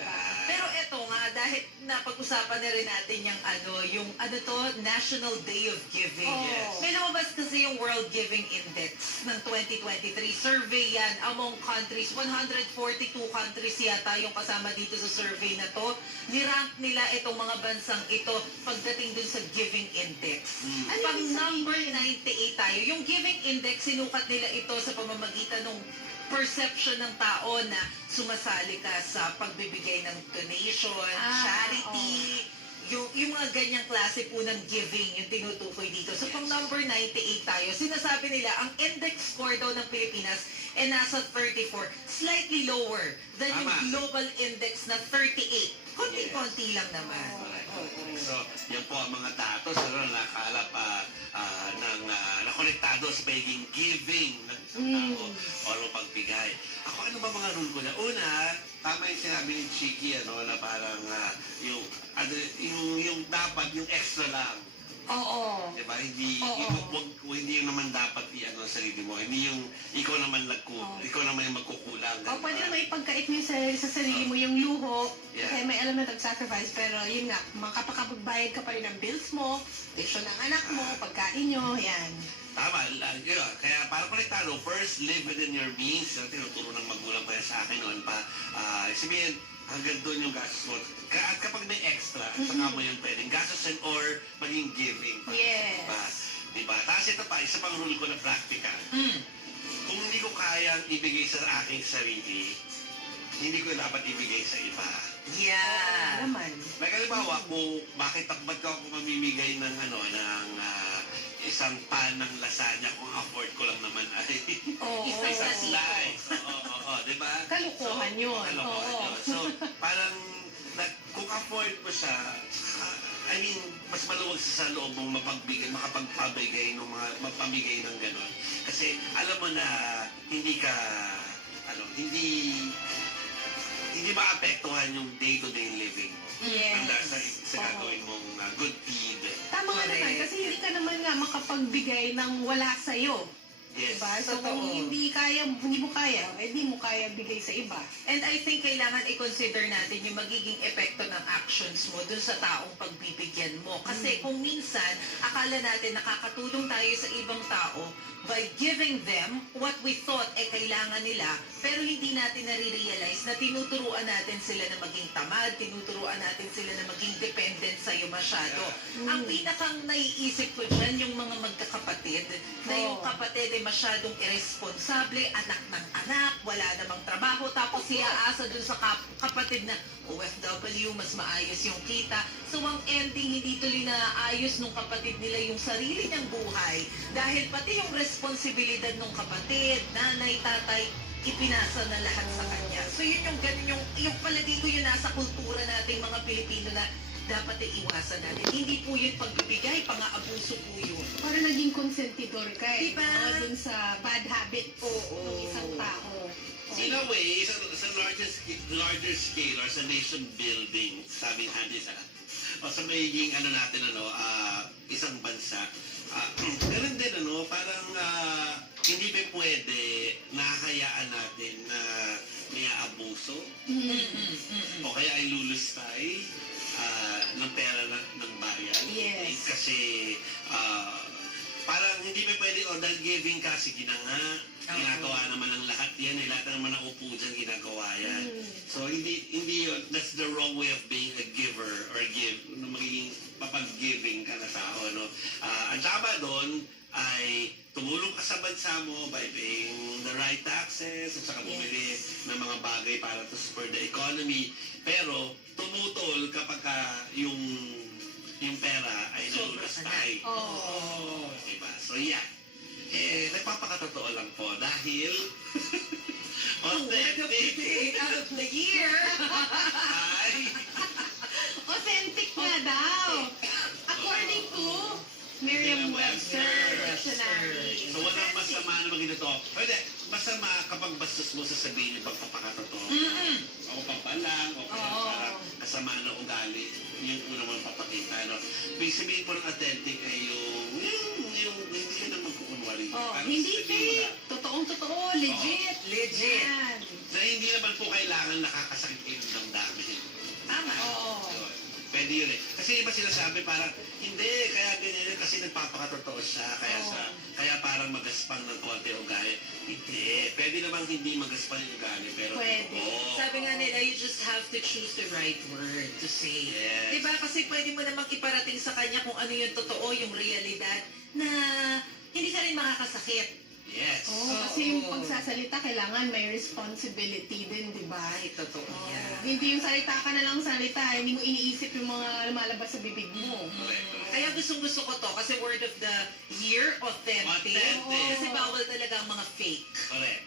Pero eto nga, dahil napag-usapan na rin natin yung National Day of Giving. Yes. May lumabas kasi yung World Giving Index ng 2023. Survey yan among countries. 142 countries yata yung kasama dito sa survey na to. Nirank nila itong mga bansang ito pagdating dun sa Giving Index. Pag number 98 tayo, yung Giving Index, sinukat nila ito sa pamamagitan ng perception ng tao na sumasali ka sa pagbibigay ng donation, charity, yung mga ganyang klase po ng giving, yung tinutukoy dito. So, pang number 98 tayo, sinasabi nila, ang index score daw ng Pilipinas ay nasa 34, slightly lower than yung global index na 38. Konti-konti lang naman. So, yan po ang mga datos na nakalap nakonektado sa pagiging giving ng tao o pagbigay. Ako, ano ba mga rule ko na? Una, tama yung sinabi ni Chiki, na parang yung dapat, yung extra lang. Oo. Diba? Hindi yung naman dapat i-ano sa sarili mo. Hindi yung ikaw naman ikaw naman yung magkukulang. Pwede naman ipagkait mo sa sarili mo yung luho. Kaya may element of sacrifice. Pero yun nga, makapagbayad ka pa rin ng bills mo, tuition ng anak mo, pagkain nyo, yan. Tama. Yun. Kaya para konektado, first, live within your means. Tinuturo ng magulang ko yan sa akin noon pa. Sabihin, hanggang doon yung gastos mo. At kapag may extra, at saka mo yung pwedeng gastosin or maging giving. Yes. Diba? Tapos ito pa, isa pang rule ko na practical. Kung hindi ko kayang ibigay sa aking sarili, hindi ko dapat ibigay sa iba. Yeah. Naman. Like, halimbawa, kung bakit takbat ko ako mamimigay ng isang pan ng lasagna kung afford ko lang naman ay isang slice. Oo, diba? Kalukuhan yun. So, parang kung afford ko siya, mas maluwag sa loob mong makapagpabigay ng mapamigay ng gano'n. Kasi alam mo na hindi maapektuhan yung day-to-day living mo. Yes. Sa gagawin mong good deed. Tama nga naman, kasi hindi ka naman nga makapagbigay ng wala sa'yo. Yes. Diba? So kung hindi mo kaya, di mo kaya bigay sa iba. And I think kailangan i-consider natin yung magiging epekto ng actions mo dun sa taong pagbibigyan mo. Kasi kung minsan, akala natin nakakatulong tayo sa ibang tao by giving them what we thought kailangan nila, pero hindi natin nare-realize na tinuturuan natin sila na maging tamad, tinuturuan natin sila na maging dependent sa'yo masyado. Ang pinakang naiisip ko dyan, yung mga magkakapatid, na yung kapatid ay masyadong irresponsable, anak ng anak, wala namang trabaho, tapos iaasa dun sa kapatid na OFW, mas maayos yung kita. So ang ending, hindi tuloy na ayos nung kapatid nila yung sarili niyang buhay. Dahil pati yung responsibilidad ng kapatid, nanay, tatay, ipinasa na lahat sa kanya. So yun yung ganun, yung palagi ko yun nasa kultura nating mga Pilipino na dapat iwasan natin. Hindi po yun pagbibigay, pang-aabuso po yun. Para naging konsentidor ka Diba? Dun sa bad habits ng isang tao. In a way, sa larger scale or sa nation building, sabi natin o sa magiging isang bansa, ganun din parang hindi ba pwede nakakayaan natin na may abuso o kaya ay lulustay ng pera ng bayan. Yes. Kasi parang hindi pa pwede, dahil giving ka, sige na nga, ginagawa naman ng lahat yan, lahat naman ng upo dyan, ginagawa yan. So, hindi yun, that's the wrong way of being a giver or magiging papag-giving ka na tao, ang tama doon ay tumulong ka sa bansa mo by paying the right taxes at saka bumili ng mga bagay para to support the economy, pero tumutol kapag yung pera ay nalulustay. Diba? So yeah. Nagpapakatotoo lang po dahil authentic out of the year. Authentic nga daw. According to Merriam-Webster Dictionary. So walang masama na maging ito. Pwede, masama kapag bastos mo sasabihin yung pagpapakatotoo. O pampalang, o parang kasama na ugali. Yung una mo papakita. May sabihin po ng authentic ay yung hindi ka na magkukunwari. Hindi fake. Totoong-totoo. Legit. Legit. Na hindi naman po kailangan nakakasakit kayo ng damdamin. Tama. mali yun eh. Kasi iba sinasabi parang, hindi, kaya ganyan yun kasi nagpapakatotoo siya, kaya parang magaspang ng konti ugali. Hindi, pwede namang hindi magaspang yung ugali, pero Sabi nga nila, you just have to choose the right word to say. Yes. Diba? Kasi pwede mo namang iparating sa kanya kung ano yung totoo, yung realidad, na hindi ka rin makakasakit. Yes. Kasi yung pagsasalita, kailangan may responsibility din, di ba? Ay, totoo yan. Hindi yung salita ka na lang salita, hindi mo iniisip yung mga lumalabas sa bibig mo. Kaya gustong-gusto ko to kasi word of the year, authentic. Kasi bawal talaga ang mga fake. Correct.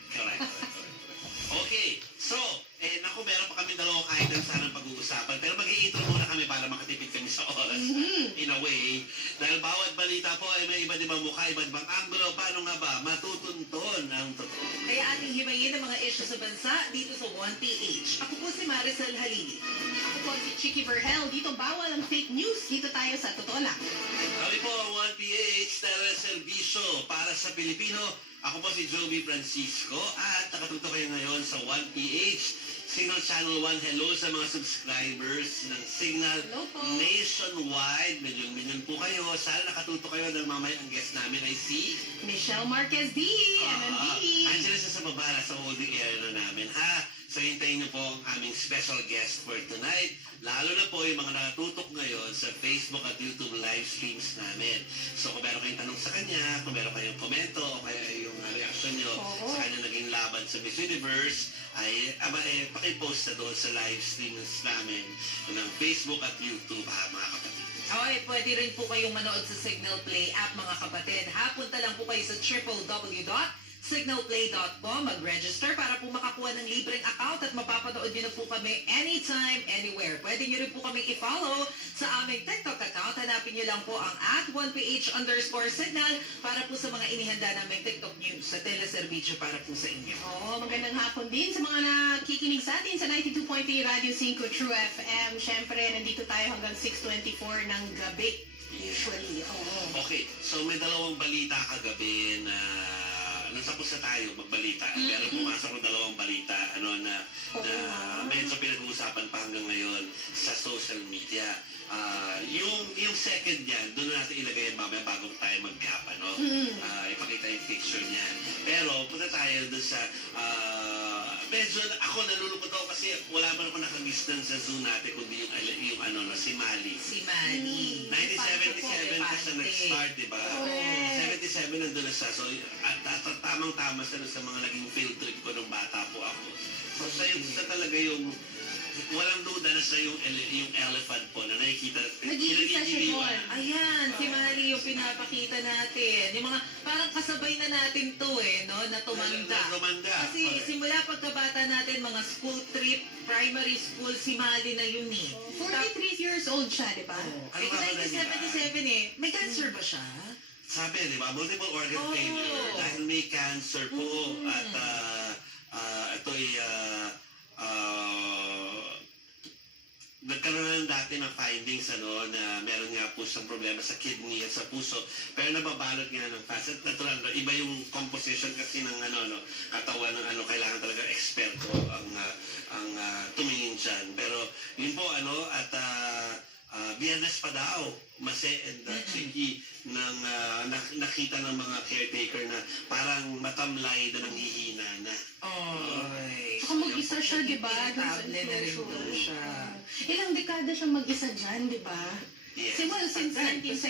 Okay, so, naku, meron pa kami dalawang items sana pag-uusapan. Pero mag-i-intro muna kami para makatipid kami sa oras. In a way. Dahil bawat balita po ay may iba't ibang mukha, iba't ibang anggulo. Paano nga ba matutunton ang totoo? Kaya ating himayin ang mga issue sa bansa dito sa 1PH. Ako po si Maricel Halili. Ako po si Chicky Verhel. Dito bawal ang fake news. Dito tayo sa Totoo Lang. Kami po ang 1PH na serbisyo para sa Pilipino. Ako po si Joby Francisco at nakatuto kayo ngayon sa 1PH Signal Channel 1. Hello sa mga subscribers ng Signal nationwide. Milyon po kayo. Sana nakatuto kayo dahil mamaya ang guest namin ay si Michelle Marquez D. MMD. Andiyan siya sa baba sa holding area na namin. So hintayin niyo po ang aming special guest for tonight. Lalo na po yung mga nakatutok ngayon sa Facebook at YouTube live streams namin. So kung meron kayong tanong sa kanya, kung meron kayong komento o kaya yung reaction nyo sa kanya naging laban sa Miss Universe, ay pakipost na doon sa live streams namin ng Facebook at YouTube, mga kapatid. Okay, pwede rin po kayong manood sa Signal Play app, mga kapatid. Punta lang po kayo sa www.signalplay.com, mag-register para po makakuha ng libreng account at mapapanood nyo na po kami anytime, anywhere. Pwede nyo rin po kami i-follow sa aming TikTok account. Hanapin nyo lang po ang @1ph_signal para po sa mga inihanda naming TikTok news sa teleservisyo para po sa inyo. Magandang hapon din sa mga nakikinig sa atin sa 92.3 Radio 5 True FM. Siyempre, nandito tayo hanggang 6:24 ng gabi. Usually, Okay, so may dalawang balita kagabi na natapos na tayo magbalita. Pero pumasok ng dalawang balita na medyo pinag-uusapan pa hanggang ngayon sa social media. Yung second niyan, doon na natin ilagay mamaya bago tayo mag-cap, ipakita yung picture niyan. Pero punta tayo doon sa medyo ako nalulungkot ako kasi wala man ako nakagistan sa Zoom natin kundi yung si Mali. Si Mali. 1977 kasi nag-start, di ba? 77 nandun na siya. So, at tamang-tama siya sa mga naging field trip ko nung bata po ako. So, siya talaga yung walang duda na siya yung elephant po na nakikita. Nag-iisa siya doon. Ayan, si Mali yung pinapakita natin. Yung mga, parang kasabay na natin to na tumanda. Kasi simula pagkabata natin, mga school trip, primary school, si Mali na yun 43 years old siya, di ba? 1977 may cancer ba siya? Sabi, di ba? Multiple organ failure. Dahil may cancer po. At ito'y nagkaroon dati ng findings na meron nga po siyang problema sa kidney at sa puso. Pero nababalot nga ng fast. At natural, iba yung composition kasi ng katawan ng kailangan talaga eksperto ang tumingin dyan. Pero yun po at Biyernes pa daw, Mase and Chicky nang nakita ng mga caretaker na parang matamlay na nanghihina na. Saka mag-isa siya, di ba? Ilang dekada siyang mag-isa dyan, di ba? Yes. Since 1970.